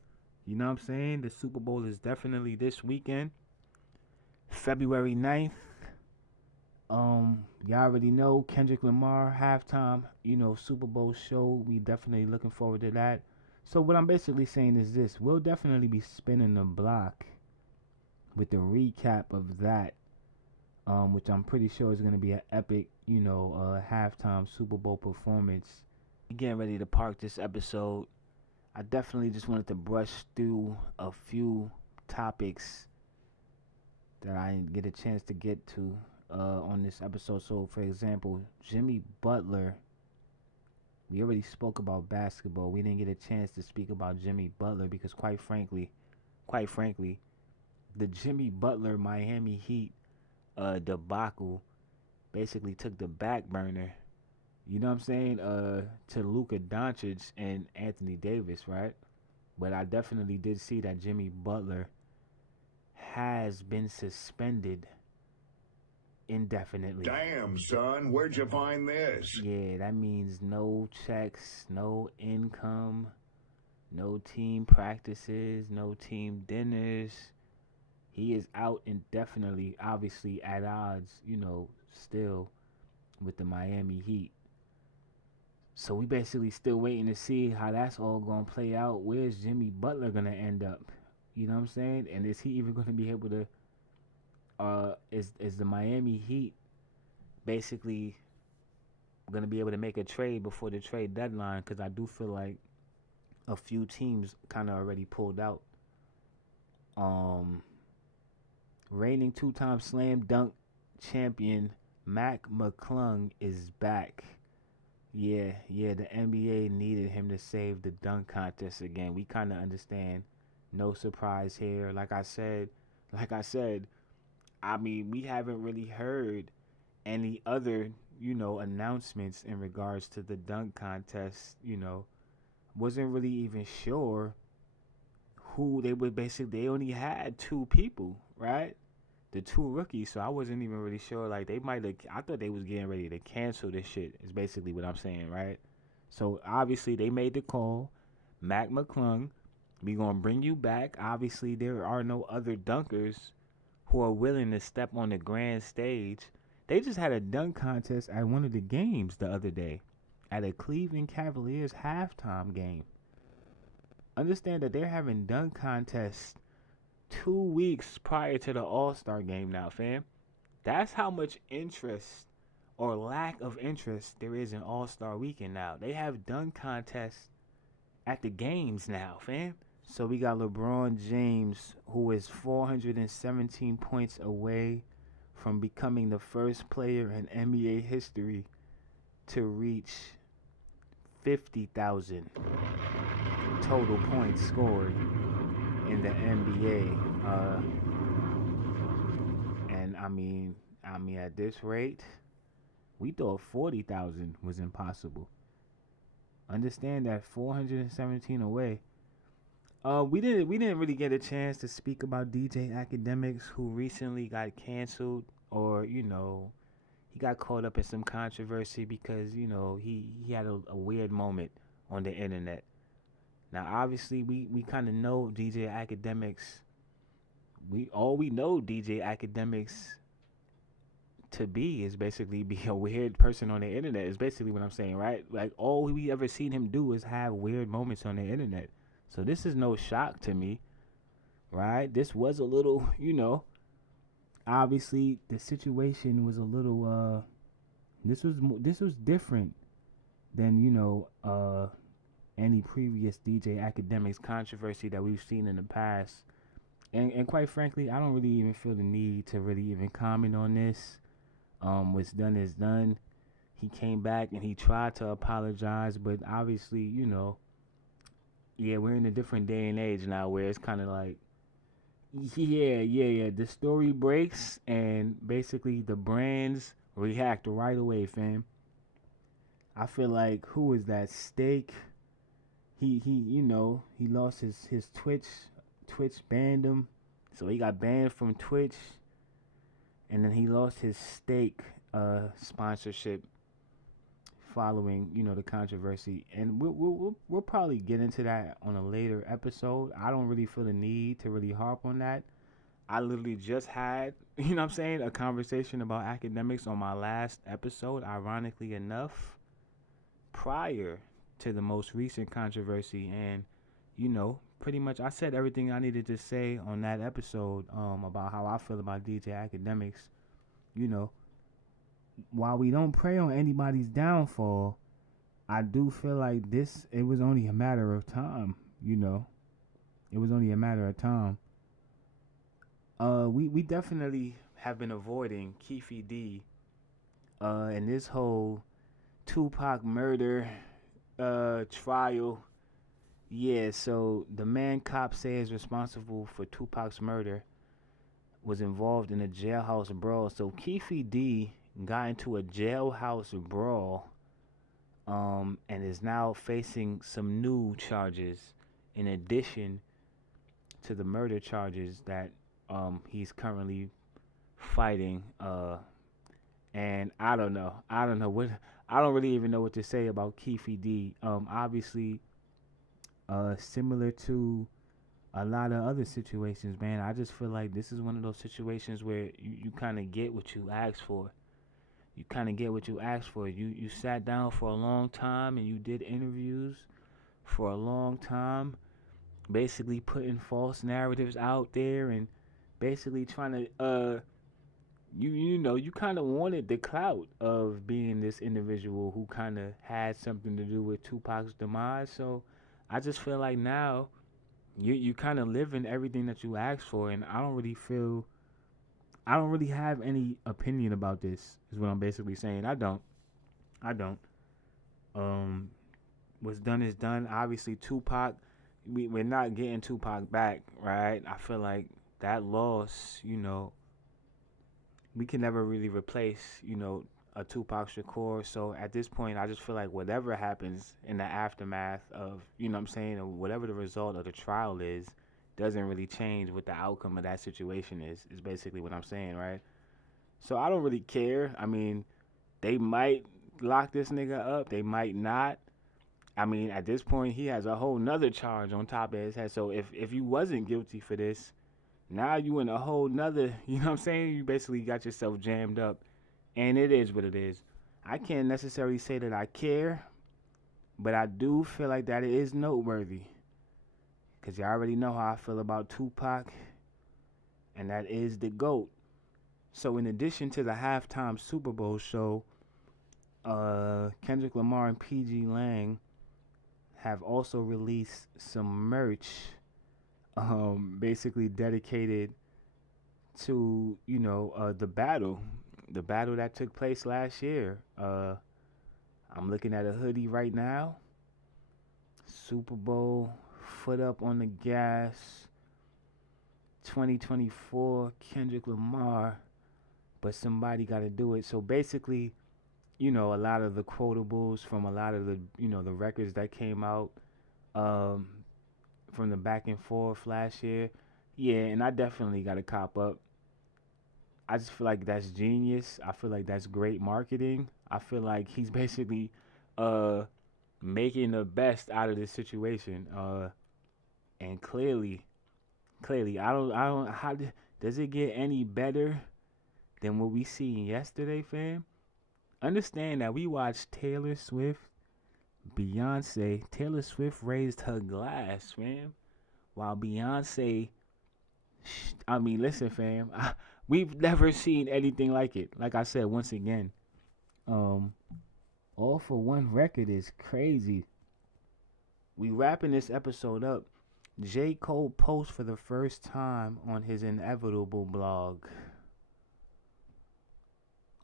You know what I'm saying? The Super Bowl is definitely this weekend, February 9th. Y'all already know Kendrick Lamar halftime, Super Bowl show. We definitely looking forward to that. So what I'm basically saying is this: we'll definitely be spinning the block with the recap of that, which I'm pretty sure is gonna be an epic, halftime Super Bowl performance. Getting ready to park this episode. I definitely just wanted to brush through a few topics that I didn't get a chance to get to on this episode. So, for example, Jimmy Butler. We already spoke about basketball. We didn't get a chance to speak about Jimmy Butler because, quite frankly, the Jimmy Butler Miami Heat debacle basically took the back burner. You know what I'm saying? To Luka Doncic and Anthony Davis, right? But I definitely did see that Jimmy Butler has been suspended indefinitely. Damn, son, where'd you find this? Yeah, that means no checks, no income, no team practices, no team dinners. He is out indefinitely, obviously at odds, still with the Miami Heat. So we basically still waiting to see how that's all gonna play out. Where's Jimmy Butler gonna end up? You know what I'm saying? And is he even gonna be able to? Is the Miami Heat basically gonna be able to make a trade before the trade deadline? Because I do feel like a few teams kind of already pulled out. Reigning two-time slam dunk champion Mac McClung is back. Yeah, the NBA needed him to save the dunk contest again. We kind of understand. No surprise here. Like I said, I mean, we haven't really heard any other, announcements in regards to the dunk contest, wasn't really even sure who they would basically. They only had two people, right? The two rookies, so I wasn't even really sure. Like, they might have, I thought they was getting ready to cancel this shit, is basically what I'm saying, right? So obviously they made the call. Mac McClung, we gonna bring you back. Obviously there are no other dunkers who are willing to step on the grand stage. They just had a dunk contest at one of the games the other day, at a Cleveland Cavaliers halftime game. Understand that they're having dunk contests 2 weeks prior to the All-Star game now, fam. That's how much interest or lack of interest there is in All-Star weekend now. They have dunk contests at the games now, fam. So we got LeBron James, who is 417 points away from becoming the first player in NBA history to reach 50,000 total points scored in the NBA. And I mean, at this rate, we thought 40,000 was impossible. Understand that 417 away. We didn't really get a chance to speak about DJ Academics, who recently got canceled, or he got caught up in some controversy because he had a weird moment on the internet. Now obviously we kind of know DJ Academics. We know DJ Academics to be is basically be a weird person on the internet. Is basically what I'm saying, right? Like, all we ever seen him do is have weird moments on the internet. So this is no shock to me, right? This was a little, obviously the situation was a little this was different than any previous DJ Academics controversy that we've seen in the past. And quite frankly, I don't really even feel the need to really even comment on this. What's done is done. He came back and he tried to apologize, but obviously, we're in a different day and age now where it's kind of like, the story breaks and basically the brands react right away, fam. I feel like, who is that? Steak. He lost his Twitch banned him, so he got banned from Twitch, and then he lost his Steak sponsorship following the controversy, and we'll probably get into that on a later episode. I don't really feel the need to really harp on that. I literally just had a conversation about Academics on my last episode, ironically enough, prior to the most recent controversy, and pretty much I said everything I needed to say on that episode about how I feel about DJ Academics. While we don't pray on anybody's downfall, I do feel like it was only a matter of time, It was only a matter of time. We definitely have been avoiding Keefe D and this whole Tupac murder trial. Yeah, so the man cops say is responsible for Tupac's murder was involved in a jailhouse brawl. So Keefe D got into a jailhouse brawl and is now facing some new charges in addition to the murder charges that he's currently fighting. And I don't know what, I don't really even know what to say about Keefe D. Obviously, similar to a lot of other situations, man, I just feel like this is one of those situations where you kind of get what you ask for. you kind of get what you asked for. You sat down for a long time and you did interviews for a long time, basically putting false narratives out there and basically trying to you kind of wanted the clout of being this individual who kind of had something to do with Tupac's demise. So I just feel like now you kind of living everything that you asked for, and I don't really have any opinion about this. Is what I'm basically saying. I don't. Um, what's done is done. Obviously, Tupac. We're not getting Tupac back, right? I feel like that loss, we can never really replace, a Tupac Shakur. So at this point, I just feel like whatever happens in the aftermath of, what I'm saying, or whatever the result of the trial is, doesn't really change what the outcome of that situation is basically what I'm saying, right? So I don't really care. I mean, they might lock this nigga up. They might not. I mean, at this point, he has a whole nother charge on top of his head. So if you wasn't guilty for this, now you in a whole nother, you know what I'm saying? You basically got yourself jammed up. And it is what it is. I can't necessarily say that I care, but I do feel like that it is noteworthy. Because you already know how I feel about Tupac, and that is the GOAT. So in addition to the halftime Super Bowl show, Kendrick Lamar and PG Lang have also released some merch, basically dedicated to, the battle that took place last year. I'm looking at a hoodie right now. Super Bowl, foot up on the gas, 2024, Kendrick Lamar, but somebody got to do it. So basically, a lot of the quotables from a lot of the, the records that came out from the back and forth last year. Yeah, and I definitely got to cop up. I just feel like that's genius. I feel like that's great marketing. I feel like he's basically making the best out of this situation. And clearly, does it get any better than what we seen yesterday, fam? Understand that we watched Taylor Swift, Beyonce. Taylor Swift raised her glass, fam, while Beyonce. Listen, fam. We've never seen anything like it. Like I said, once again, all for one record is crazy. We wrapping this episode up. J. Cole posts for the first time on his Inevitable blog.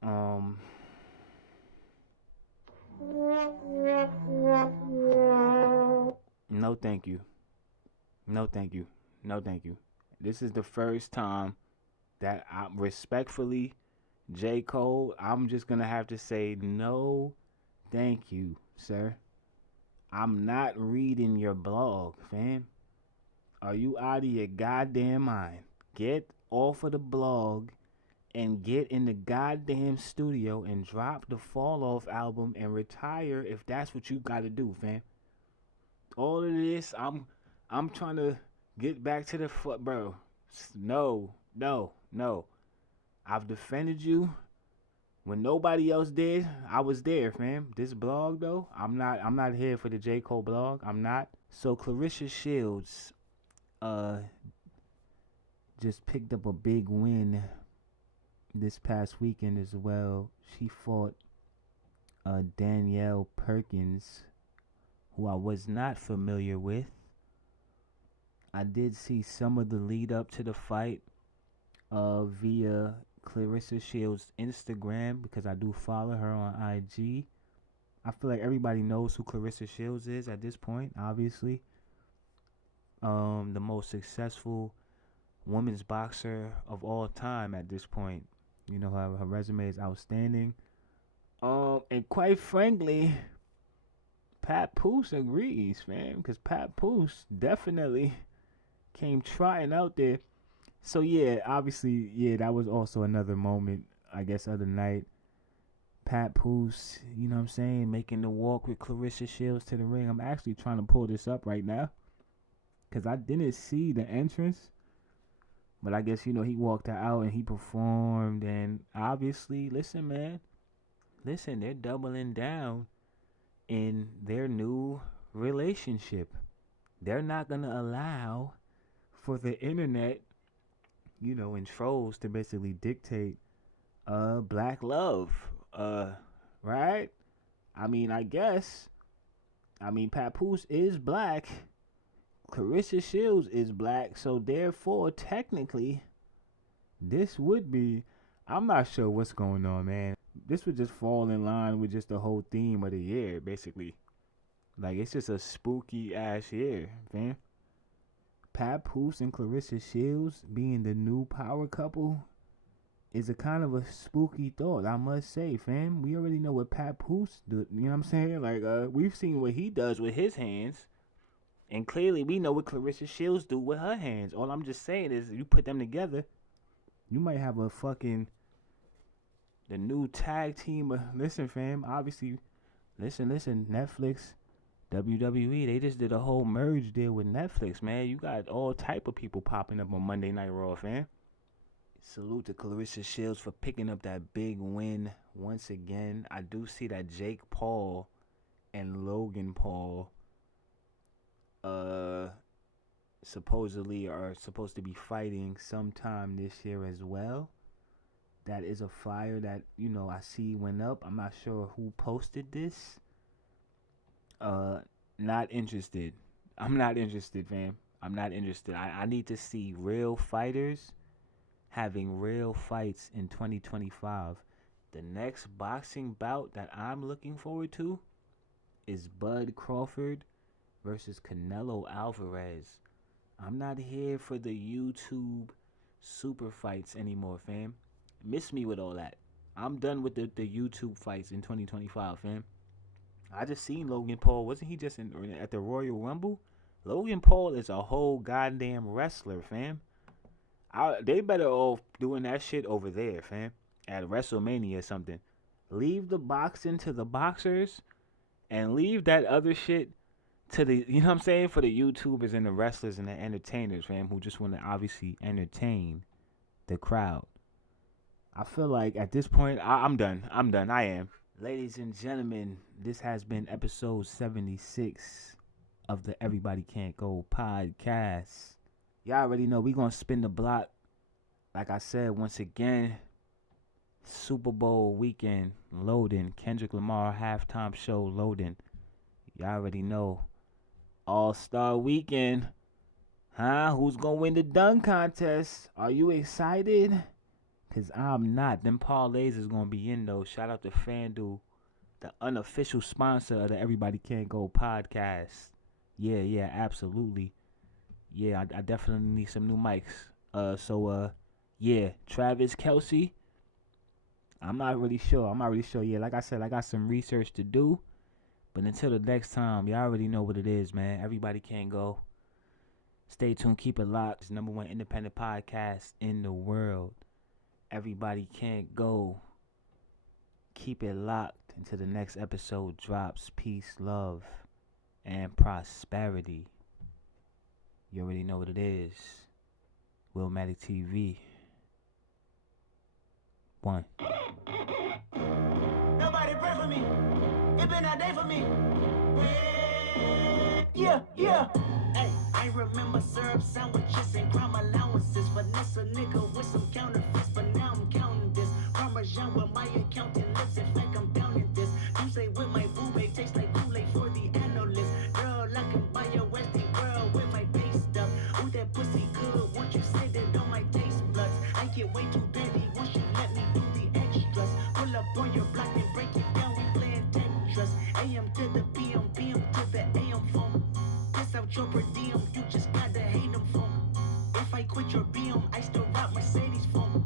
No, thank you. No, thank you. No, thank you. This is the first time that I respectfully, J. Cole, I'm just going to have to say no, thank you, sir. I'm not reading your blog, fam. Are you out of your goddamn mind? Get off of the blog and get in the goddamn studio and drop the Fall Off album and retire if that's what you got to do, fam. All of this, I'm trying to get back to the foot, bro. No. I've defended you when nobody else did. I was there, fam. This blog though, I'm not here for the J. Cole blog. I'm not. So Clarissa Shields just picked up a big win this past weekend as well. She fought Danielle Perkins, who I was not familiar with. I did see some of the lead up to the fight via Clarissa Shields' Instagram, because I do follow her on IG. I feel like everybody knows who Clarissa Shields is at this point, obviously. The most successful women's boxer of all time at this point. Her resume is outstanding. And quite frankly, Pat Poose agrees, man, because Pat Poose definitely came trying out there. So yeah, obviously, that was also another moment, I guess, of the night. Pat Poose, making the walk with Clarissa Shields to the ring. I'm actually trying to pull this up right now, because I didn't see the entrance. But I guess, he walked her out and he performed. And obviously, listen, man, listen, they're doubling down in their new relationship. They're not going to allow for the internet, and trolls to basically dictate black love. Right? I mean, I guess. Papoose is black. Clarissa Shields is black. So therefore, technically, this would be, I'm not sure what's going on, man. This would just fall in line with just the whole theme of the year, basically. Like, it's just a spooky ass year, fam. Papoose and Clarissa Shields being the new power couple is a kind of a spooky thought, I must say, fam. We already know what Papoose do, you know what I'm saying? Like, we've seen what he does with his hands, and clearly we know what Clarissa Shields do with her hands. All I'm just saying is, you put them together, you might have the new tag team. Listen, fam, obviously, listen, Netflix, WWE, they just did a whole merge deal with Netflix, man. You got all type of people popping up on Monday Night Raw, fam. Salute to Clarissa Shields for picking up that big win once again. I do see that Jake Paul and Logan Paul supposedly are supposed to be fighting sometime this year as well. That is a flyer that, I see went up. I'm not sure who posted this. Not interested. I'm not interested, fam. I'm not interested. I need to see real fighters having real fights in 2025. The next boxing bout that I'm looking forward to is Bud Crawford versus Canelo Alvarez. I'm not here for the YouTube super fights anymore, fam. Miss me with all that. I'm done with the YouTube fights in 2025, fam. I just seen Logan Paul. Wasn't he just at the Royal Rumble? Logan Paul is a whole goddamn wrestler, fam. They better off doing that shit over there, fam. At WrestleMania or something. Leave the boxing to the boxers and leave that other shit to the, you know what I'm saying, for the YouTubers and the wrestlers and the entertainers, fam, who just want to obviously entertain the crowd. I feel like at this point, I'm done. I am. Ladies and gentlemen, this has been episode 76 of the Everybody Can't Go podcast. Y'all already know we gonna spin the block. Like I said, once again, Super Bowl weekend loading. Kendrick Lamar halftime show loading. Y'all already know. All-Star weekend. Who's gonna win the dunk contest? Are you excited? Cause I'm not. Them parlays is gonna be in though. Shout out to FanDuel, the unofficial sponsor of the Everybody Can't Go podcast. Yeah, absolutely. Yeah, I definitely need some new mics. Yeah, Travis Kelce. I'm not really sure. Yeah, like I said, I got some research to do. But until the next time, y'all already know what it is, man. Everybody Can't Go. Stay tuned. Keep it locked. It's #1 independent podcast in the world. Everybody Can't Go. Keep it locked until the next episode drops. Peace, love, and prosperity. You already know what it is. Willmatic TV. 1. Nobody pray for me. It been a day for me. Yeah. Hey, I remember syrup sandwiches and crime allowances. Finesse a nigga with some counterfeits, but now I'm counting this. Parmesan with my accountant lips, in fact I'm down in this. You say with my boo babe tastes like Kool-Aid for the analyst. Girl, I can buy your Westie world with my pay stuff. Ooh, that pussy good, won't you say that on my taste buds? I get way too petty once you let me do the extras. Pull up on your block and break it down, we playing Tetris. AM to the PM, PM to the AM phone. Piss out your per diem, you just gotta hate them phone. If I quit your BM, I still rock Mercedes phone.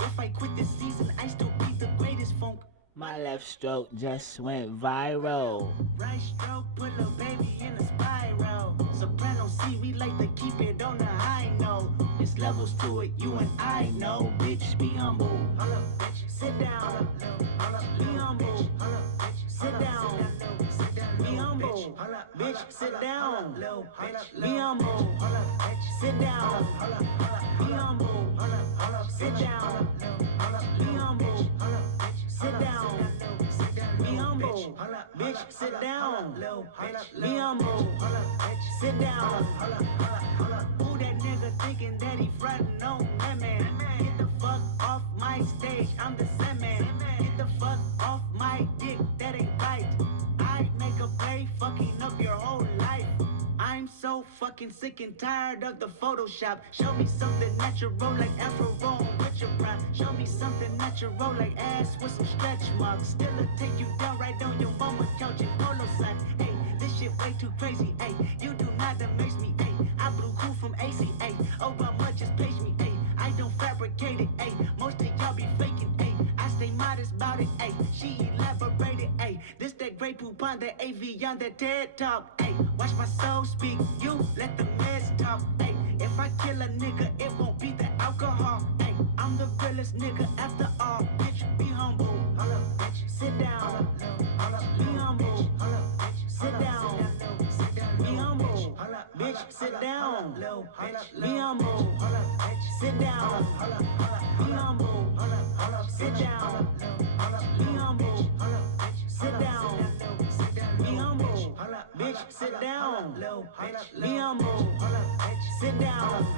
If I quit this season, I still be the greatest funk. My left stroke just went viral. Right stroke, put a baby in a spiral. Soprano C, we like to keep it on the high note. It's levels to it, you and I know. Bitch, be humble. Hold up, bitch. Sit down. Be humble. Sit down. Be humble. Bitch, sit down. Be humble. Sit down. Be humble. Sit down. Be humble. Sit down. bitch, sit down. Be humble, sit down. Who that nigga thinking that he frontin' on that man? Get the fuck off my stage, I'm the same man. Get the fuck off my dick, that ain't right. I make a play, fucking up your whole life. I'm so fucking sick and tired of the Photoshop. Show me something natural like Afro with your pride. Show me something natural like ass with some stretch marks. Still'll take you down right on your mama couch in polo socks. Hey, this shit way too crazy. Hey, you do not amaze me. Hey, I blew cool from AC. Hey, Obama just page me. Hey, I don't fabricate it. Hey, most of y'all be faking. Hey, I stay modest about it. Hey, she elaborated. Hey, this that great poop on the AV on that TED talk. Hey, watch my soul speak. You let the meds talk. Hey, if I kill a nigga, it won't be the alcohol. Hey, I'm the realest nigga after all. Bitch, be humble. Bitch, sit down. Be humble. Sit down. Be humble. Bitch, sit down. Be humble. Sit down. Be humble. Sit down. Be humble. Sit down. Be humble. Bitch, sit down. Be humble. Sit down.